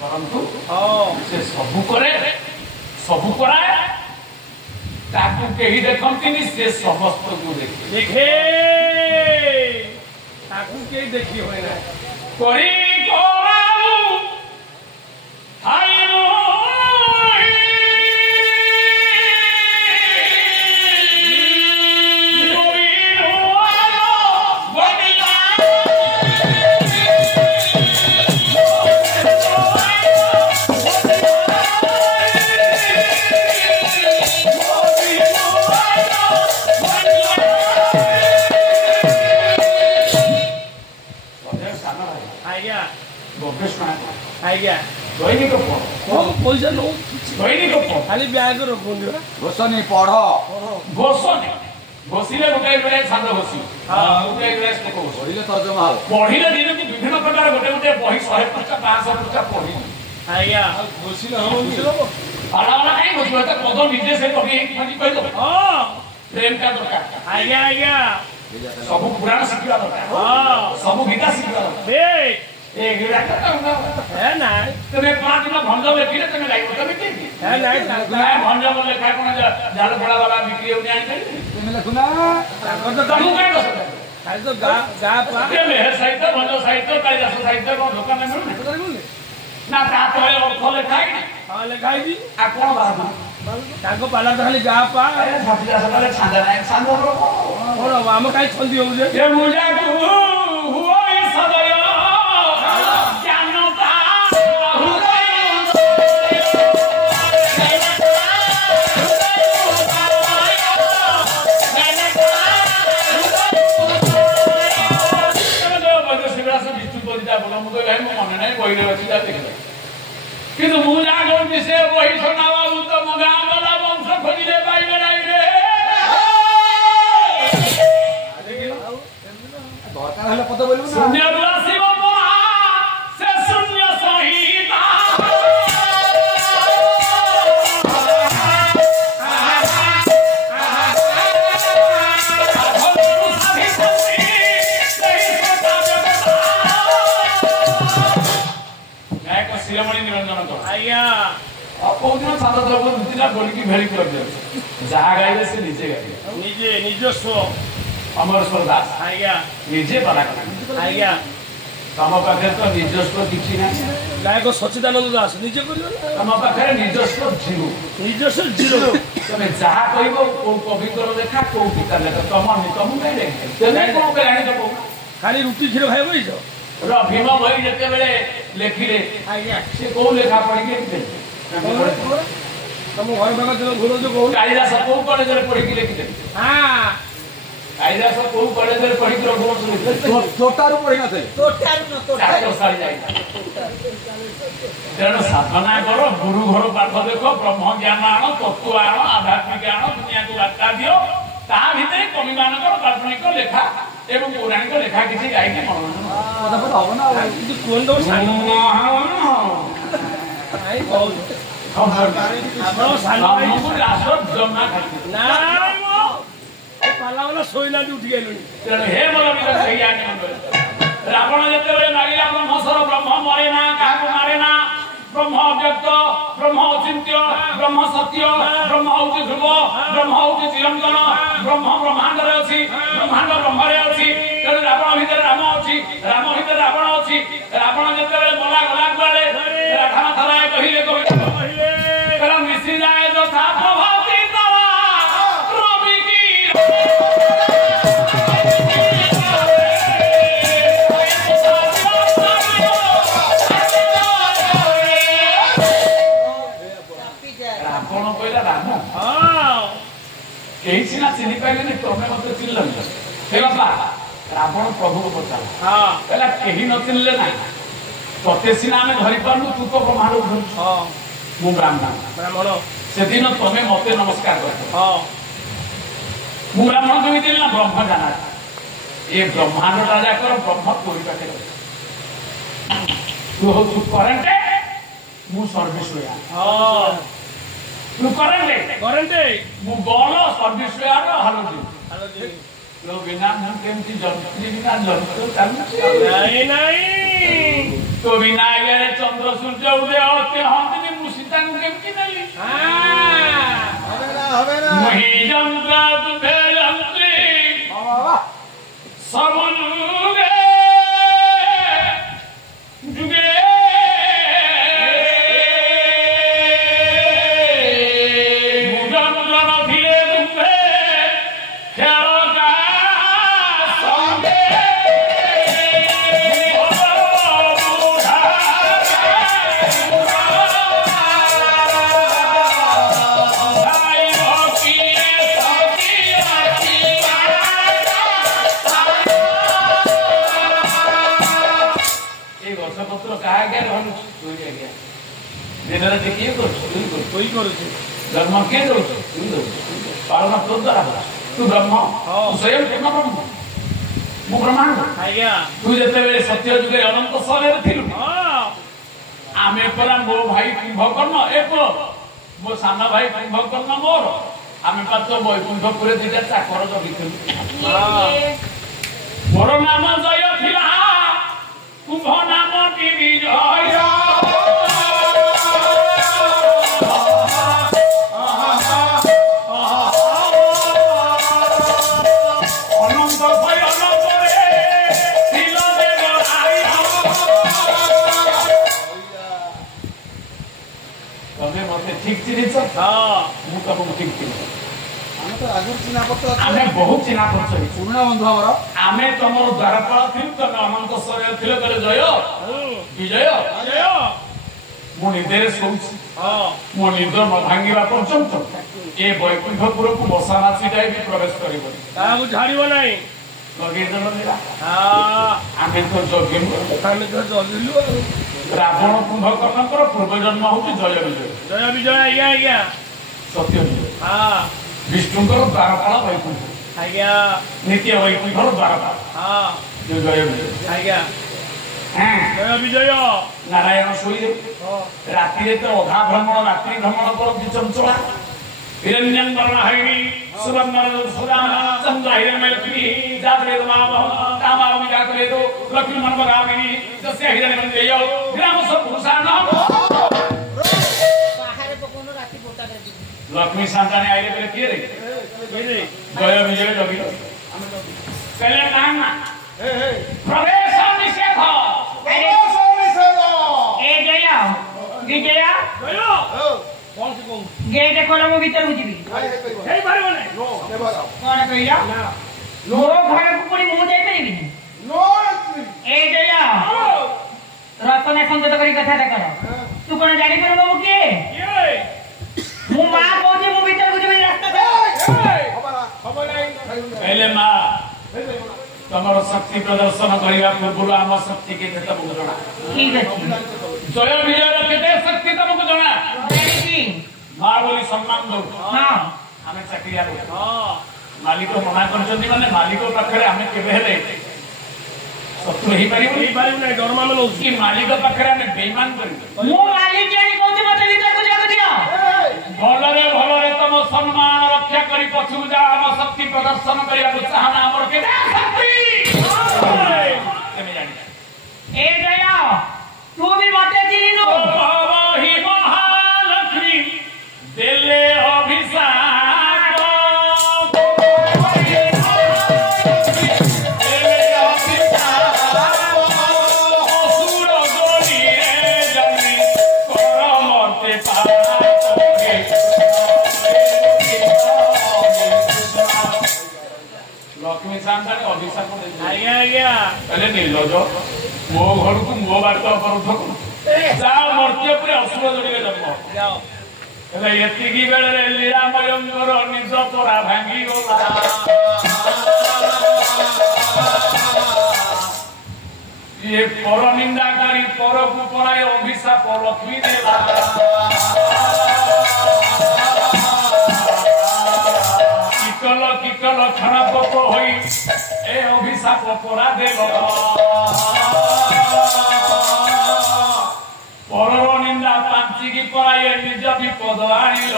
परंतु हां से सबु करे सबु कराए ताकू केही देखंतिनी से समस्त को देखे ताकू केही देखि होय ना करी कोराऊ हाय आज्ञा दैनिक पैसा नो दैनिक खाली ब्याग रखुन बसनी पढ़ बसनी घोषिले गोटे बेले छाद घोषी गोटे बेले श्लोक घोषी पढ़िले तर्जमा हो पढ़िले दिन की विभिन्न प्रकार गोटे गोटे बही 100 पृष्ठ 500 पृष्ठ पढ़ी आया घोषिले हम घोषिले आला नहीं घोषिले तो पद निजे से कभी एक फनी कह दो हां प्रेम का दरकार आया सब पुराण शिखला दरकार हां सब गीता शिखला दरकार ए गिरा का है ना तमे 5 दिन भंज लेखिले तमे लाइव तमे के है ना भंज लेखा कोन जाल पड़ा वाला बिक्री हो जाने तमे लखुना तो तमु काय दस खाली तो गा पा के मेहर साहित्य भंज साहित्य कालिदास साहित्य को दुकान में मिलने ना ता तो अर्थ लेखाई हां लेखाई दी आ कोन बाबू ताको पाला तो खाली गा पा अरे छापिला सकाले छांदा नाही छांदा कोन हम काय छंदी हो जे ए मुजा तू हुई सदय কিন্তু মু জাগর বিষে বহি শোনাবা তো মগা গলা বংশ খোঁজিলে পাইবে নাই রে দরকার হলে কথা বলবো না শূন্য দুরাশি মহা সে শূন্য সহিতা शिरोमणि निरंजन को आया अपौदिन छात्र द्रव्य दुतिना बोलिकी भेड़ी कर दे जहा गाइले से नीचे गाइले निजे निजस्व अमर सरदास आया निजे बना आया तम पाखे तो निजस्व किछि ना गायक सचिदानंद दास निजे करियो तम पाखे निजस्व जीरो तमे जहा कहबो को कविकर लेखा को गीता लेखा तम निकम गाइले तमे को बेलाणी तो खाली रुटी खीर खाइबो इजो र भीम भाई जते बेले लेखिले आज्ञा से को लेखा पढ़ी के तुम घर में जो गुरु जो को कालिदास को कॉलेज रे पढ़ी के लिखिले हां कालिदास को कॉलेज रे पढ़ी के गुरु सुनि तोटारू पढ़ी न थे तोटारू न तोटारू सारी जाई तेणु साधना करो गुरु घर पाठ देखो ब्रह्म ज्ञान आनो तत्व आनो आध्यात्मिक आनो दुनिया को वार्ता दियो ता भीतर कवि मानकर काल्पनिक लेखा एवं पौराणिक लेखा किसी गाई के पता पता हो ना किंतु कोन दो आई बहुत हम सालो हम राष्ट्र जमा खाती नारायण मो पाला वाला सोइला उठी गेलुनी तेरे हे मोला भी कहि आनी रावण जते बेले मारिला ब्रह्मसर ब्रह्म मरे ना काको मारे ना ब्रह्म अव्यक्त ब्रह्म अचिंत्य ब्रह्म सत्य ब्रह्म होती ध्रुव ब्रह्म होती चिरंतन ब्रह्म ब्रह्मांड रे अछि ब्रह्मांड ब्रह्म रे अछि तेरे रावण भीतर राम अछि राम भीतर रावण अछि रावण जते बेले मोला गला गुआले राठा थराय कहिले कहिले तेरा मिसी जाए तो था प्रभाती तवा रवि की रावण कहला राम हां केही सिना चिनी पाइले तमे मते चिल्लम हे बाबा रावण प्रभु को पचार हां कहला केही न चिल्ले ना तते सिना में धरि पारनु तू तो ब्रह्मांड धरि हां मु ब्राह्मण से दिन तमे मते नमस्कार कर हां मु ब्राह्मण कहि दिल ना ब्रह्म जाना ए ब्रह्मांड राजा कर ब्रह्म कोई पाटे तू हो तू करंटे मु सर्विस होया हां तू करंटे मु बोलो सर्विस होया रो हालोजी लो बिना मन केमती जंत्री बिना जंत्र चालू नहीं तो बिना ये चंद्र सूर्य उदय होते हमनी मुसीता नु केमती नहीं हां हवे ना मही जंत्र तुभे जंत्री वाह सबनुगे जुगे जन्म के पालन तो द्वारा तू ब्रह्म तू स्वयं पूर्ण ब्रह्म मु ब्रह्मांड आज्ञा तू जेतेबेले सत्य जुगे अनंत समय थिलु आमे परा मो भाई कुंभकर्ण एक मो साना भाई कुंभकर्ण मोर आमे पातो वैकुंठपुरे दिटा चाकर जगिथिलु मोर नाम जय थिला कुंभ नाम टी विजय ठीक चिन्हित मु तुमको ठीक आमे बहुत चिन्हा परिचय पुरुणा बंधु हमर आमे तमर द्वारपाल थिलु तमे अनंत समय थिलो करे जय विजय मु निदेरे सोच मु निद न भांगिबा पर्यंत ए वैकुंठपुर को बसानासी टाइप प्रवेश करिबो ताकू झाड़िबो नाही लगे जन दिला आमे तो जगिलु रावण कुंभकर्णकर पूर्व जन्म होती जय विजय आज्ञा आज्ञा सत्य विजय विष्णुकर द्वारपाल वैकुंठ आज्ञा नित्य वैकुंठर द्वारपाल जय विजय आज्ञा जय विजय नारायण शोइले राति तो अधा भ्रमण रात्रि भ्रमण करती चंचला हिरण्यं वर्णहरि सुवर्ण सुदाम चंद्र हिरण्यमयी जातवेद मावह कामावमि जातवेदो लक्ष्मी मनोगामिनी तस्य हिरण्यं देयो ग्राम सब पुरुषान बाहर पकोनो राती बोता दे लक्ष्मी संताने आइले बेले के रे जय विजय जगी पहले नाम ना प्रवेश निषेध ए जय विजय कौन से कहूं गेट खोलो मु भीतर उजिबी नहीं मारिबो नहीं कोन कहिया नो घर को पड़ी मु जाई परिबी ए जय रतन संगत करी कथा कर तू कोन जानि परबो मु के मु मां कहूची मु भीतर उजिबी रास्ता पहले मां तमर शक्ति प्रदर्शन करिया पूर्व आम शक्ति के तमको जणा ठीक अछि जय विजय केते शक्ति तमको जणा मां बोली सम्मान दो हां हमें चाकरिया रो मालिक मना करछन्ती माने मालिक पाखरे हमें केबे हेले शत्रु ही पारिबो दरमा में कि मालिक पाखरे हमें बेईमान करी मु मालिक जानि कहूची मते भीतर को जाग दियो भलरे तम सम्मान रक्षा करी पछु जा हम शक्ति प्रदर्शन करिया को चाहना हमर केते शक्ति केमे जानि ए जय तू भी मते दिलिनु ही महालक्ष्मी देले अभिषेक लक्ष्मी सांसारे अभिशाप आज्ञा आज्ञा पहले निर्लज मो घर को मो बात अपरुध जाओ मर्त्यपुरे असुर जोड़े जन्म जाओ हेले एतिकी बेले लीलामयंकर निज परा भांगी गला ये पर निंदा करी पर को पराय अभिशाप लक्ष्मी देला किकल क्षण पप होई ए अभिशाप परा देल परर निंदा पांची की पराय निज विपद आनिल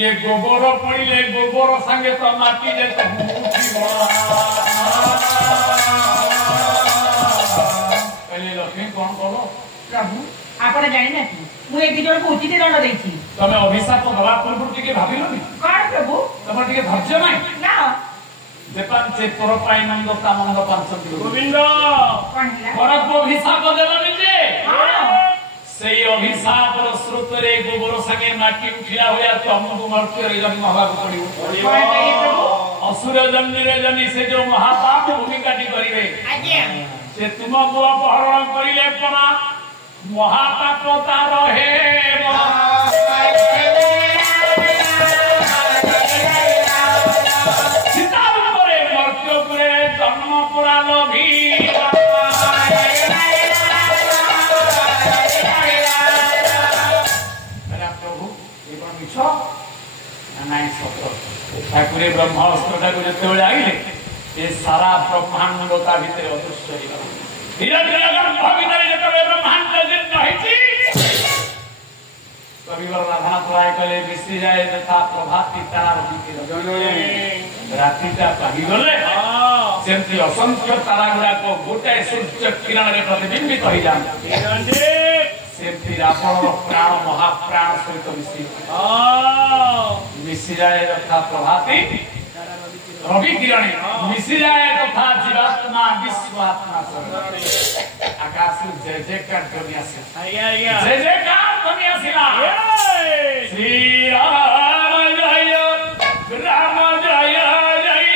ये गोबर पड़िले गोबर संगे तो माटी जे तो पहले लक्ष्मी कौन करो प्रभु आपण जानि ना मु एक जण को उचित दंड देछि तमे अभिशाप दवा पूर्व टिके भाबिलोनी कोन प्रभु तमे टिके धैर्य नै ना जेपान से पर पाई नंद तामंद पांचन गोविंद कोन हिला परत को अभिशाप देलनी जे हां सेई अभिशाप रो स्रोत रे गोबर संगे माटी उठिला होया तमको मर्त्य रे जन्म हवा को पड़ियो कोन कहि प्रभु असुर जन्म रे जनी से जो महापाप भूमिका टी करिवे आज्ञा से तुम को अपहरण करिले पना महापाप तार हे सीता ऊपरे मर्त्य पुरे जन्म पुरा लोभी प्रभु ଯେତେବେଳେ ଆଇଲେ ଏ ସାରା ବ୍ରହ୍ମାଣ୍ଡ ତା ଭିତରେ ଅଦୃଶ୍ୟ ହେଇଗଲା। ହିରଣ୍ୟଗର୍ଭ ଭିତରେ ଯେତେବେଳେ ବ୍ରହ୍ମାଣ୍ଡ ଜୀର୍ଣ୍ଣ ହେଇଛି କବିବର ରାଧାନାଥ ରାୟ କହିଲେ ମିଶିଯାଏ ଯଥା ପ୍ରଭାତି ତାରା ରାତିଟା ପାହିଗଲେ ସେମିତି ଅସଂଖ୍ୟ ତାରା ଗୁଡାକ ଗୋଟାଏ ସୂର୍ଯ୍ୟ କିରଣରେ ପ୍ରତିବିମ୍ବିତ ହେଇଯାନ୍ତି। ସେମିତି ରାବଣର ପ୍ରାଣ ମହାପ୍ରାଣ ସହିତ ମିଶିଯାଏ ଯଥା ପ୍ରଭାତି ରବି କିରଣୀ ମିଶିଯାଏ ତଥା ଜୀବାତ୍ମା ବିଶ୍ୱାତ୍ମା ଆକାଶରୁ ଜୟ ଜୟକାର ଧ୍ୱନି ଆସେ। ଜୟ ଜୟକାର ଧ୍ୱନି ଆସିଲା। ଶ୍ରୀରାମ ଜୟ ରାମ ଜୟ ଜୟ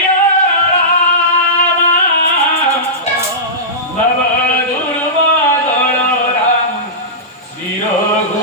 ରାମ ଭବ ଦୁର୍ବାଦଳ ରାମ ଶ୍ରୀ ରଘୁ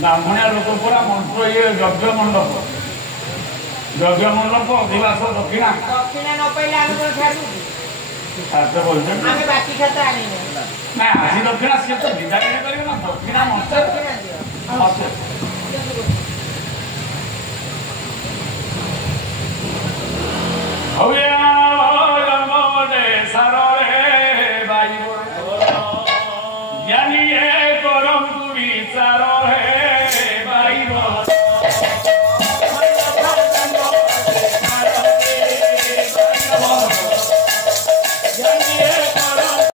ब्राह्मणिया लोक पूरा मंत्र ये यज्ञ मंडप अधिवास दक्षिणा दक्षिणा न पहिले आम्ही कोण खाऊ खाते बोलते आम्ही बाकी खाता आणि नाही आधी दक्षिणा शिफ्ट विचार करेल ना दक्षिणा मंत्र हव्या